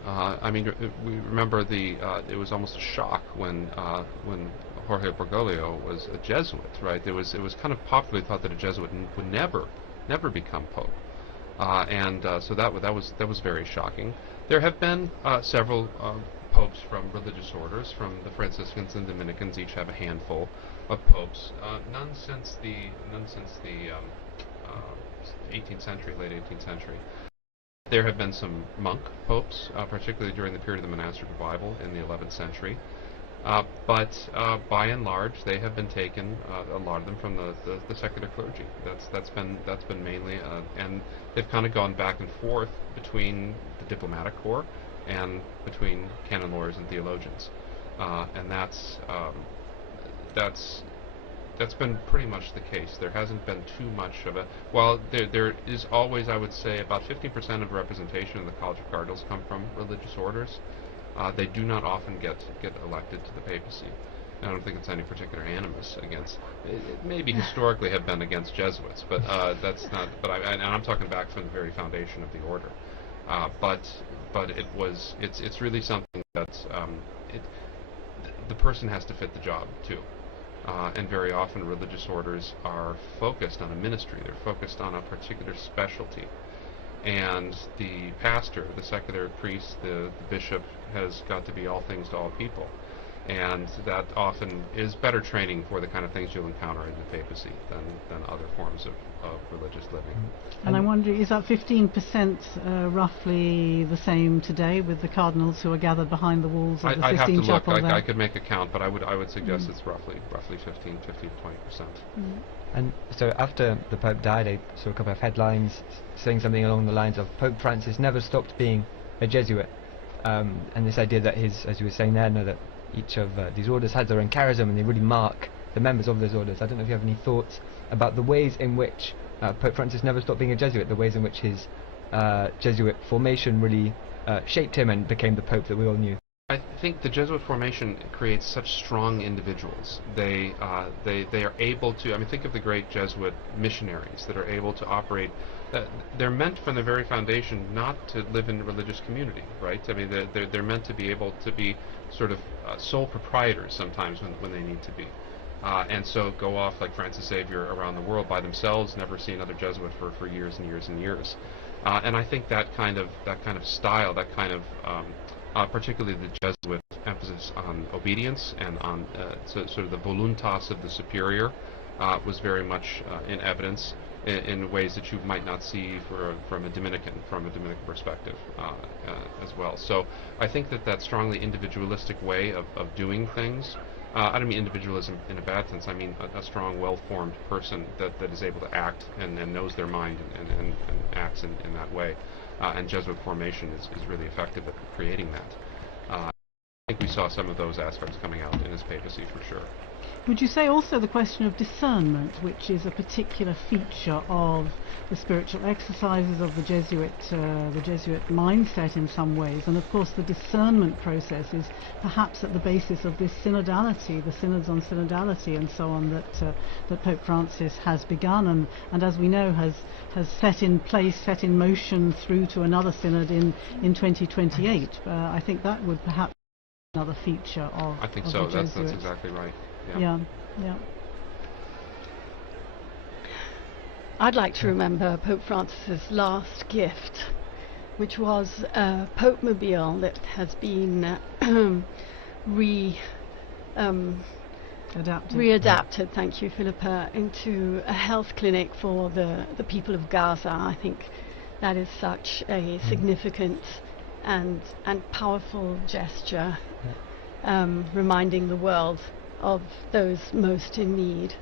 We remember it was almost a shock when Jorge Bergoglio was a Jesuit, right? It was kind of popularly thought that a Jesuit would never become pope, so that was very shocking. There have been several popes from religious orders. From the Franciscans and Dominicans, each have a handful of popes. None since the 18th century, late 18th century. There have been some monk popes, particularly during the period of the monastic revival in the 11th century. But by and large, they have been taken, a lot of them, from the secular clergy. That's been mainly, and they've kind of gone back and forth between the diplomatic corps and between canon lawyers and theologians, and that's been pretty much the case. There hasn't been too much of a, while there is always, I would say, about 50% of representation in the College of Cardinals come from religious orders. They do not often get elected to the papacy. I don't think it's any particular animus against. It maybe historically have been against Jesuits, but that's not. But and I'm talking back from the very foundation of the order. But it's really something that the person has to fit the job too. And very often religious orders are focused on a ministry. They're focused on a particular specialty. And the pastor, the secular priest, the bishop has got to be all things to all people. And that often is better training for the kind of things you'll encounter in the papacy than other forms of religious living. And I wonder, is that 15% roughly the same today with the cardinals who are gathered behind the walls of the I'd have to Sistine look. Chapel there? I could make a count, but I would suggest it's roughly 15 to 20%. And so after the Pope died, I saw a couple of headlines saying something along the lines of Pope Francis never stopped being a Jesuit, and this idea that as you were saying there, that each of these orders has their own charism and they really mark the members of those orders. I don't know if you have any thoughts about the ways in which Pope Francis never stopped being a Jesuit, the ways in which his Jesuit formation really shaped him and became the Pope that we all knew. I think the Jesuit formation creates such strong individuals. They are able to, I mean, think of the great Jesuit missionaries that are able to operate. They're meant from the very foundation not to live in a religious community, right? I mean, they're meant to be able to be sort of sole proprietors sometimes when they need to be. And so go off like Francis Xavier around the world by themselves, never see another Jesuit for years and years and years. And I think that kind of style, that kind of particularly the Jesuit emphasis on obedience and on sort of the voluntas of the superior was very much in evidence in ways that you might not see from a Dominican perspective as well. So I think that strongly individualistic way of doing things. I don't mean individualism in a bad sense. I mean a strong, well-formed person that is able to act and knows their mind and acts in that way. And Jesuit formation is really effective at creating that. I think we saw some of those aspects coming out in his papacy for sure. Would you say also the question of discernment, which is a particular feature of the spiritual exercises of the Jesuit mindset in some ways, and of course the discernment process is perhaps at the basis of this synodality, the synods on synodality and so on that Pope Francis has begun and as we know has set in place, set in motion through to another synod in 2028. I think that would perhaps be another feature of I think of so. the That's Jesuits. exactly right. Yeah. I'd like to remember Pope Francis's last gift, which was a Pope Mobile that has been readapted, thank you, Philippa, into a health clinic for the people of Gaza. I think that is such a significant and powerful gesture, reminding the world of those most in need.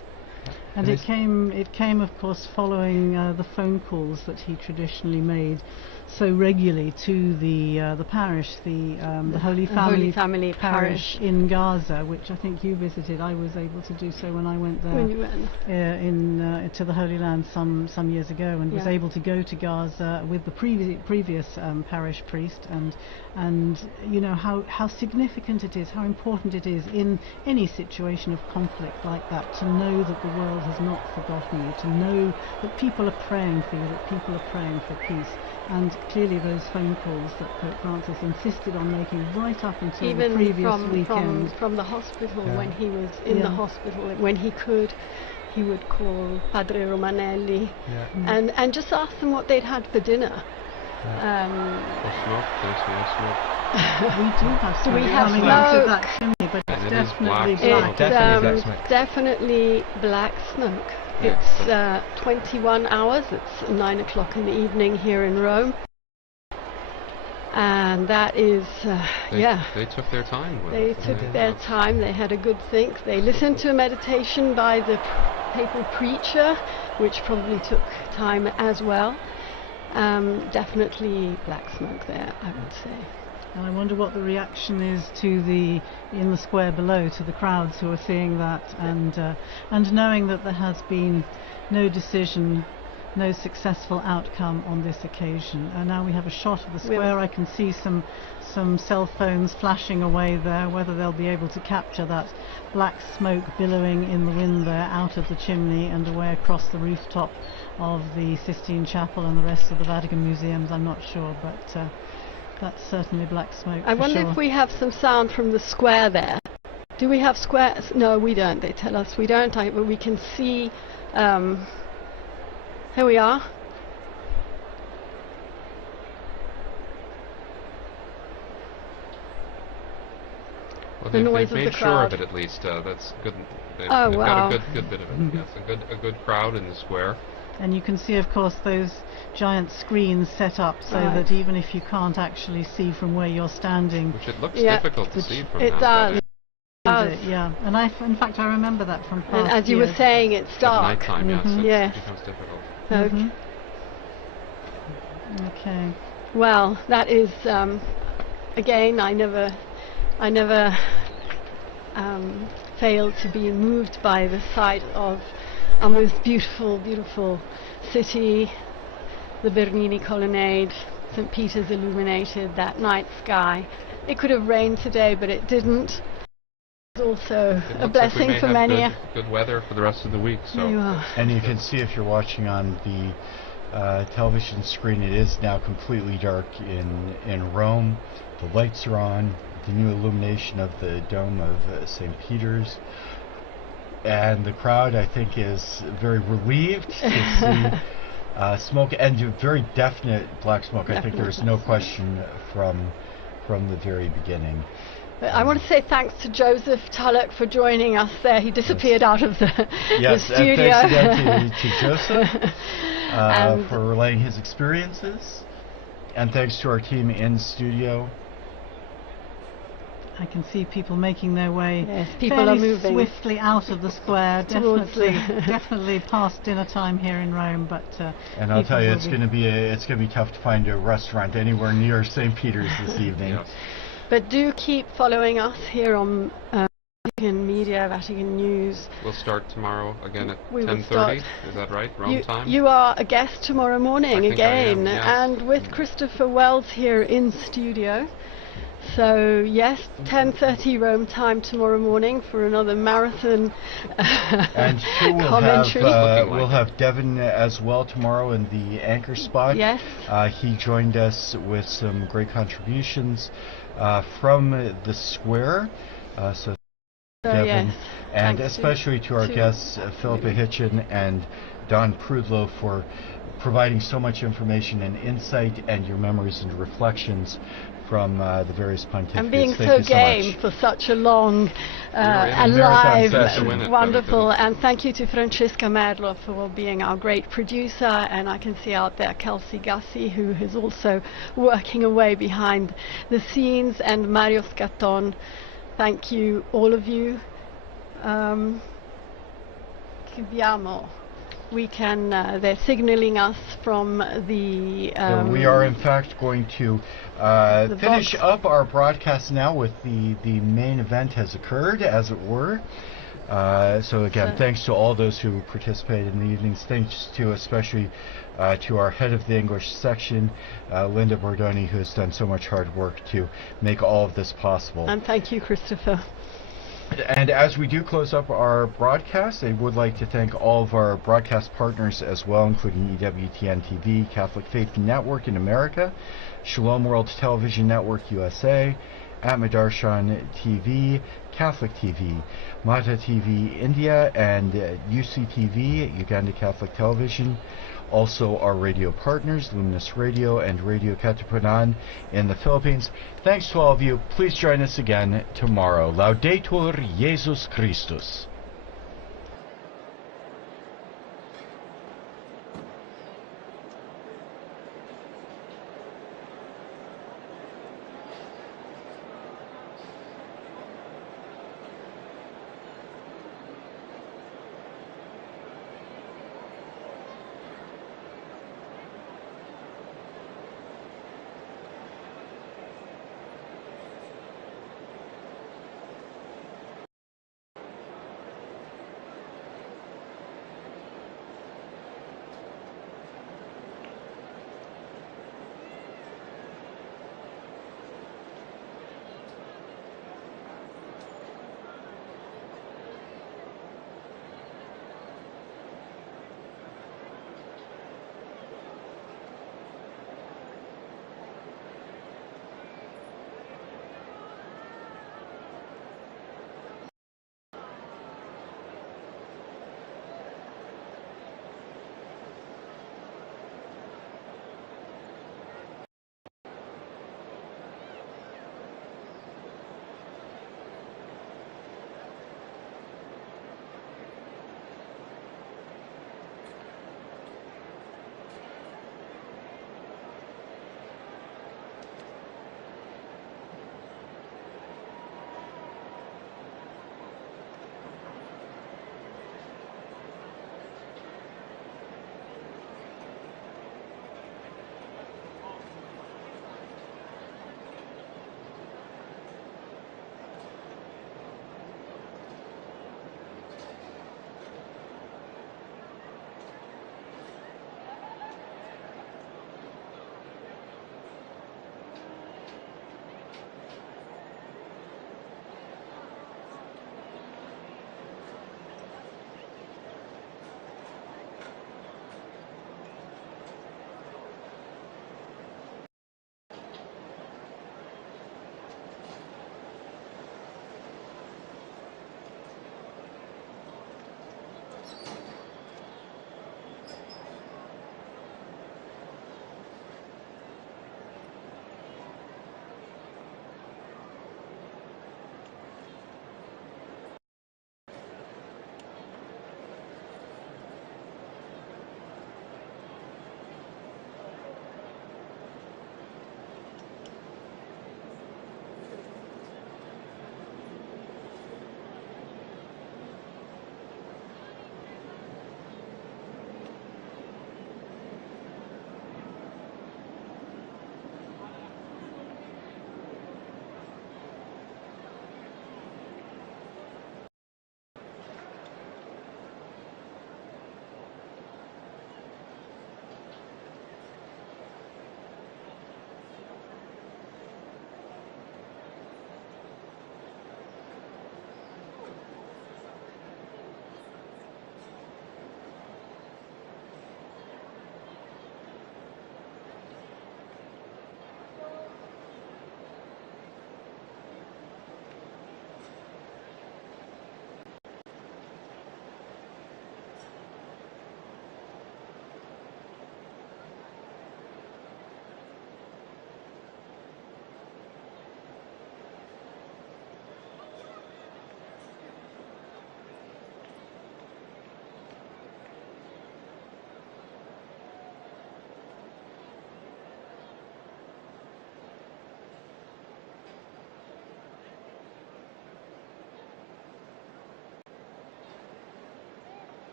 And it came of course following the phone calls that he traditionally made so regularly to the parish, the Holy Family Parish in Gaza, which I think you visited. I was able to do so when I went there When you went. To the Holy Land some years ago, and was able to go to Gaza with the previous parish priest, and you know how significant it is, how important it is in any situation of conflict like that to know that the world has not forgotten you, to know that people are praying for you, that people are praying for peace. And clearly those phone calls that Pope Francis insisted on making right up until even the previous weekend. From the hospital, when he was in the hospital, when he could, he would call Padre Romanelli and just ask them what they'd had for dinner. Smoke. We do have smoke. We have coming smoke. out of that chimney, but it's definitely black. Definitely black smoke. It's 21 hours. It's 9 o'clock in the evening here in Rome. And that is, They took their time with They it. took their time, they had a good think. They listened to a meditation by the papal preacher, which probably took time as well. Definitely black smoke there, I would say. And I wonder what the reaction is to in the square below, to the crowds who are seeing that and knowing that there has been no decision, no successful outcome on this occasion. And now we have a shot of the square. I can see some cell phones flashing away there. Whether they'll be able to capture that black smoke billowing in the wind there out of the chimney and away across the rooftop of the Sistine Chapel and the rest of the Vatican museums, I'm not sure, but that's certainly black smoke. I wonder if we have some sound from the square there. Do we have squares? No, we don't. They tell us we don't. But we can see. Here we are. Well, The noise they've of made the sure crowd. of it at least. That's good. They've Oh, got wow. a good bit of it. Yes, a good crowd in the square. And you can see, of course, those giant screens set up so Right. that even if you can't actually see from where you're standing, Which it looks difficult to see from it that. does. Yeah, and in fact, I remember that from past And as you were years. saying, it's At dark. nighttime, yes, Yes. it becomes difficult. Okay. Okay. Well, that is again. I never fail to be moved by the sight of our most beautiful, beautiful city, the Bernini Colonnade, St. Peter's illuminated, that night sky. It could have rained today, but it didn't. It's also It a looks like we blessing may for have many. good weather for the rest of the week. So. You are. And you can see if you're watching on the television screen, it is now completely dark in Rome. The lights are on, the new illumination of the dome of St. Peter's. And the crowd, I think, is very relieved to see smoke, and very definite black smoke. I think there's no question from the very beginning. I want to say thanks to Joseph Tulloch for joining us there. He disappeared out of the studio. And thanks again to Joseph for relaying his experiences. And thanks to our team in studio. I can see people making their way people fairly are moving swiftly out of the square. Towards Definitely past dinner time here in Rome. But and I'll tell you, it's going to be tough to find a restaurant anywhere near St. Peter's this evening. Yes. But do keep following us here on Vatican Media, Vatican News. We'll start tomorrow again at We will 10:30. start. Is that right? Rome time? You are a guest tomorrow morning I think I am, again, yes. and with Christopher Wells here in studio. So yes, 10:30 Rome time tomorrow morning for another marathon And commentary. we'll have Devin as well tomorrow in the anchor spot. Yes. He joined us with some great contributions from the square. So Devin, yes. and Thanks especially to our guests, Philippa Hitchin and Don Prudlow, for providing so much information and insight and your memories and reflections from the various pontificates. And being Thank so you game much. for such a long, marathon alive, session. wonderful. And thank you to Francesca Merlo for being our great producer. And I can see out there Kelsey Gassi, who is also working away behind the scenes, and Mario Scatton. Thank you, all of you. We can, they're signaling us from the... So we are in fact going to finish up our broadcast now with the main event has occurred, as it were. So again, thanks to all those who participated in the evenings. Thanks to especially to our head of the English section, Linda Bordoni, who has done so much hard work to make all of this possible. And thank you, Christopher. And as we do close up our broadcast, I would like to thank all of our broadcast partners as well, including EWTN-TV, Catholic Faith Network in America, Shalom World Television Network USA, Atmadarshan TV, Catholic TV, Mata TV India, and UCTV, Uganda Catholic Television. Also our radio partners, Luminous Radio and Radio Katipunan in the Philippines. Thanks to all of you. Please join us again tomorrow. Laudetur Jesus Christus.